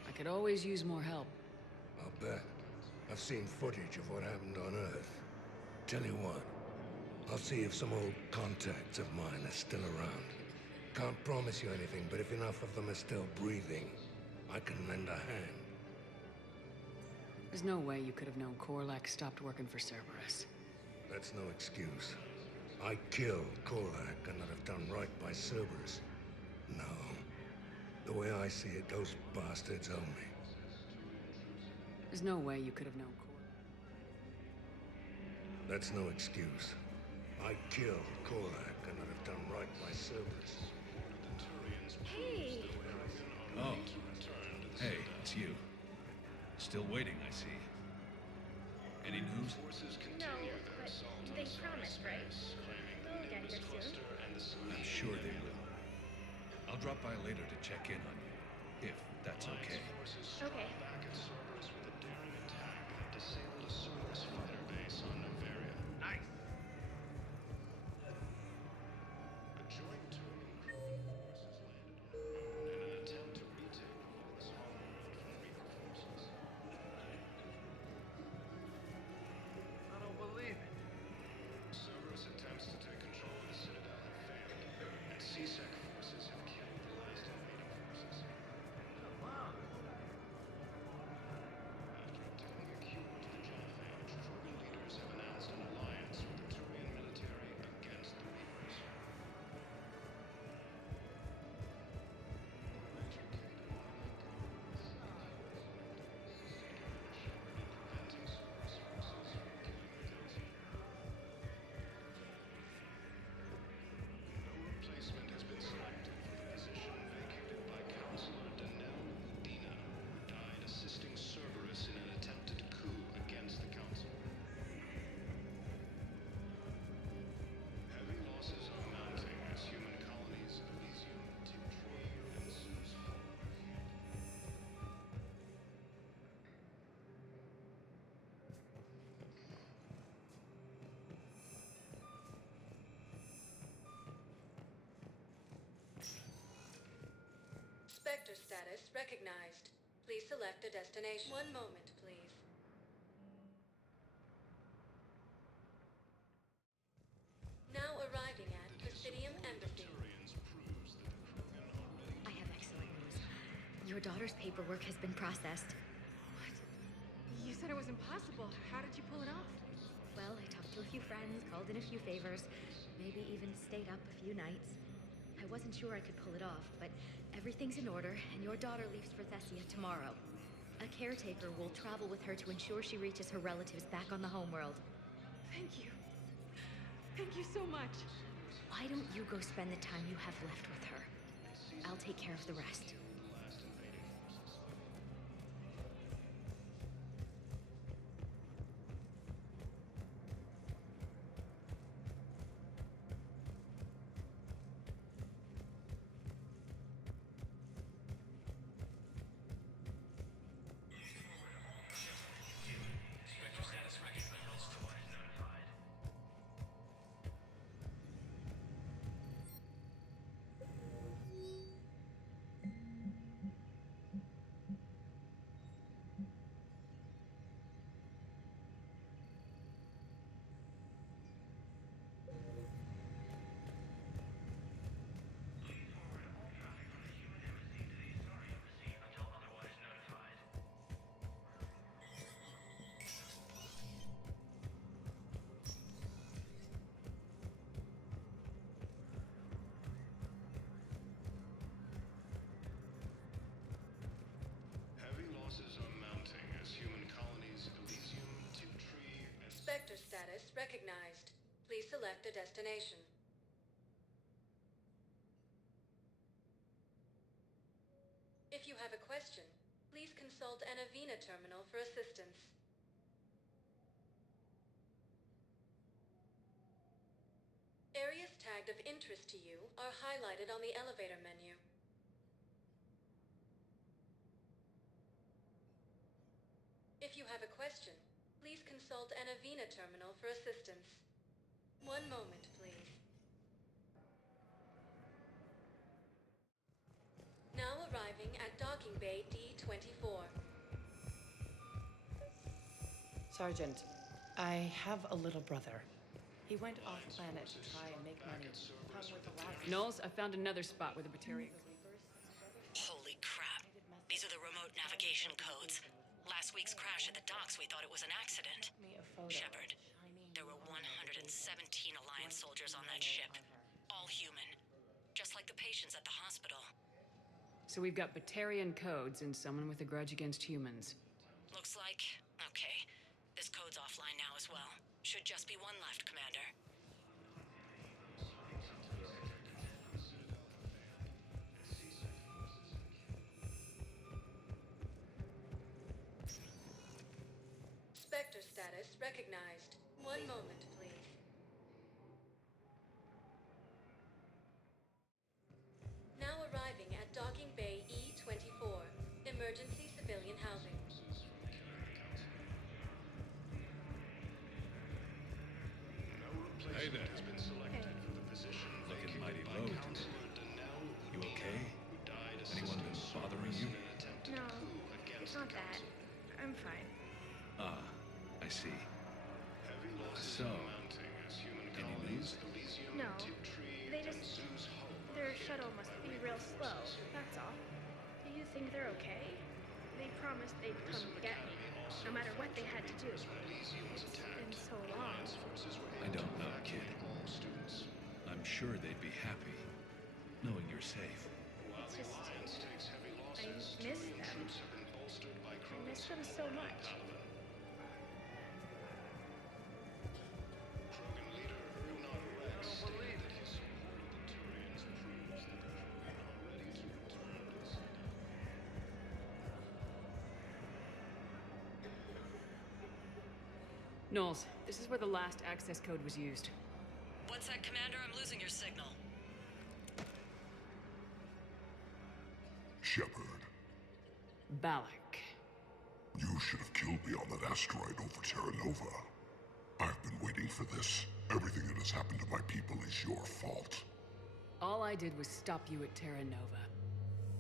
I could always use more help. I'll bet. I've seen footage of what happened on Earth. Tell you what, I'll see if some old contacts of mine are still around. Can't promise you anything, but if enough of them are still breathing, I can lend a hand. There's no way you could have known Korlak stopped working for Cerberus. That's no excuse. I killed Korlak and I'd have done right by Cerberus. No. The way I see it, those bastards owe me. There's no way you could have known Korlak. That's no excuse. I killed Korlak and I'd have done right by Cerberus. Hey! Oh. Hey, it's you. Still waiting, I see. Any news? No, but they promised, right? They'll get here soon. I'm sure they will. I'll drop by later to check in on you, if that's okay. Okay. Nice. I don't believe it. Cerberus attempts to take control of the Citadel have failed, and CSEC forces have killed the last invading forces. Come on. After obtaining a cure to the genophage, Krogan leaders have announced an alliance with the Turian military against the Reapers. Major Caden preventing Cerberus forces from killing the Council. No replacement has been selected for the position vacated by Counselor Danel Udina, who died assisting Cerberus in an attempted coup against the Council. Heavy losses are mounting as human colonies of Elysium, Tiptree, and Zeus fall. Spectre status recognized. Please select a destination. 1 moment, please. Now arriving at Presidium Embassy. I have excellent news. Your daughter's paperwork has been processed. You said it was impossible. How did you pull it off? Well, I talked to a few friends, called in a few favors, maybe even stayed up a few nights. I wasn't sure I could pull it off, but everything's in order, and your daughter leaves for Thessia tomorrow. A caretaker will travel with her to ensure she reaches her relatives back on the homeworld. Thank you. Thank you so much. Why don't you go spend the time you have left with her? I'll take care of the rest. recognized. Please select a destination. If you have a question, please consult an Avena terminal for assistance. Areas tagged of interest to you are highlighted on the elevator menu. If you have a question, please consult an Avena terminal for assistance. One moment, please. Now arriving at Docking Bay D-24. Sergeant, I have a little brother. He went off-planet to try and make money. Hung with the Labyrinth. Knowles, I found another spot with a Batarian. Holy crap. These are the remote navigation codes. Last week's crash at the docks, we thought it was an accident. Shepard, there were 117 Alliance soldiers on that ship. All human. Just like the patients at the hospital. So we've got Batarian codes and someone with a grudge against humans. Looks like... okay. This code's offline now as well. Should just be one left, Commander. Spectre status recognized. One moment, please. Now arriving at Docking Bay E-24. Emergency civilian housing. Hey there. Has been selected for the position Looking mighty by low Counselor today. Danell You okay? who died Anyone been assisting bothering Cerberus you? in an attempted No, coup it's against not the that. Council. I'm fine. Ah, I see. Heavy losses So, are mounting as human any colonies, news? Elysium, No, Tiptree, they and just... Zeus Hope Their shuttle must be real slow, that's all. Do you think they're okay? They promised they'd come get me, no matter what they had to do. It's been so long. I don't know, kid. I'm sure they'd be happy, knowing you're safe. It's just... I miss them. I miss them so much. Knowles, this is where the last access code was used. What's that, Commander? I'm losing your signal. Shepard, Balak. you should have killed me on that asteroid over Terra Nova. I've been waiting for this. Everything that has happened to my people is your fault. All I did was stop you at Terra Nova.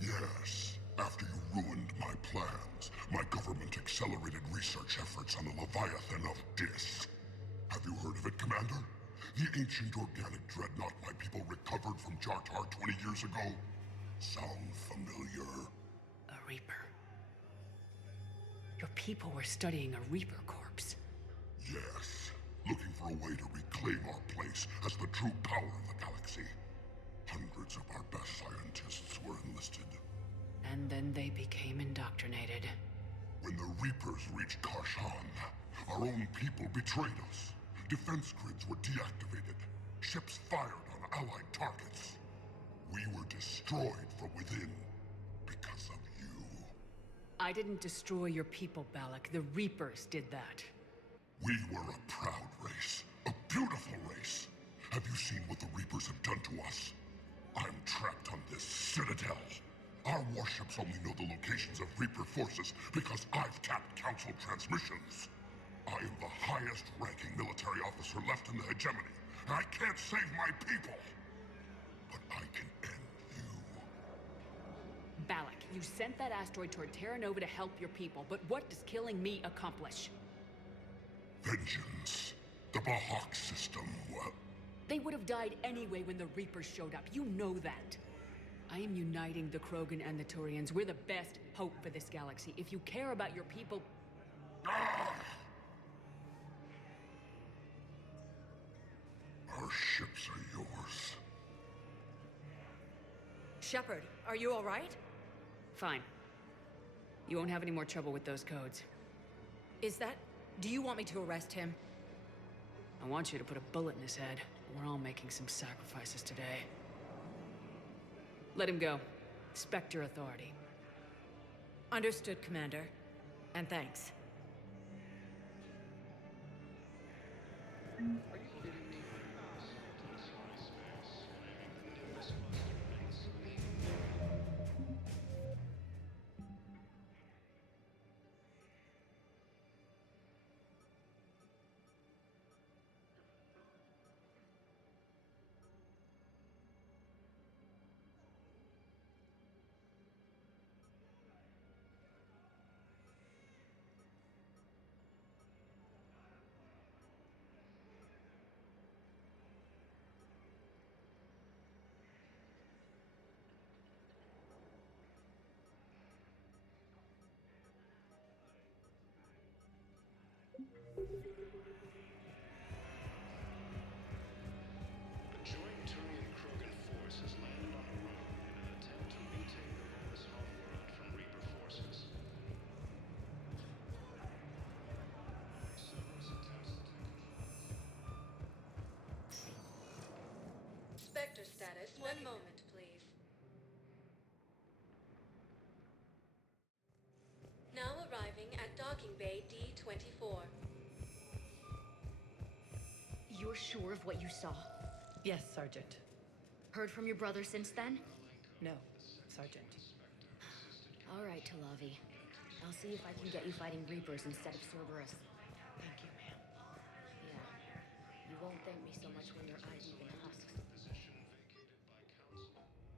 Yes, after you ruined my plans, my government accelerated research efforts on the Leviathan of Dis. Have you heard of it, Commander? The ancient organic dreadnought my people recovered from Jartar 20 years ago? Sound familiar? A Reaper. Your people were studying a Reaper corpse. Yes, looking for a way to reclaim our place as the true power of the galaxy. Hundreds of our best scientists were enlisted. And then they became indoctrinated. When the Reapers reached Karshan, our own people betrayed us. Defense grids were deactivated. Ships fired on Allied targets. We were destroyed from within because of you. I didn't destroy your people, Balak. The Reapers did that. We were a proud race. A beautiful race. Have you seen what the Reapers have done to us? I'm trapped on this citadel. Our warships only know the locations of Reaper forces because I've tapped Council transmissions. I am the highest-ranking military officer left in the hegemony. I can't save my people. But I can end you. Balak, you sent that asteroid toward Terra Nova to help your people, but what does killing me accomplish? Vengeance. The Bahak system, well... They would have died anyway when the Reapers showed up. You know that. I am uniting the Krogan and the Turians. We're the best hope for this galaxy. If you care about your people... Our ships are yours. Shepard, are you all right? Fine. You won't have any more trouble with those codes. Is that... Do you want me to arrest him? I want you to put a bullet in his head. We're all making some sacrifices today. Let him go. Spectre authority. Understood, Commander. And thanks. A joint Turian-Krogan force has landed on Arun in an attempt to retake the Volus homeworld from Reaper forces. Cerberus attempts to take Spectre status. One moment, please. Now arriving at docking bay D-24. You're sure of what you saw? Yes, Sergeant. Heard from your brother since then? No, Sergeant. All right, Talavi. I'll see if I can get you fighting Reapers instead of Cerberus. Thank you, ma'am. Yeah. You won't thank me so much when your eyes even husks. position vacated by Council.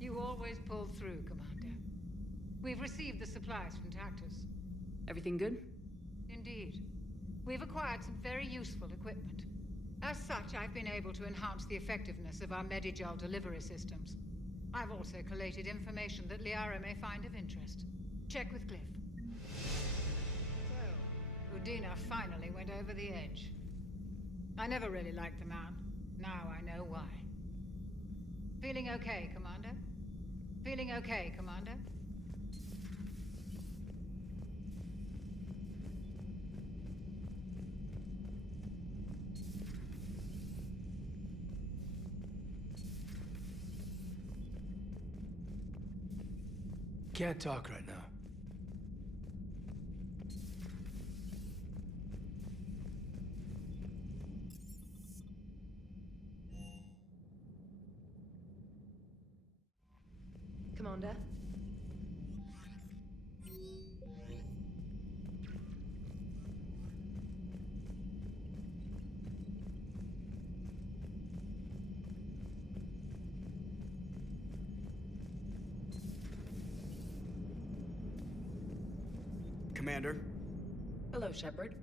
You always pull through, Commander. We've received the supplies from Tactus. Everything good? Indeed. We've acquired some very useful equipment. As such, I've been able to enhance the effectiveness of our Medigel delivery systems. I've also collated information that Liara may find of interest. Check with Glyph. So, Udina finally went over the edge. I never really liked the man. Now I know why. Feeling okay, Commander? Feeling okay, Commander? Can't talk right now. Commander? Commander? Hello, Shepard.